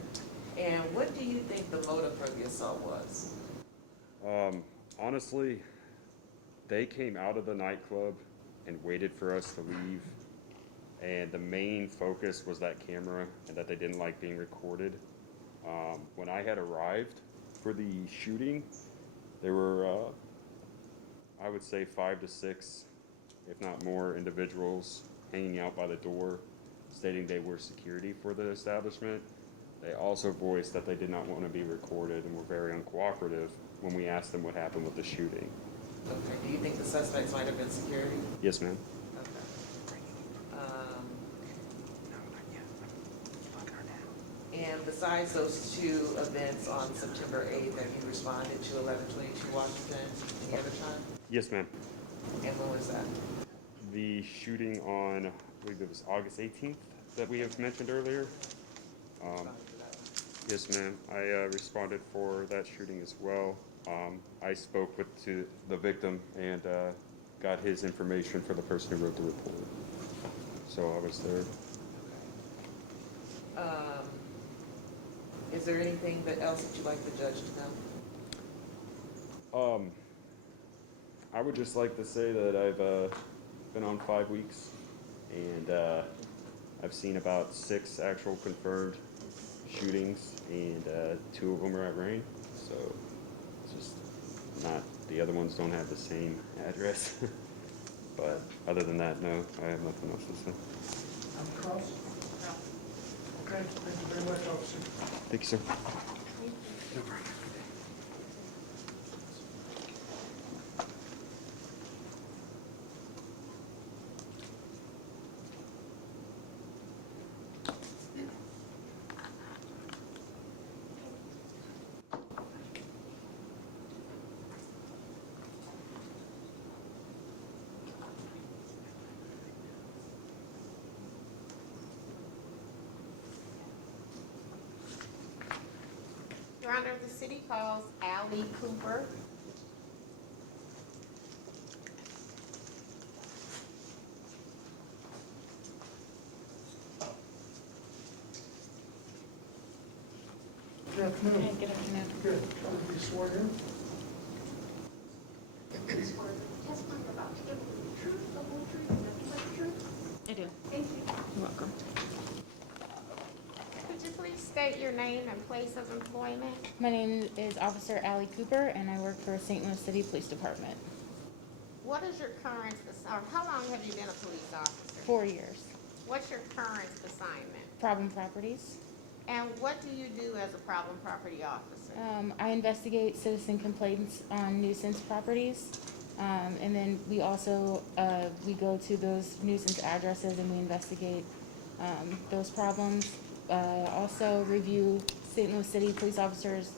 And what do you think the motive for the assault was? Honestly, they came out of the nightclub and waited for us to leave. And the main focus was that camera and that they didn't like being recorded. When I had arrived for the shooting, there were, I would say 5 to 6, if not more, individuals hanging out by the door, stating they were security for the establishment. They also voiced that they did not want to be recorded and were very uncooperative when we asked them what happened with the shooting. Okay. Do you think the suspects might have been security? Yes, ma'am. And besides those two events on September 8th, have you responded to 1122 Washington any other time? Yes, ma'am. And when was that? The shooting on, I believe it was August 18th that we have mentioned earlier. Yes, ma'am. I responded for that shooting as well. I spoke to the victim and got his information for the person who wrote the report. So I was there. Is there anything else that you'd like the judge to know? I would just like to say that I've been on 5 weeks, and I've seen about 6 actual confirmed shootings, and 2 of them are at Rain. So it's just not, the other ones don't have the same address. But other than that, no, I have nothing else to say. Cross? Okay, thank you very much, officer. Thank you, sir. Honor, the city calls Allie Cooper. Good afternoon. Good afternoon. Good. Will you be sworn in? Do you swear that the testimony you're about to give will be the truth, the whole truth, and nothing but the truth? I do. Thank you. You're welcome. Could you please state your name and place of employment? My name is Officer Allie Cooper, and I work for St. Louis City Police Department. What is your current, or how long have you been a police officer? 4 years. What's your current assignment? Problem properties. And what do you do as a problem property officer? I investigate citizen complaints on nuisance properties. And then we also, we go to those nuisance addresses and we investigate those problems. Also review St. Louis City police officers'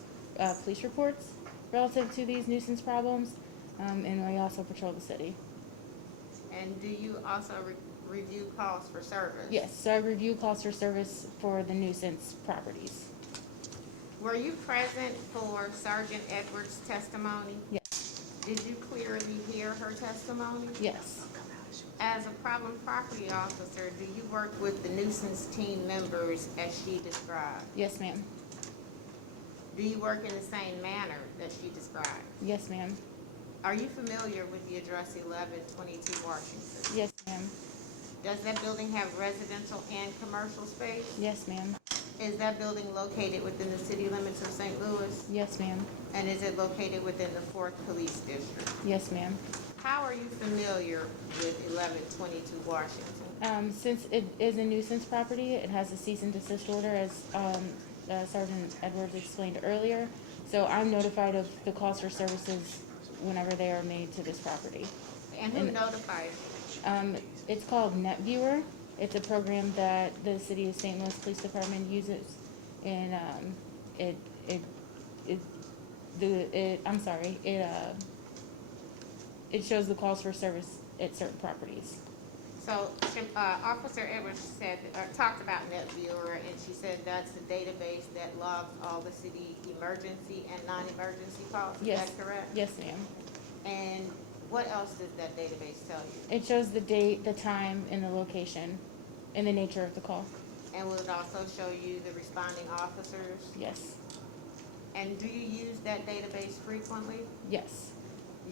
police reports relative to these nuisance problems. And we also patrol the city. And do you also review calls for service? Yes, so I review calls for service for the nuisance properties. Were you present for Sergeant Edwards' testimony? Yes. Did you clearly hear her testimony? Yes. As a problem property officer, do you work with the nuisance team members as she described? Yes, ma'am. Do you work in the same manner that she described? Yes, ma'am. Are you familiar with the address 1122 Washington? Yes, ma'am. Does that building have residential and commercial space? Yes, ma'am. Is that building located within the city limits of St. Louis? Yes, ma'am. And is it located within the 4th Police District? Yes, ma'am. How are you familiar with 1122 Washington? Since it is a nuisance property, it has a cease and desist order, as Sergeant Edwards explained earlier. So I'm notified of the calls for services whenever they are made to this property. And who notifies you? It's called NetViewer. It's a program that the City of St. Louis Police Department uses, and it shows the calls for service at certain properties. So Officer Edwards said, talked about NetViewer, and she said that's the database that logs all the city emergency and non-emergency calls. Is Yes. that correct? Yes, ma'am. And what else does that database tell you? It shows the date, the time, and the location, and the nature of the call. And will it also show you the responding officers? Yes. And do you use that database frequently? Yes.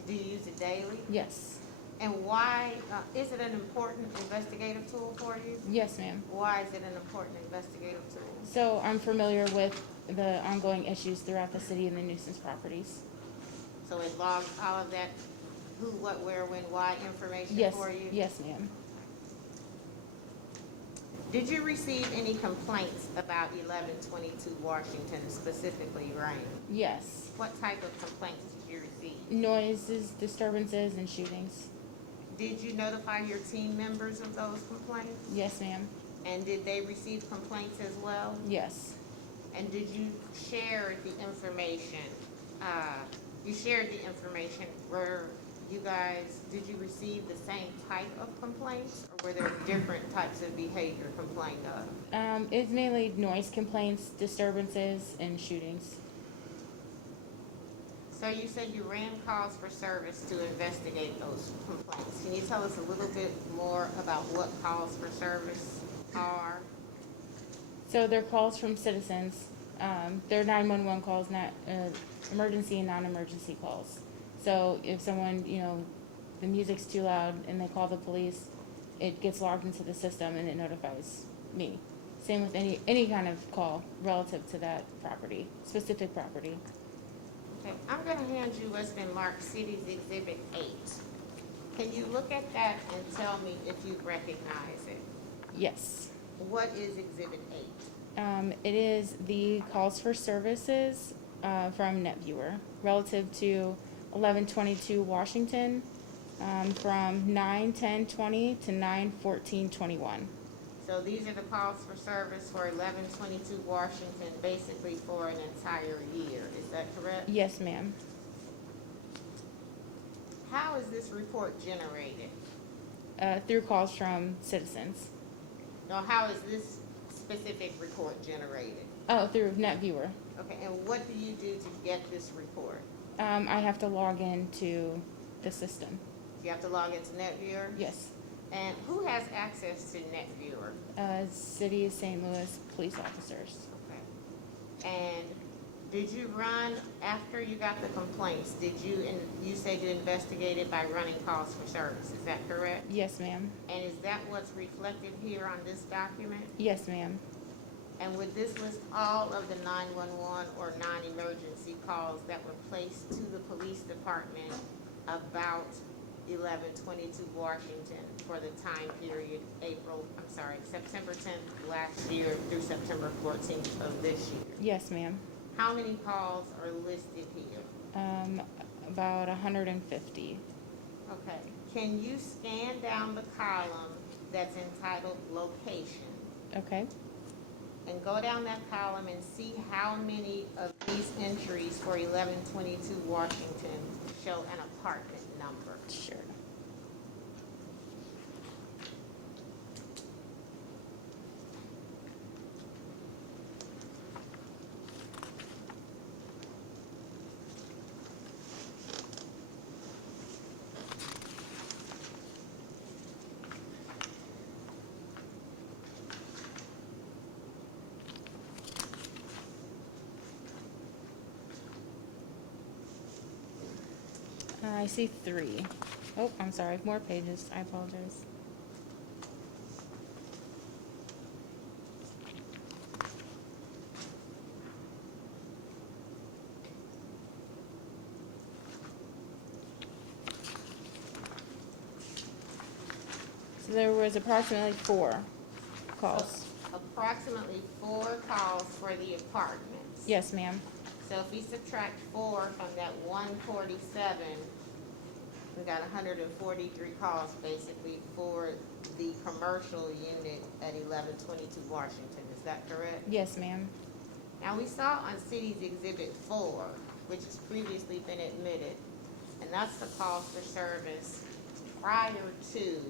Do you use it daily? Yes. And why, is it an important investigative tool for you? Yes, ma'am. Why is it an important investigative tool? So I'm familiar with the ongoing issues throughout the city and the nuisance properties. So it logs all of that who, what, where, when, why information Yes. for you? Yes, ma'am. Did you receive any complaints about 1122 Washington, specifically rain? Yes. What type of complaints did you receive? Noises, disturbances, and shootings. Did you notify your team members of those complaints? Yes, ma'am. And did they receive complaints as well? Yes. And did you share the information? You shared the information. Were you guys, did you receive the same type of complaints, or were there different types of behavior complained of? It's mainly noise complaints, disturbances, and shootings. So you said you ran calls for service to investigate those complaints. Can you tell us a little bit more about what calls for service are? So they're calls from citizens. They're 911 calls, not emergency and non-emergency calls. So if someone, the music's too loud and they call the police, it gets logged into the system and it notifies me. Same with any kind of call relative to that property, specific property. Okay, I'm gonna hand you what's been marked City's Exhibit 8. Can you look at that and tell me if you recognize it? Yes. What is Exhibit 8? It is the calls for services from NetViewer relative to 1122 Washington from 9/10/20 to 9/14/21. So these are the calls for service for 1122 Washington, basically for an entire year. Is that correct? Yes, ma'am. How is this report generated? Through calls from citizens. Now, how is this specific report generated? generated? Oh, through NetViewer. Okay, and what do you do to get this report? I have to log into the system. You have to log into NetViewer? Yes. And who has access to NetViewer? City of St. Louis police officers. Okay. And did you run, after you got the complaints, you said you investigated by running calls for service, is that correct? Yes, ma'am. And is that what's reflected here on this document? Yes, ma'am. And would this list all of the 911 or non-emergency calls that were placed to the police department about 1122 Washington for the time period September 10th last year through September 14th of this year? Yes, ma'am. How many calls are listed here? About 150. Okay. Can you scan down the column that's entitled location Okay. and go down that column and see how many of these entries for 1122 Washington show an apartment number? Sure. I see 3. Oh, I'm sorry. More pages. I apologize. So there was approximately 4 calls. Approximately 4 calls for the apartments. Yes, ma'am. So if we subtract 4 from that 147, we got 143 calls basically for the commercial unit at 1122 Washington. Is that correct? Yes, ma'am. Now, we saw on City's Exhibit 4, which has previously been admitted, and that's the calls for service prior to,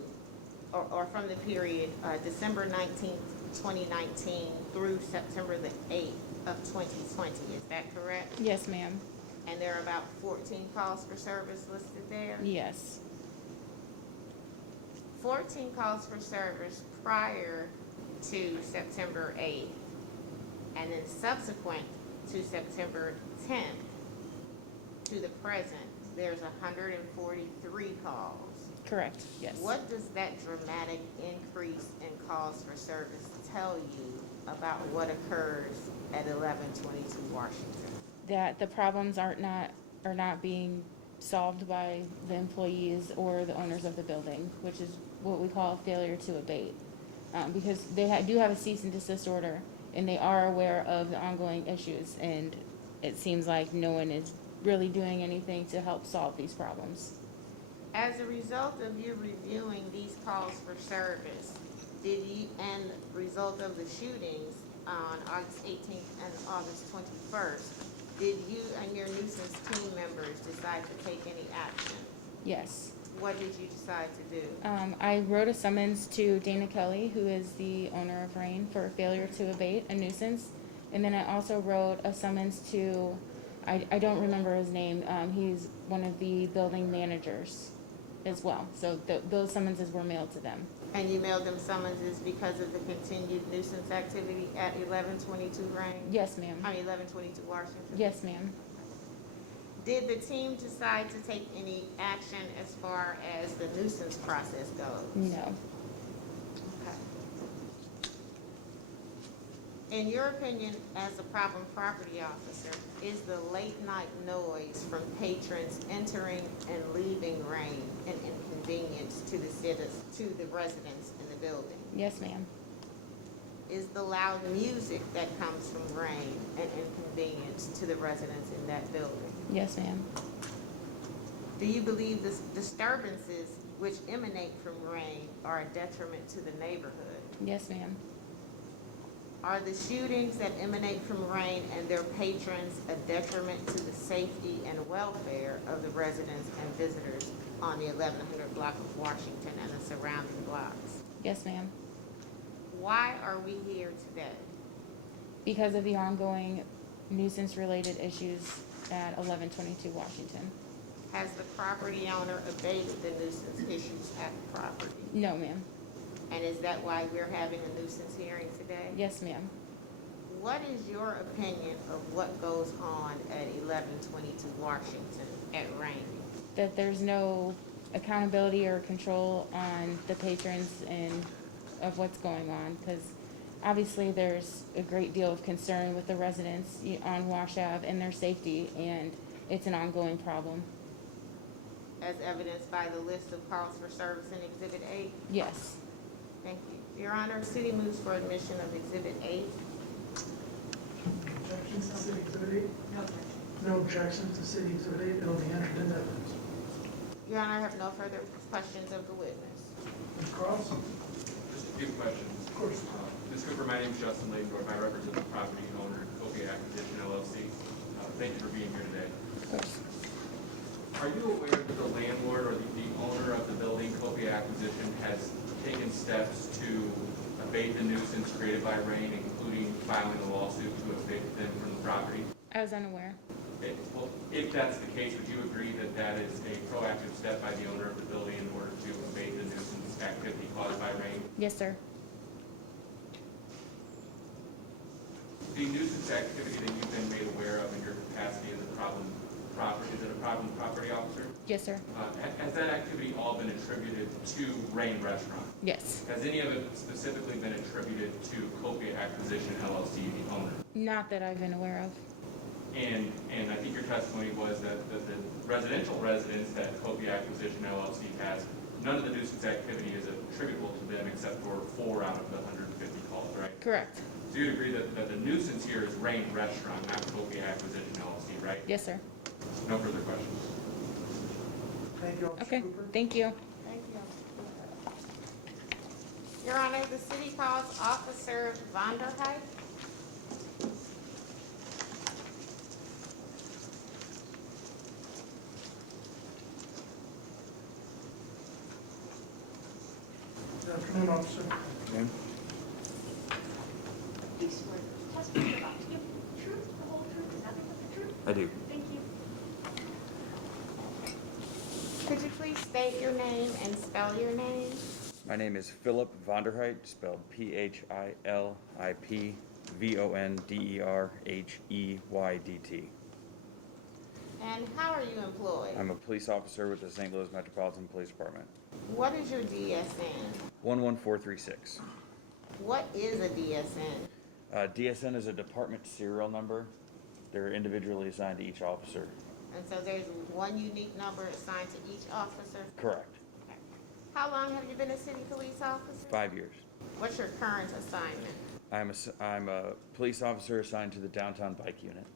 or from the period December 19th, 2019 through September the 8th of 2020. Is that correct? Yes, ma'am. And there are about 14 calls for service listed there? Yes. 14 calls for service prior to September 8th, and then subsequent to September 10th to the present, there's 143 calls. Correct. Yes. What does that dramatic increase in calls for service tell you about what occurs at 1122 Washington? That the problems are not being solved by the employees or the owners of the building, which is what we call a failure to abate. Because they do have a cease and desist order, and they are aware of the ongoing issues, and it seems like no one is really doing anything to help solve these problems. As a result of you reviewing these calls for service, and result of the shootings on August 18th and August 21st, did you and your nuisance team members decide to take any action? Yes. What did you decide to do? I wrote a summons to Dana Kelly, who is the owner of Rain, for a failure to abate a nuisance. And then I also wrote a summons to, I don't remember his name, he's one of the building managers as well. So those summonses were mailed to them. And you mailed them summonses because of the continued nuisance activity at 1122 Rain? Yes, ma'am. 1122 Washington? Yes, ma'am. Did the team decide to take any action as far as the nuisance process goes? No. In your opinion, as a problem property officer, is the late night noise from patrons entering and leaving Rain an inconvenience to the residents in the building? Yes, ma'am. Is the loud music that comes from Rain an inconvenience to the residents in that building? Yes, ma'am. Do you believe the disturbances which emanate from Rain are a detriment to the neighborhood? Yes, ma'am. Are the shootings that emanate from Rain and their patrons a detriment to the safety and welfare of the residents and visitors on the 1100 block of Washington and the surrounding blocks? Yes, ma'am. Why are we here today? because of the ongoing nuisance-related issues at 1122 Washington. Has the property owner abated the nuisance issues at the property? No, ma'am. And is that why we're having a nuisance hearing today? Yes, ma'am. What is your opinion of what goes on at 1122 Washington at Rain? That there's no accountability or control on the patrons and of what's going on, because obviously there's a great deal of concern with the residents on Wash Ave and their safety, and it's an ongoing problem. As evidenced by the list of calls for service in Exhibit 8? Yes. Thank you. Your Honor, city moves for admission of Exhibit 8. Objections to City Exhibit 8? No objection. No objections to City Exhibit 8. It'll be entered into evidence. Your Honor, I have no further questions of the witness. Ms. Cross? Just a few questions. Of course. Ms. Cooper, my name is Justin Ladendorf. I represent the property owner, Copia Acquisition LLC. Thank you for being here today. Are you aware that the landlord or the owner of the building, Copia Acquisition, has taken steps to abate the nuisance created by rain, including filing a lawsuit to evict them from the property? I was unaware. Well, if that's the case, would you agree that that is a proactive step by the owner of the building in order to abate the nuisance activity caused by rain? Yes, sir. The nuisance activity that you've been made aware of in your capacity as a problem property, is it a problem property officer? Yes, sir. Has that activity all been attributed to Rain Restaurant? Yes. Has any of it specifically been attributed to Copia Acquisition LLC, the owner? Not that I've been aware of. And I think your testimony was that the residential residents that Copia Acquisition LLC has, none of the nuisance activity is attributable to them except for 4 out of the 150 calls, right? Correct. So you'd agree that the nuisance here is Rain Restaurant, not Copia Acquisition LLC, right? Yes, sir. No further questions. Thank you, Officer Okay, Cooper. thank you. Thank you. Your Honor, the city calls Officer Vonderheit. Good afternoon, Officer. Do you swear the testimony you're about to give the truth, the whole truth, and nothing but the truth? I do. Thank you. Could you please state your name and spell your name? My name is Philip Vonderheit, spelled Philip Vonderheydt. And how are you employed? I'm a police officer with the St. Louis Metropolitan Police Department. What is your DSN? 11436. What is a DSN? DSN is a department serial number. They're individually assigned to each officer. And so there's one unique number assigned to each officer? Correct. Okay. How long have you been a city police officer? 5 years. What's your current assignment? I'm a police officer assigned to the downtown bike unit.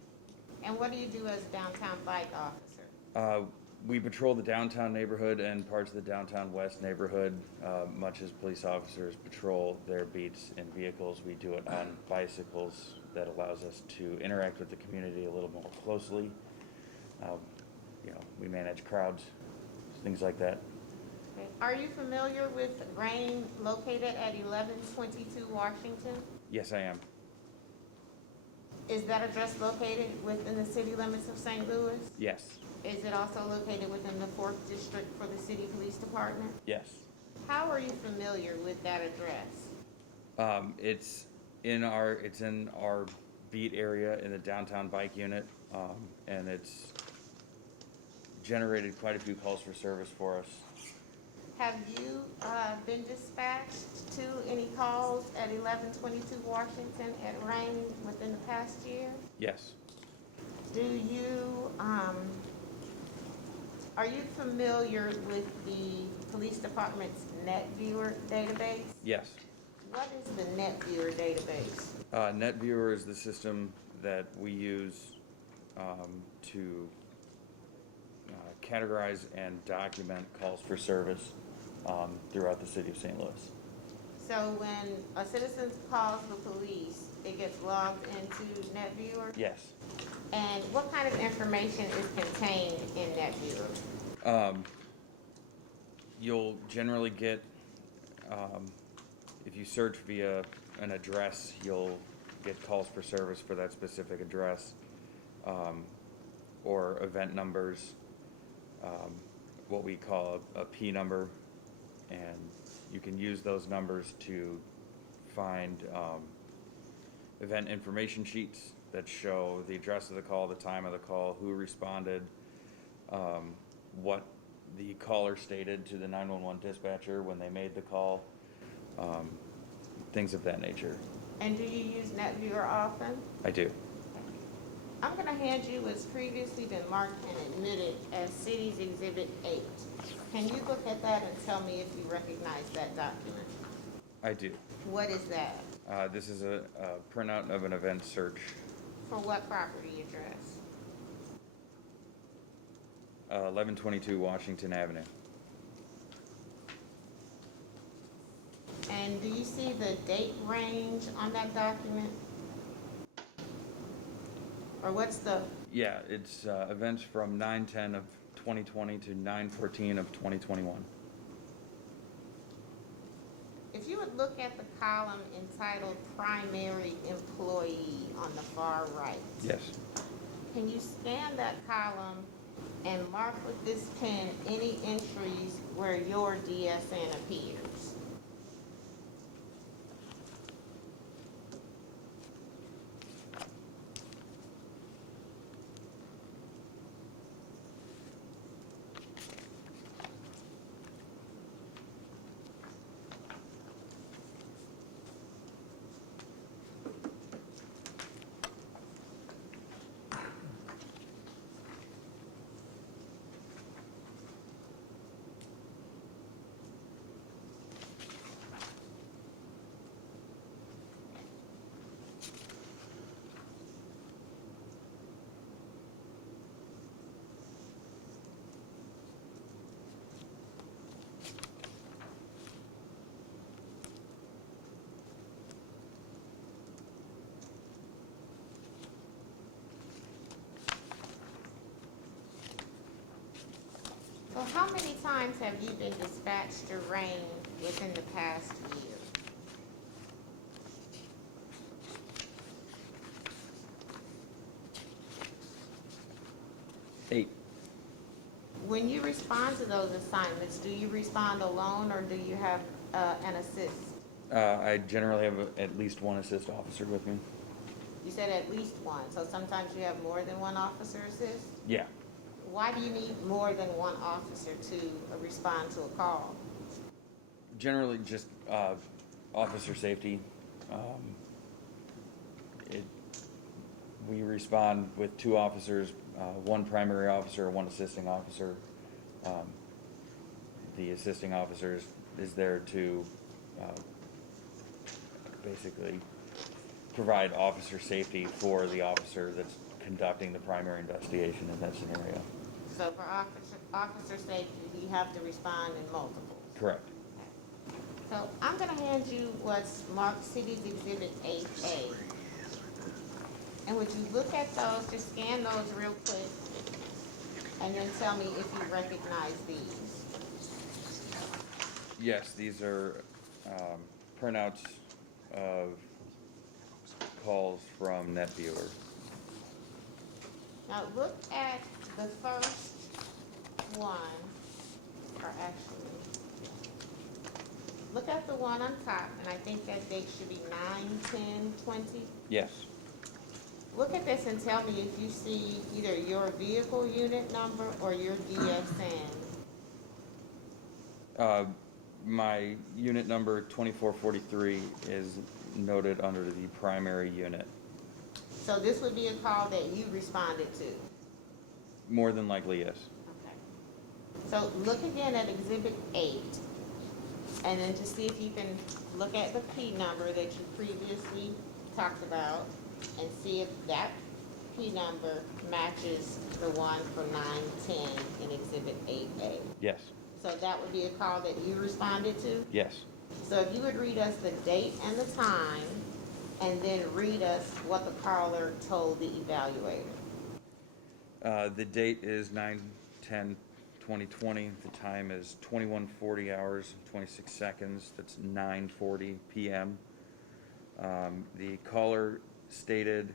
And what do you do as a downtown bike officer? We patrol the downtown neighborhood and parts of the downtown west neighborhood, much as police officers patrol their beats in vehicles. We do it on bicycles. That allows us to interact with the community a little more closely. We manage crowds, things like that. Okay. Are you familiar with Rain located at 1122 Washington? Yes, I am. Is that address located within the city limits of St. Louis? Yes. Is it also located within the 4th District for the City Police Department? Yes. How are you familiar with that address? It's in our beat area in the downtown bike unit, and it's generated quite a few calls for service for us. Have you been dispatched to any calls at 1122 Washington at Rain within the past year? Yes. Are you familiar with the police department's NetViewer database? Yes. What is the NetViewer database? NetViewer is the system that we use to categorize and document calls for service throughout the city of St. Louis. So when a citizen calls the police, it gets logged into NetViewer? Yes. And what kind of information is contained in NetViewer? You'll generally get, if you search via an address, you'll get calls for service for that specific address, or event numbers, what we call a P number, and you can use those numbers to find event information sheets that show the address of the call, the time of the call, who responded, what the caller stated to the 911 dispatcher when they made the call, things of that nature. And do you use NetViewer often? I do. I'm gonna hand you what's previously been marked and admitted as City's Exhibit 8. Can you look at that and tell me if you recognize that document? I do. What is that? This is a printout of an event search. For what property address? 1122 Washington Avenue. And do you see the date range on that document? Or what's the, Yeah, it's events from 9/10 of 2020 to 9/14 of 2021. if you would look at the column entitled Primary Employee on the far right, Yes. can you scan that column and mark with this pen any entries where your DSN appears? So how many times have you been dispatched to Rain within the past year? Eight. When you respond to those assignments, do you respond alone or do you have an assist? I generally have at least one assist officer with me. You said at least one, so sometimes you have more than one officer assist? Yeah. Why do you need more than one officer to respond to a call? Generally just officer safety. We respond with two officers, one primary officer, one assisting officer. The assisting officer is there to basically provide officer safety for the officer that's conducting the primary investigation in that scenario. So for officer safety, you have to respond in multiples. Correct. So I'm gonna hand you what's marked City's Exhibit 8A. And would you look at those, just scan those real quick, and then tell me if you recognize these. Yes, these are printouts of calls from NetViewer. Now look at the first one, or actually, look at the one on top, and I think that date should be 9/10/20. Yes. Look at this and tell me if you see either your vehicle unit number or your DSN. My unit number 2443 is noted under the primary unit. So this would be a call that you responded to? More than likely, yes. Okay. So look again at Exhibit 8, and then to see if you can look at the P number that you previously talked about, and see if that P number matches the one for 9/10 in Exhibit 8A. Yes. So that would be a call that you responded to? Yes. So if you would read us the date and the time, and then read us what the caller told the evaluator. The date is 9/10/2020. The time is 21:40 hours, 26 seconds. That's 9:40 p.m. The caller stated,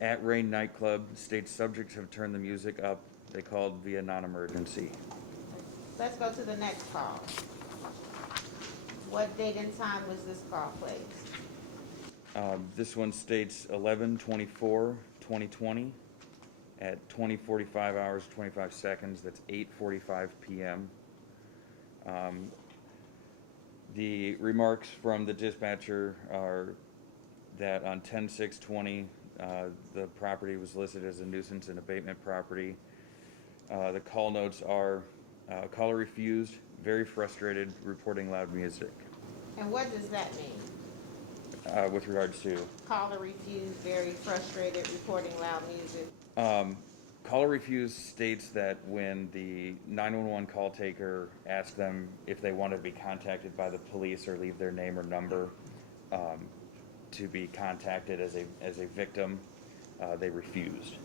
at Rain nightclub, states subjects have turned the music up. They called via non-emergency. Let's go to the next call. What date and time was this call placed? This one states 11/24/2020 at 20:45 hours 25 seconds. That's 8:45 p.m. The remarks from the dispatcher are that on 10/6/20, the property was listed as a nuisance and abatement property. The call notes are caller refused, very frustrated, reporting loud music. And what does that mean? With regards to Caller refused, very frustrated, reporting loud music. caller refused states that when the 911 call taker asked them if they wanted to be contacted by the police or leave their name or number to be contacted as a victim, they refused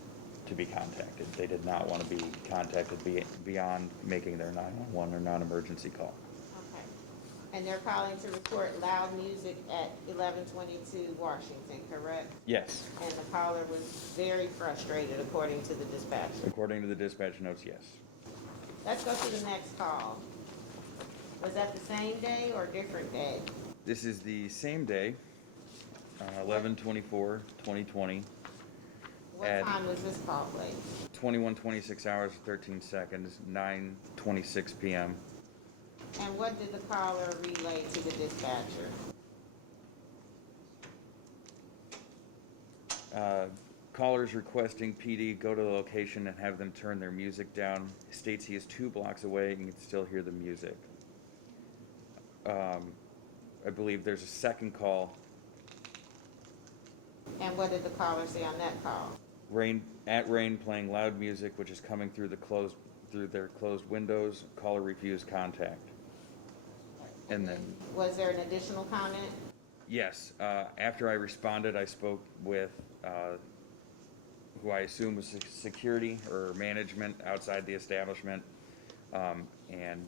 to be contacted. They did not want to be contacted beyond making their 911 or non-emergency call. Okay. And they're calling to report loud music at 1122 Washington, correct? Yes. And the caller was very frustrated, according to the dispatcher. According to the dispatch notes, yes. Let's go to the next call. Was that the same day or different day? This is the same day, 11/24/2020. What At time was this call placed? 21:26 hours 13 seconds, 9:26 p.m. And what did the caller relay to the dispatcher? Callers requesting PD go to the location and have them turn their music down. States he is 2 blocks away and can still hear the music. I believe there's a second call. And what did the caller say on that call? Rain playing loud music, which is coming through their closed windows. Caller refused contact. And then, Was there an additional comment? yes, after I responded, I spoke with who I assume was security or management outside the establishment, and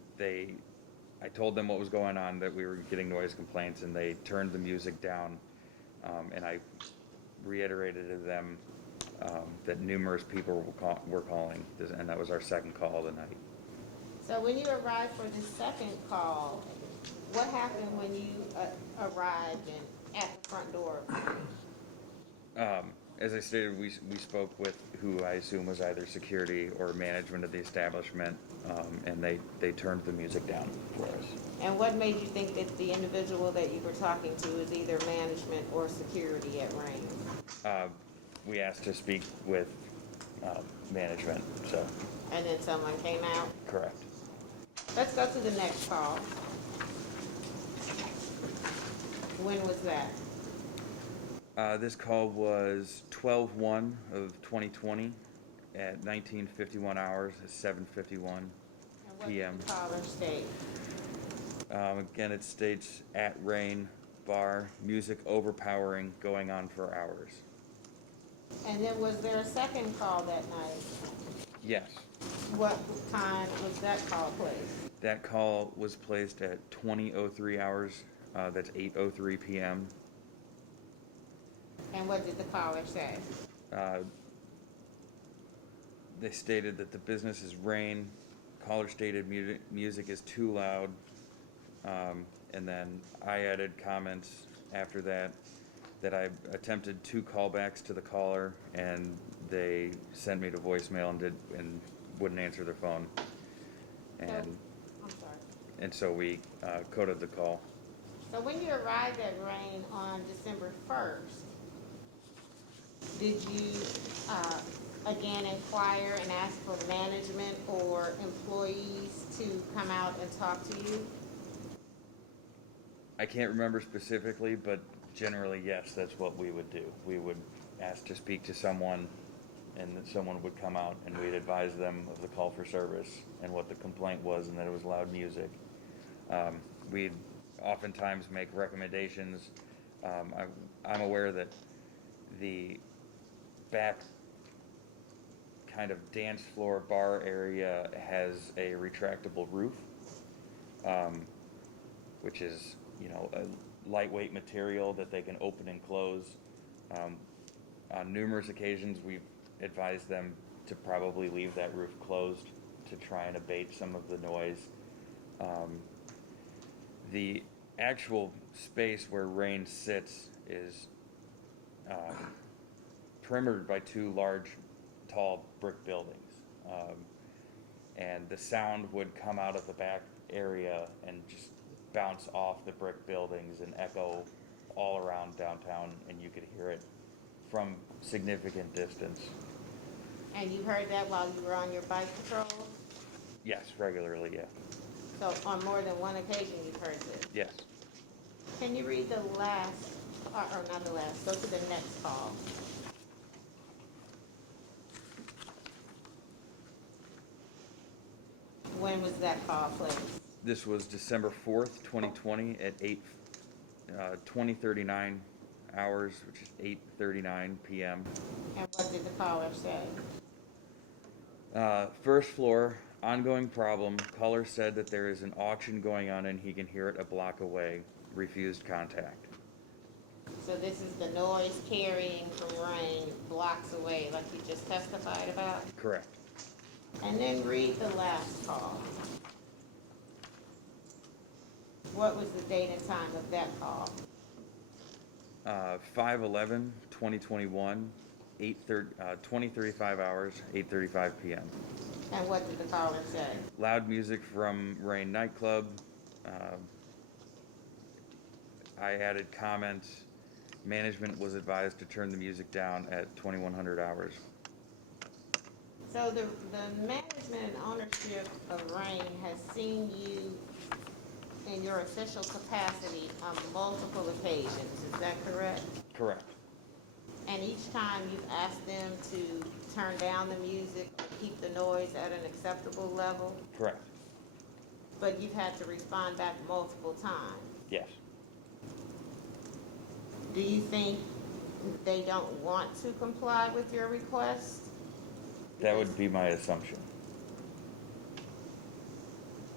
I told them what was going on, that we were getting noise complaints, and they turned the music down, and I reiterated to them that numerous people were calling, and that was our second call of the night. So when you arrived for the second call, what happened when you arrived and at the front door? As I stated, we spoke with who I assume was either security or management of the establishment, and they turned the music down for us. And what made you think that the individual that you were talking to was either management or security at Rain? We asked to speak with management, so. And then someone came out? Correct. Let's go to the next call. When was that? This call was 12/1/2020 at 19:51 hours, 7:51 p.m. And what did the caller state? Again, it states at Rain bar, music overpowering, going on for hours. And then was there a second call that night? Yes. What time was that call placed? That call was placed at 20:03 hours, that's 8:03 p.m. And what did the caller say? They stated that the business is Rain. Caller stated music is too loud. And then I added comments after that I attempted 2 callbacks to the caller, and they sent me to voicemail and wouldn't answer their phone. And I'm sorry. and so we coded the call. So when you arrived at Rain on December 1st, did you again inquire and ask for management or employees to come out and talk to you? I can't remember specifically, but generally, yes, that's what we would do. We would ask to speak to someone, and then someone would come out, and we'd advise them of the call for service and what the complaint was, and that it was loud music. We'd oftentimes make recommendations. I'm aware that the back kind of dance floor bar area has a retractable roof, which is, a lightweight material that they can open and close. On numerous occasions, we've advised them to probably leave that roof closed to try and abate some of the noise. The actual space where Rain sits is perimetered by two large, tall brick buildings. And the sound would come out of the back area and just bounce off the brick buildings and echo all around downtown, and you could hear it from significant distance. And you heard that while you were on your bike patrol? Yes, regularly, yeah. So on more than one occasion you've heard this? Yes. Can you read the last, or not the last, go to the next call. When was that call placed? This was December 4th, 2020 at 20:39 hours, which is 8:39 p.m. And what did the caller say? First floor, ongoing problem. Caller said that there is an auction going on and he can hear it a block away. Refused contact. So this is the noise carrying from Rain blocks away, like you just testified about? Correct. And then read the last call. What was the date and time of that call? 5/11/2021, 20:35 hours, 8:35 p.m. And what did the caller say? Loud music from Rain nightclub. I added comments. Management was advised to turn the music down at 2100 hours. So the management and ownership of Rain has seen you in your official capacity on multiple occasions, is that correct? Correct. And each time you've asked them to turn down the music or keep the noise at an acceptable level? Correct. But you've had to respond back multiple times. Yes. Do you think they don't want to comply with your request? That would be my assumption.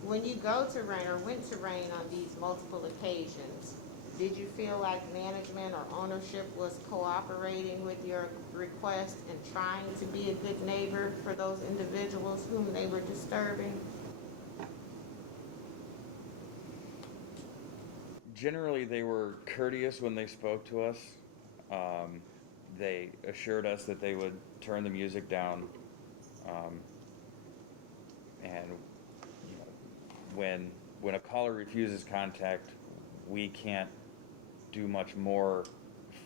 When you go to Rain or went to Rain on these multiple occasions, did you feel like management or ownership was cooperating with your request and trying to be a good neighbor for those individuals whom they were disturbing? Generally, they were courteous when they spoke to us. They assured us that they would turn the music down. And you know, when a caller refuses contact, we can't do much more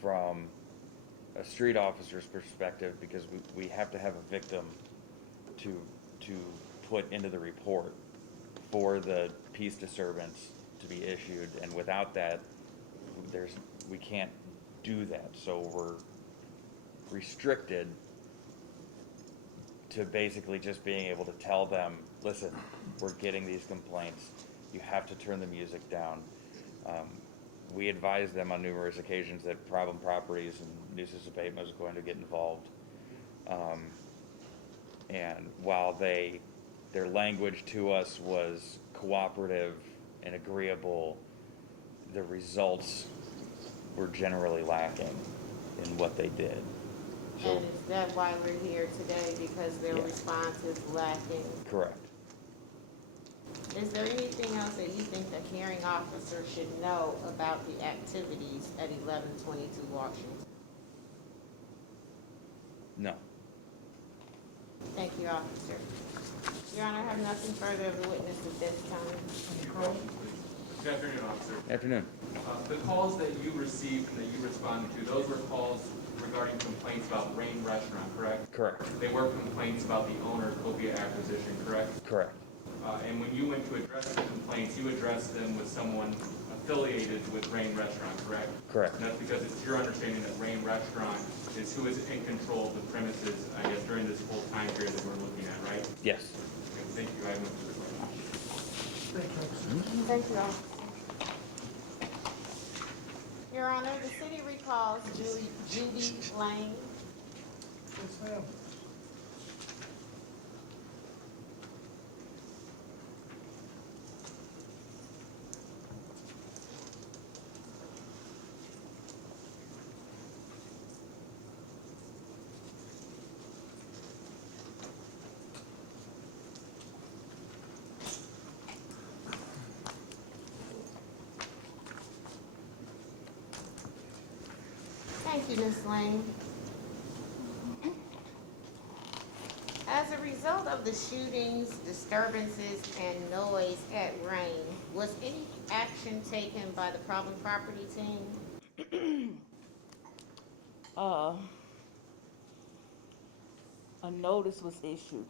from a street officer's perspective because we have to have a victim to put into the report for the peace disturbance to be issued, and without that, we can't do that. So we're restricted to basically just being able to tell them, listen, we're getting these complaints. You have to turn the music down. We advised them on numerous occasions that Problem Properties and Nuisance Abatement was going to get involved. And while their language to us was cooperative and agreeable, the results were generally lacking in what they did. So, And is that why we're here today, because their Yeah. response is lacking? correct. Is there anything else that you think the hearing officer should know about the activities at 1122 Washington? No. Thank you, officer. Your Honor, I have nothing further of the witness at this time. Good afternoon, officer. Afternoon. The calls that you received and that you responded to, those were calls regarding complaints about Rain Restaurant, correct? Correct. They were complaints about the owner of Copia Acquisition, correct? Correct. And when you went to address the complaints, you addressed them with someone affiliated with Rain Restaurant, correct? Correct. And that's because it's your understanding that Rain Restaurant is who is in control of the premises, I guess, during this whole time period that we're looking at, right? Yes. Okay, thank you. I have no further questions. Thank you, officer. Thank you, officer. Your Honor, the city recalls Judy Lane. Yes, ma'am. Thank you, Ms. Lane. As a result of the shootings, disturbances, and noise at Rain, was any action taken by the problem property team? A notice was issued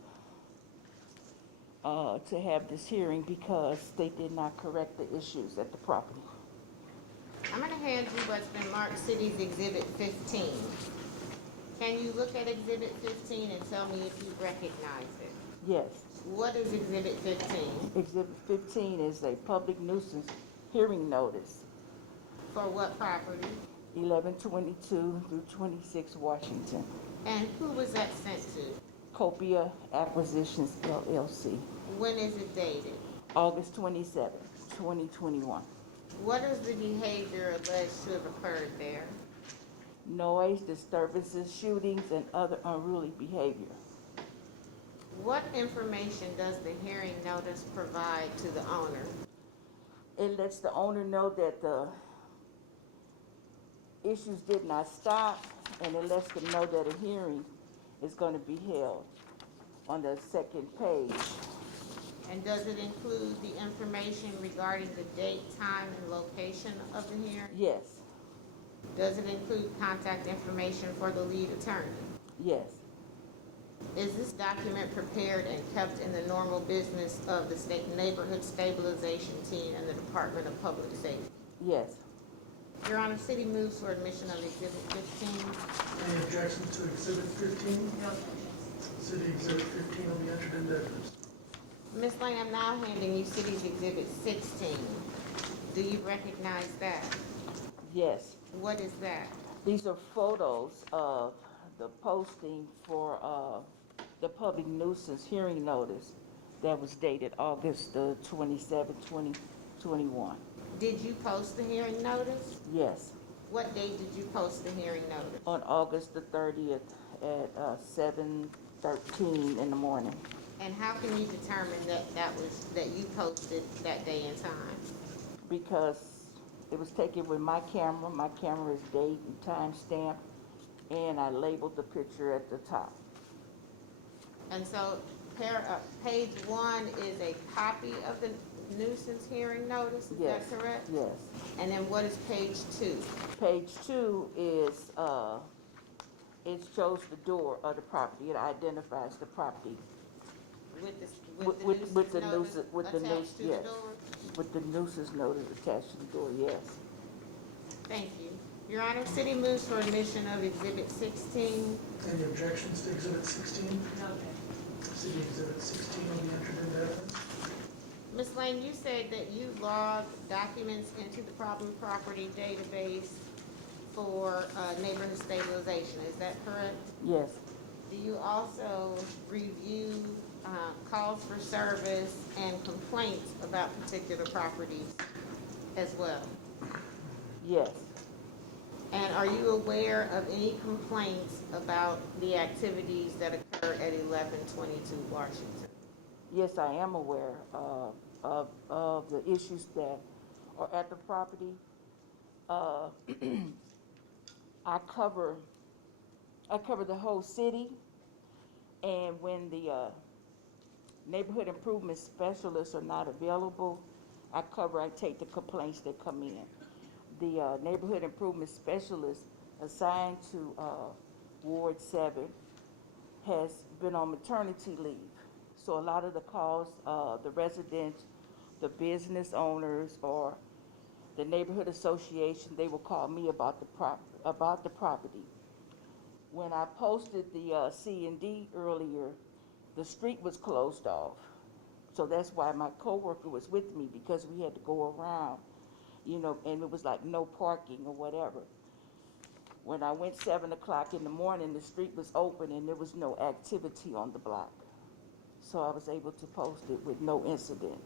to have this hearing because they did not correct the issues at the property. I'm gonna hand you what's been marked City's Exhibit 15. Can you look at Exhibit 15 and tell me if you recognize it? Yes. What is Exhibit 15? Exhibit 15 is a public nuisance hearing notice, For what property? 1122 through 26 Washington. And who was that sent to? Copia Acquisitions LLC, When is it dated? August 27, 2021. What is the behavior alleged to have occurred there? Noise, disturbances, shootings, and other unruly behavior. What information does the hearing notice provide to the owner? It lets the owner know that the issues did not stop, and it lets them know that a hearing is going to be held on the second page. And does it include the information regarding the date, time, and location of the hearing? Yes. Does it include contact information for the lead attorney? Yes. Is this document prepared and kept in the normal business of the Neighborhood Stabilization Team and the Department of Public Safety? Yes. Your Honor, City moves for admission of Exhibit 15. Any objections to Exhibit 15? No objections. City Exhibit 15 will be entered into evidence. Ms. Lane, I'm now handing you City's Exhibit 16. Do you recognize that? Yes. What is that? These are photos of the posting for the public nuisance hearing notice that was dated August the 27th, 2021. Did you post the hearing notice? Yes. What date did you post the hearing notice? On August the 30th at 7:13 in the morning. And how can you determine that you posted that day and time? Because it was taken with my camera. My camera is date and time stamped, and I labeled the picture at the top. And so page 1 is a copy of the nuisance hearing notice, is Yes. that correct? Yes. And then what is page 2? Page 2 is, it shows the door of the property. It identifies the property. With the nuisance notice with the attached nuisance, to the yes. door? With the nuisance notice attached to the door, yes. Thank you. Your Honor, City moves for admission of Exhibit 16. Any objections to Exhibit 16? No objections. City Exhibit 16 will be entered into evidence. Ms. Lane, you said that you logged documents into the problem property database for neighborhood stabilization, is that correct? Yes. Do you also review calls for service and complaints about particular properties as well? Yes. And are you aware of any complaints about the activities that occur at 1122 Washington? Yes, I am aware of the issues that are at the property. I cover the whole city, and when the neighborhood improvement specialists are not available, I take the complaints that come in. The neighborhood improvement specialist assigned to Ward 7 has been on maternity leave. So a lot of the calls, the residents, the business owners, or the neighborhood association, they will call me about the property. When I posted the C&D earlier, the street was closed off. So that's why my coworker was with me, because we had to go around, and it was like no parking or whatever. When I went 7 o'clock in the morning, the street was open and there was no activity on the block. So I was able to post it with no incident.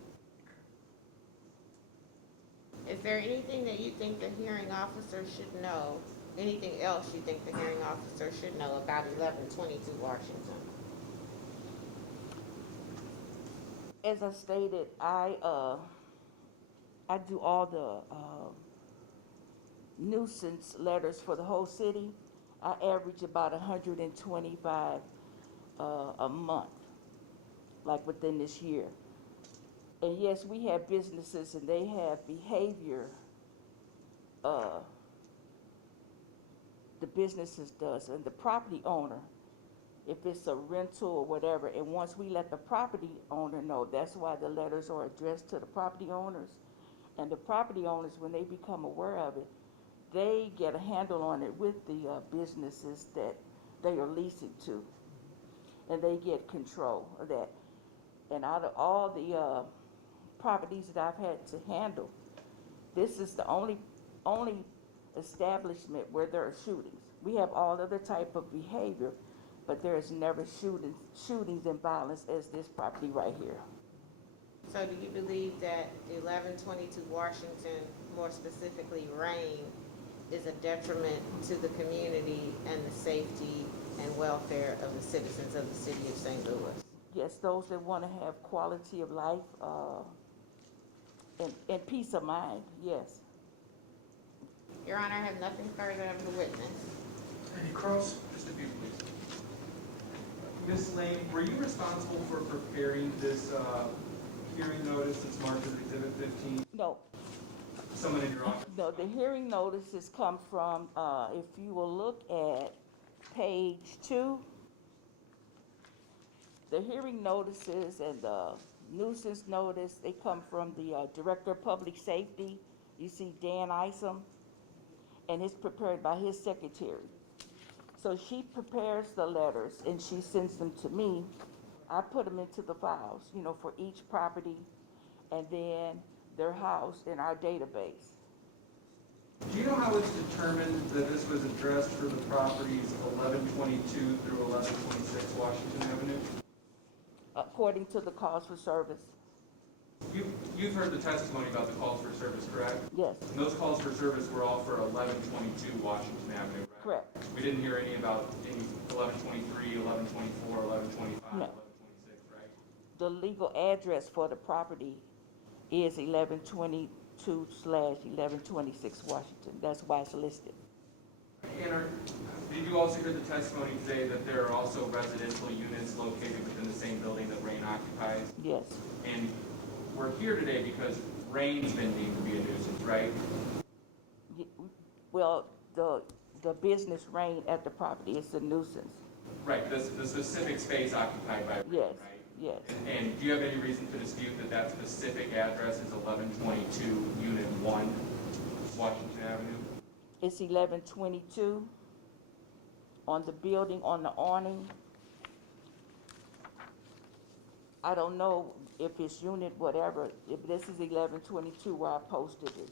Is there anything that you think the hearing officer should know? Anything else you think the hearing officer should know about 1122 Washington? As I stated, I do all nuisance letters for the whole city, I average about 125 a month, like within this year. And yes, we have businesses and they have behavior, uh, the businesses does, and the property owner, if it's a rental or whatever, and once we let the property owner know, that's why the letters are addressed to the property owners. And the property owners, when they become aware of it, they get a handle on it with the businesses that they are leasing to, and they get control of that. And out of all the properties that I've had to handle, this is the only establishment where there are shootings. We have all other type of behavior, but there is never shootings and violence as this property right here. So do you believe that 1122 Washington, more specifically Rain, is a detriment to the community and the safety and welfare of the citizens of the city of St. Louis? Yes, those that want to have quality of life and peace of mind, yes. Your Honor, I have nothing further of the witness. Any cross? Just a few, please. Ms. Lane, were you responsible for preparing this hearing notice that's marked as Exhibit 15? No. Someone in your office? No, the hearing notices come from, if you will look at page 2, the hearing notices and the nuisance notice, they come from the Director of Public Safety. You see Dan Isom, and it's prepared by his secretary. So she prepares the letters and she sends them to me. I put them into the files, for each property, and then they're housed in our database. Do you know how it's determined that this was addressed for the properties 1122 through 1126 Washington Avenue? According to the calls for service. You've heard the testimony about the calls for service, correct? Yes. And those calls for service were all for 1122 Washington Avenue, right? Correct. We didn't hear any about any 1123, 1124, 1125, No. 1126, right? The legal address for the property is 1122/1126 Washington. That's why it's listed. And did you also hear the testimony today that there are also residential units located within the same building that Rain occupies? Yes. And we're here today because Rain's been deemed to be a nuisance, right? Well, the business Rain at the property is a nuisance. Right, the specific space occupied by Rain, Yes. right? Yes. And do you have any reason to dispute that that specific address is 1122 Unit 1, Washington Avenue? It's 1122 on the building, on the awning. I don't know if it's unit whatever, if this is 1122 where I posted it.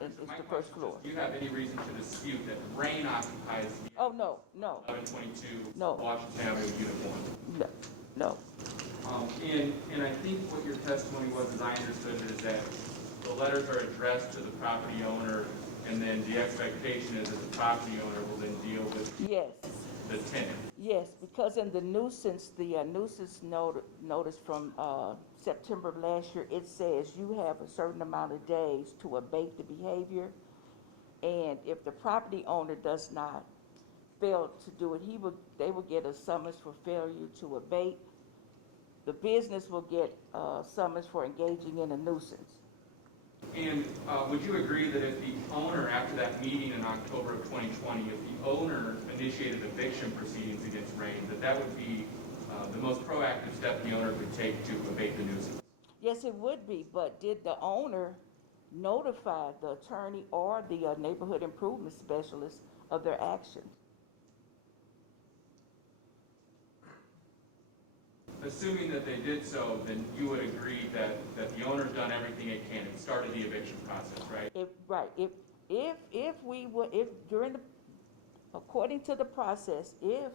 It's the first floor. Do you have any reason to dispute that Rain occupies the Oh, no. 1122 No. Washington Avenue Unit 1? No. And I think what your testimony was, as I understood it, is that the letters are addressed to the property owner, and then the expectation is that the property owner will then deal with Yes. the tenant. Yes, because in the nuisance notice from September of last year, it says you have a certain amount of days to abate the behavior. And if the property owner does not fail to do it, they will get a summons for failure to abate. The business will get a summons for engaging in a nuisance. And would you agree that if the owner, after that meeting in October of 2020, if the owner initiated eviction proceedings against Rain, that would be the most proactive step the owner could take to abate the nuisance? Yes, it would be, but did the owner notify the attorney or the neighborhood improvement specialist of their actions? Assuming that they did so, then you would agree that the owner's done everything it can and started the eviction process, right? According to the process, if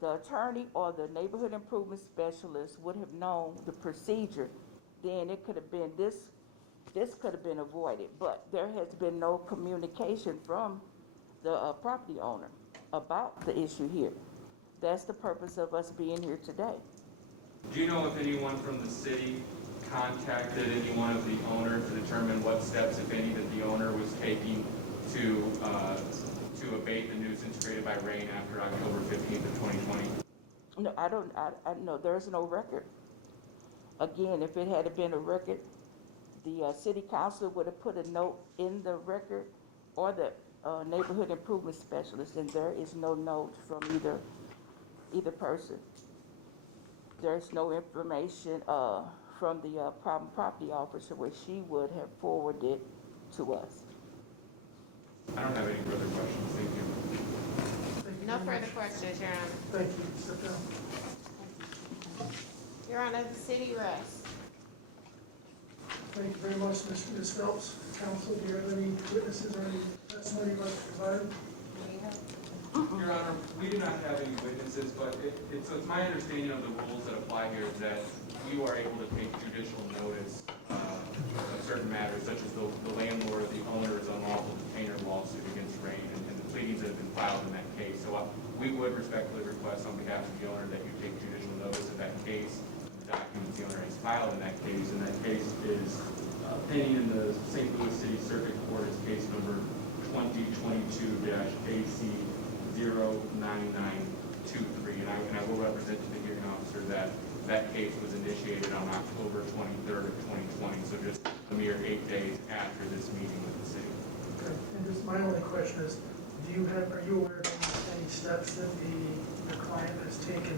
the attorney or the neighborhood improvement specialist would have known the procedure, then it could have been, this could have been avoided. But there has been no communication from the property owner about the issue here. That's the purpose of us being here today. Do you know if anyone from the city contacted any one of the owners to determine what steps, if any, that the owner was taking to abate the nuisance created by rain after October 15th of 2020? No, I know, there's no record. Again, if it had been a record, the city council would have put a note in the record, or the neighborhood improvement specialist, and there is no note from either person. There's no information from the problem property officer where she would have forwarded to us. I don't have any further questions. Thank you. Thank you No very further much. questions, Your Honor. Thank you. Step down. Your Honor, the city rests. Thank you very much, Ms. Phelps. Counsel, do you have any witnesses or any testimony you'd like to provide? Your Honor, we do not have any witnesses, but it's my understanding of the rules that apply here is that you are able to take judicial notice of certain matters, such as the landlord or the owner's unlawful detainer lawsuit against Rain and the pleadings that have been filed in that case. So we would respectfully request on behalf of the owner that you take judicial notice of that case, the documents the owner has filed in that case, and that case is pending in the St. Louis City Circuit Court as case number 2022-AC 09923, and I will represent to the hearing officer that that case was initiated on October 23rd of 2020, so just a mere 8 days after this meeting with the city. Okay, and just my only question is, are you aware of any steps that the client has taken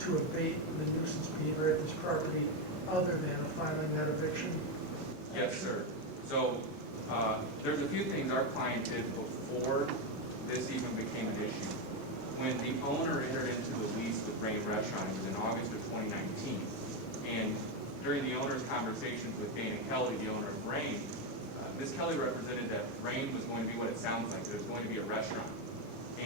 to abate the nuisance behavior at this property other than filing that eviction? Yes, sir. So there's a few things our client did before this even became an issue. When the owner entered into the lease with Rain Restaurant, it was in August of 2019, and during the owner's conversations with Dana Kelly, the owner of Rain, Ms. Kelly represented that Rain was going to be what it sounds like. It was going to be a restaurant.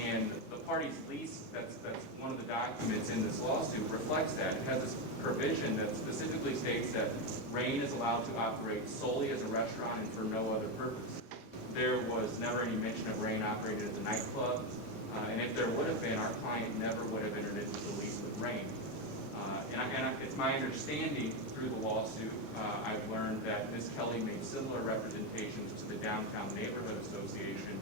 And the party's lease, that's one of the documents in this lawsuit, reflects that. It has this provision that specifically states that Rain is allowed to operate solely as a restaurant and for no other purpose. There was never any mention of Rain operated as a nightclub, and if there would have been, our client never would have entered into the lease with Rain. And it's my understanding through the lawsuit, I've learned that Ms. Kelly made similar representations to the Downtown Neighborhood Association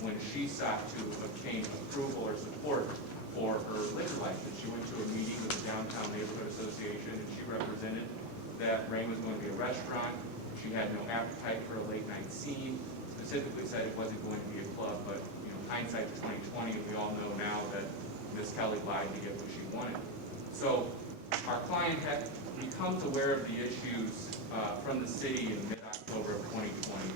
when she sought to obtain approval or support for her liquor license. She went to a meeting with the Downtown Neighborhood Association, and she represented that Rain was going to be a restaurant. She had no appetite for a late night scene. Specifically said it wasn't going to be a club, but hindsight's 2020, and we all know now that Ms. Kelly lied to get what she wanted. So our client becomes aware of the issues from the city in mid-October of 2020,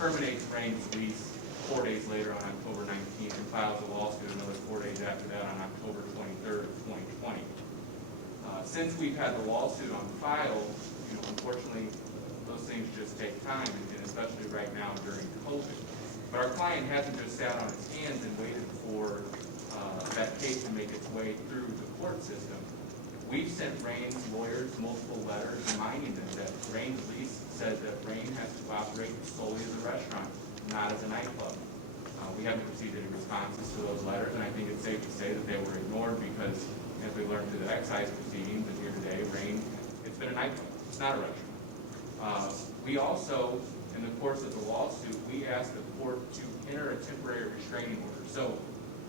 terminates Rain's lease 4 days later on October 19th, and files a lawsuit another 4 days after that on October 23rd of 2020. Since we've had the lawsuit on file, unfortunately, those things just take time, and especially right now during COVID. But our client hasn't just sat on his hands and waited for that case to make its way through the court system. We've sent Rain's lawyers multiple letters reminding them that Rain's lease says that Rain has to operate solely as a restaurant, not as a nightclub. We haven't received any responses to those letters, and I think it's safe to say that they were ignored because, as we learned through the excise proceedings and here today, Rain, it's been a nightclub. It's not a restaurant. We also, in the course of the lawsuit, we asked the court to enter a temporary restraining order. So,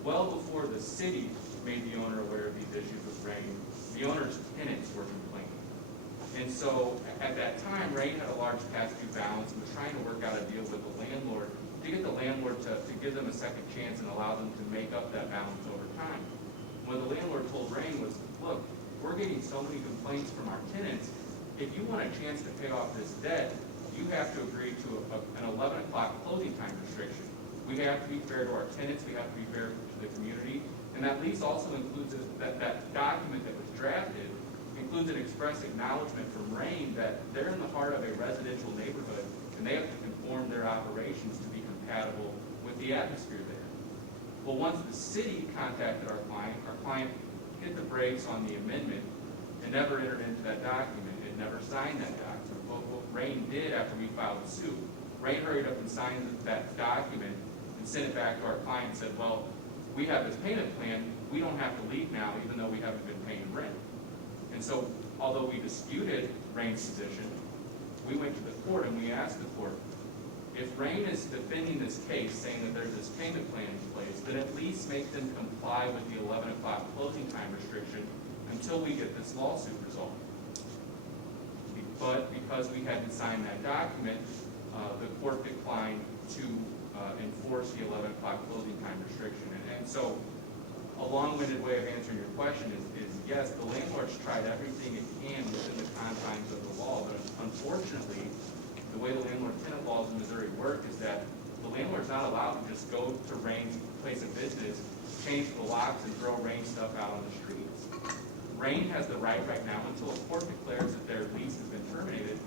well before the city made the owner aware of these issues with Rain, the owner's tenants were complaining. And so, at that time, Rain had a large past due balance and was trying to work out a deal with the landlord to get the landlord to give them a second chance and allow them to make up that balance over time. What the landlord told Rain was, look, we're getting so many complaints from our tenants, if you want a chance to pay off this debt, you have to agree to an 11 o'clock closing time restriction. We have to be fair to our tenants, we have to be fair to the community, and that lease also includes that document that was drafted includes an express acknowledgement from Rain that they're in the heart of a residential neighborhood and they have to conform their operations to be compatible with the atmosphere there. Well, once the city contacted our client hit the brakes on the amendment and never entered into that document. It never signed that document. What Rain did after we filed the suit, Rain hurried up and signed that document and sent it back to our client and said, well, we have this payment plan, we don't have to leave now even though we haven't been paying rent. And so, although we disputed Rain's position, we went to the court and we asked the court, If Rain is defending this case, saying that there's this payment plan in place, then at least make them comply with the 11 o'clock closing time restriction until we get this lawsuit resolved. But because we hadn't signed that document, the court declined to enforce the 11 o'clock closing time restriction. And so a long-winded way of answering your question is yes, the landlord's tried everything it can within the confines of the law, but unfortunately, the way the landlord-tenant laws in Missouri work is that the landlord's not allowed to just go to Rain's place of business, change the locks, and throw Rain stuff out on the streets. Rain has the right now, until a court declares that their lease has been terminated,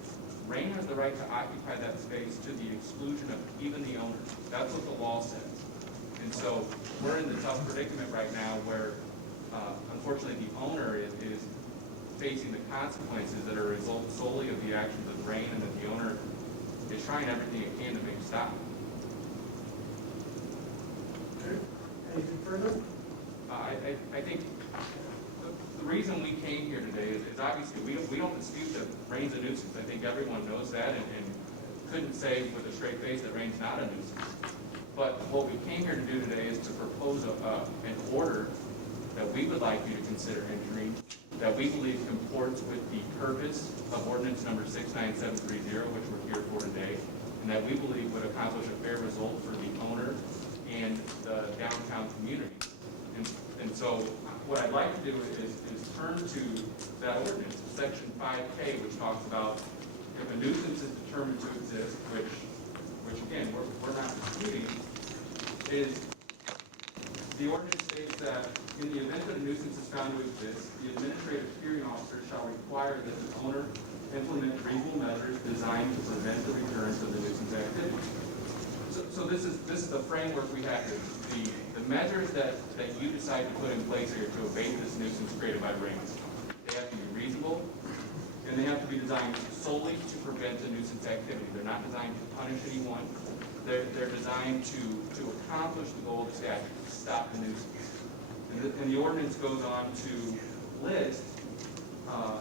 Rain has the right to occupy that space to the exclusion of even the owner. That's what the law says. And so we're in the tough predicament right now where, unfortunately, the owner is facing the consequences that are a result solely of the actions of Rain, and that the owner is trying everything it can to make it stop. Okay. Anything further? I think the reason we came here today is obviously we don't dispute that Rain's a nuisance. I think everyone knows that and couldn't say with a straight face that Rain's not a nuisance. But what we came here to do today is to propose an order that we would like you to consider entering, that we believe comports with the purpose of ordinance number 69730, which we're here for today, and that we believe would accomplish a fair result for the owner and the downtown community. And so what I'd like to do is turn to that ordinance, section 5K, which talks about if a nuisance is determined to exist, which again, we're not disputing, is the ordinance states that in the event that a nuisance is found to exist, the administrative hearing officer shall require that the owner implement reasonable measures designed to prevent the recurrence of the nuisance activity. So this is the framework we have here. The measures that you decide to put in place here to abate this nuisance created by Rain, they have to be reasonable, and they have to be designed solely to prevent the nuisance activity. They're not designed to punish anyone. They're designed to accomplish the goal of the statute, to stop the nuisance. And the ordinance goes on to list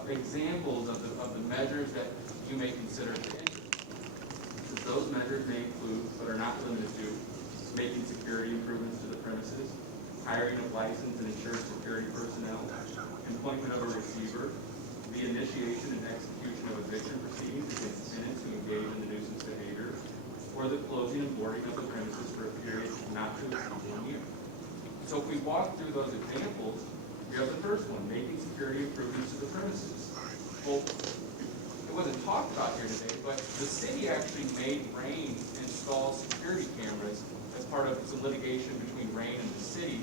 examples of the measures that you may consider to enter. Those measures may include, but are not limited to, making security improvements to the premises, hiring of licensed and insured security personnel, appointment of a receiver, the initiation and execution of eviction proceedings against tenants who engage in the nuisance behavior, or the closing and boarding of the premises for a period not to exceed 1 year. So if we walk through those examples, we have the first one, making security improvements to the premises. Well, it wasn't talked about here today, but the city actually made Rain install security cameras as part of some litigation between Rain and the city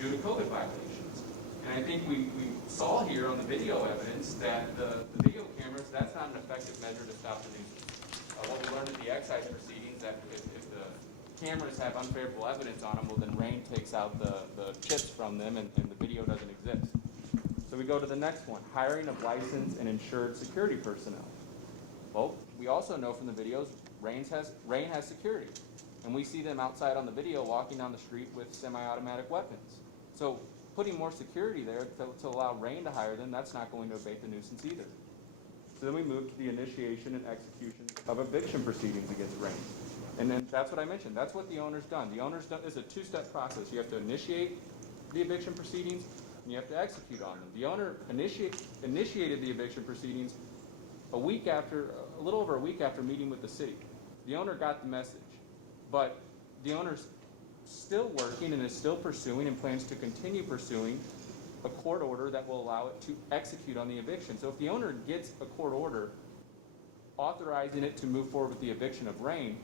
due to COVID violations. And I think we saw here on the video evidence that the video cameras, that's not an effective measure to stop the nuisance. What we learned at the excise proceedings, that if the cameras have unfavorable evidence on them, well then Rain takes out the chips from them and the video doesn't exist. So we go to the next one, hiring of licensed and insured security personnel. Well, we also know from the videos, Rain has security. And we see them outside on the video walking down the street with semi-automatic weapons. So putting more security there to allow Rain to hire them, that's not going to abate the nuisance either. So then we move to the initiation and execution of eviction proceedings against Rain. And then that's what I mentioned. That's what the owner's done. The owner's done is a two-step process. You have to initiate the eviction proceedings, and you have to execute on them. The owner initiated the eviction proceedings a little over a week after meeting with the city. The owner got the message, but the owner's still working and is still pursuing and plans to continue pursuing a court order that will allow it to execute on the eviction. So if the owner gets a court order authorizing it to move forward with the eviction of Rain,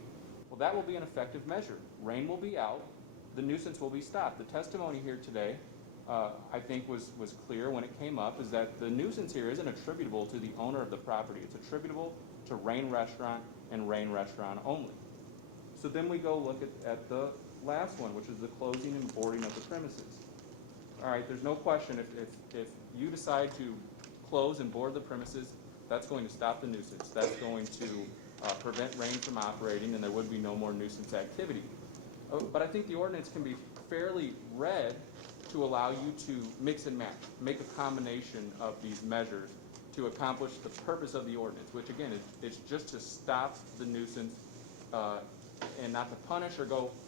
well, that will be an effective measure. Rain will be out, the nuisance will be stopped. The testimony here today, I think was clear when it came up, is that the nuisance here isn't attributable to the owner of the property. It's attributable to Rain Restaurant and Rain Restaurant only. So then we go look at the last one, which is the closing and boarding of the premises. All right, there's no question if you decide to close and board the premises, that's going to stop the nuisance. That's going to prevent Rain from operating, and there would be no more nuisance activity. But I think the ordinance can be fairly read to allow you to mix and match, make a combination of these measures to accomplish the purpose of the ordinance, which again is just to stop the nuisance and not to punish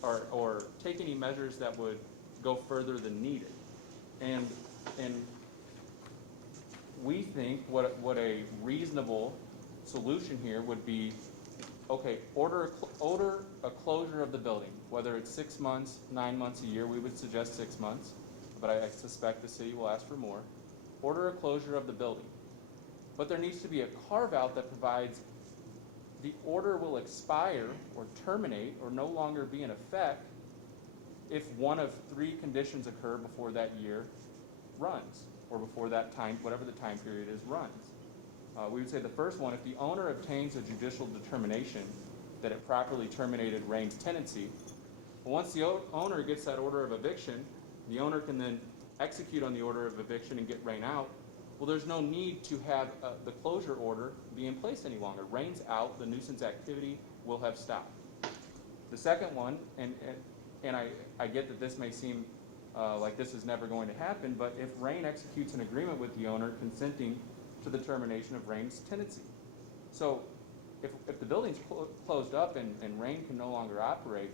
or take any measures that would go further than needed. And we think what a reasonable solution here would be, okay, order a closure of the building, whether it's 6 months, 9 months, a year. We would suggest 6 months, but I suspect the city will ask for more. Order a closure of the building. But there needs to be a carve-out that provides the order will expire or terminate or no longer be in effect if one of 3 conditions occur before that year runs, or before that time, whatever the time period is, runs. We would say the first one, if the owner obtains a judicial determination that it properly terminated Rain's tenancy, once the owner gets that order of eviction, the owner can then execute on the order of eviction and get Rain out. Well, there's no need to have the closure order be in place any longer. Rain's out, the nuisance activity will have stopped. The second one, and I get that this may seem like this is never going to happen, but if Rain executes an agreement with the owner consenting to the termination of Rain's tenancy. So if the building's closed up and Rain can no longer operate,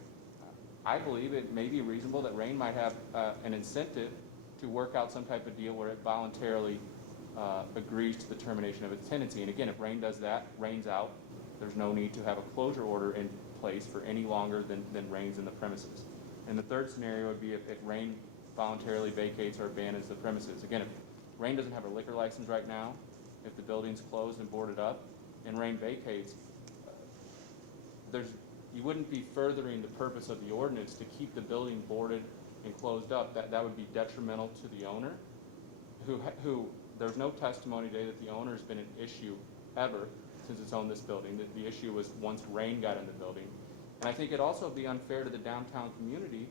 I believe it may be reasonable that Rain might have an incentive to work out some type of deal where it voluntarily agrees to the termination of its tenancy. And again, if Rain does that, Rain's out. There's no need to have a closure order in place for any longer than Rain's in the premises. And the third scenario would be if Rain voluntarily vacates or abandons the premises. Again, if Rain doesn't have a liquor license right now, if the building's closed and boarded up, and Rain vacates, you wouldn't be furthering the purpose of the ordinance to keep the building boarded and closed up. That would be detrimental to the owner, who there's no testimony today that the owner's been an issue ever since it's owned this building. The issue was once Rain got in the building. And I think it'd also be unfair to the downtown community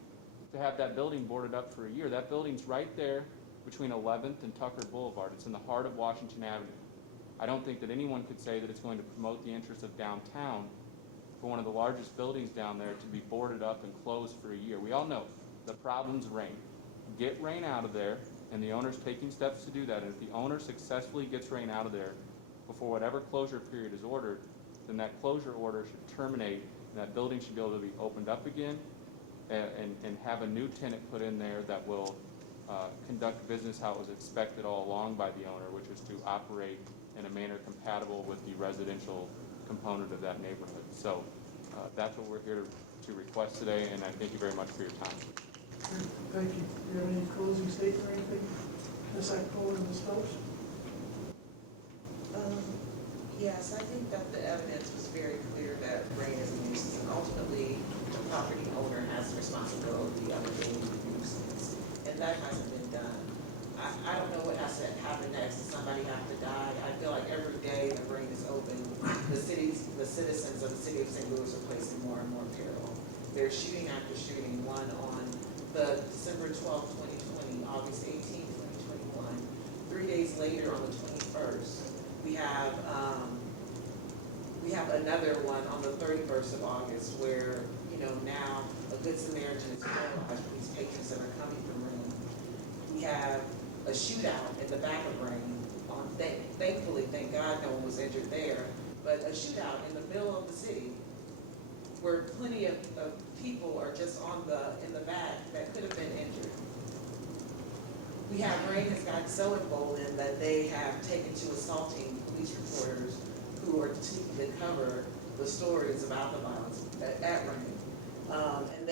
to have that building boarded up for a year. That building's right there between 11th and Tucker Boulevard. It's in the heart of Washington Avenue. I don't think that anyone could say that it's going to promote the interests of downtown for one of the largest buildings down there to be boarded up and closed for a year. We all know the problem's Rain. Get Rain out of there, and the owner's taking steps to do that. And if the owner successfully gets Rain out of there before whatever closure period is ordered, then that closure order should terminate, and that building should be able to be opened up again and have a new tenant put in there that will conduct business how it was expected all along by the owner, which is to operate in a manner compatible with the residential component of that neighborhood. So that's what we're here to request today, and I thank you very much for your time. Thank you. Do you have any closing statement or anything? Ms. Eckel and Ms. Phelps? Yes, I think that the evidence was very clear that Rain is a nuisance, and ultimately, the property owner has the responsibility of abating the nuisance, and that hasn't been done. I don't know what has to happen next. Does somebody have to die? I feel like every day that Rain is open, the citizens of the city of St. Louis are placed in more and more peril. They're shooting after shooting, one on the December 12th, 2020, August 18th, 2021. 3 days later, on the 21st, we have another one on the 31st of August where, now a Good Samaritan is paralyzed for these patrons that are coming from Rain. We have a shootout in the back of Rain. Thankfully, thank God, no one was injured there, but a shootout in the middle of the city where plenty of people are just in the back that could have been injured. We have Rain has gotten so emboldened that they have taken to assaulting police reporters who are seeking to cover the stories about the violence at Rain. And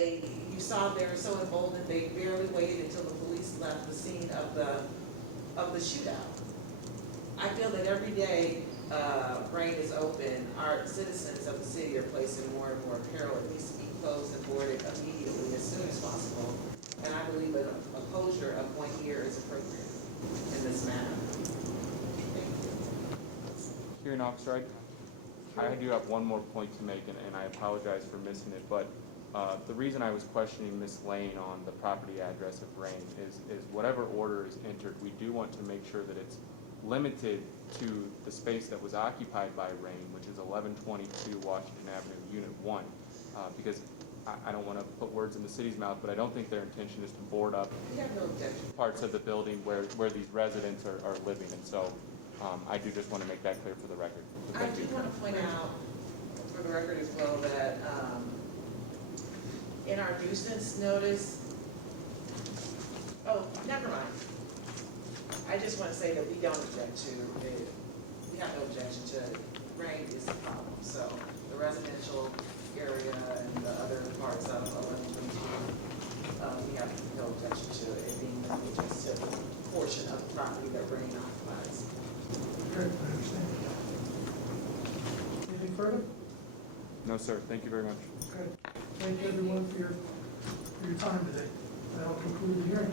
you saw they were so emboldened, they barely waited until the police left the scene of the shootout. I feel that every day Rain is open, our citizens of the city are placed in more and more peril. It needs to be closed and boarded immediately as soon as possible. And I believe that a closure of 1 year is appropriate in this matter. Thank you. Hearing officer, I do have one more point to make, and I apologize for missing it, but the reason I was questioning Ms. Lane on the property address of Rain is whatever order is entered, we do want to make sure that it's limited to the space that was occupied by Rain, which is 1122 Washington Avenue, Unit 1, because I don't want to put words in the city's mouth, but I don't think their intention is to board up parts of the building where these residents are living, and so I do just want to make that clear for the record. I do want to point out for the record as well that In our nuisance notice, oh, never mind. I just want to say that we don't object to it. We have no objection to it. Rain is a problem, so the residential area and the other parts of 1122, we have no objection to it being limited just to the portion of the property that rain occupies. Great, I understand. Anything further? No, sir. Thank you very much. Okay. Thank you everyone for your time today. That'll conclude the hearing.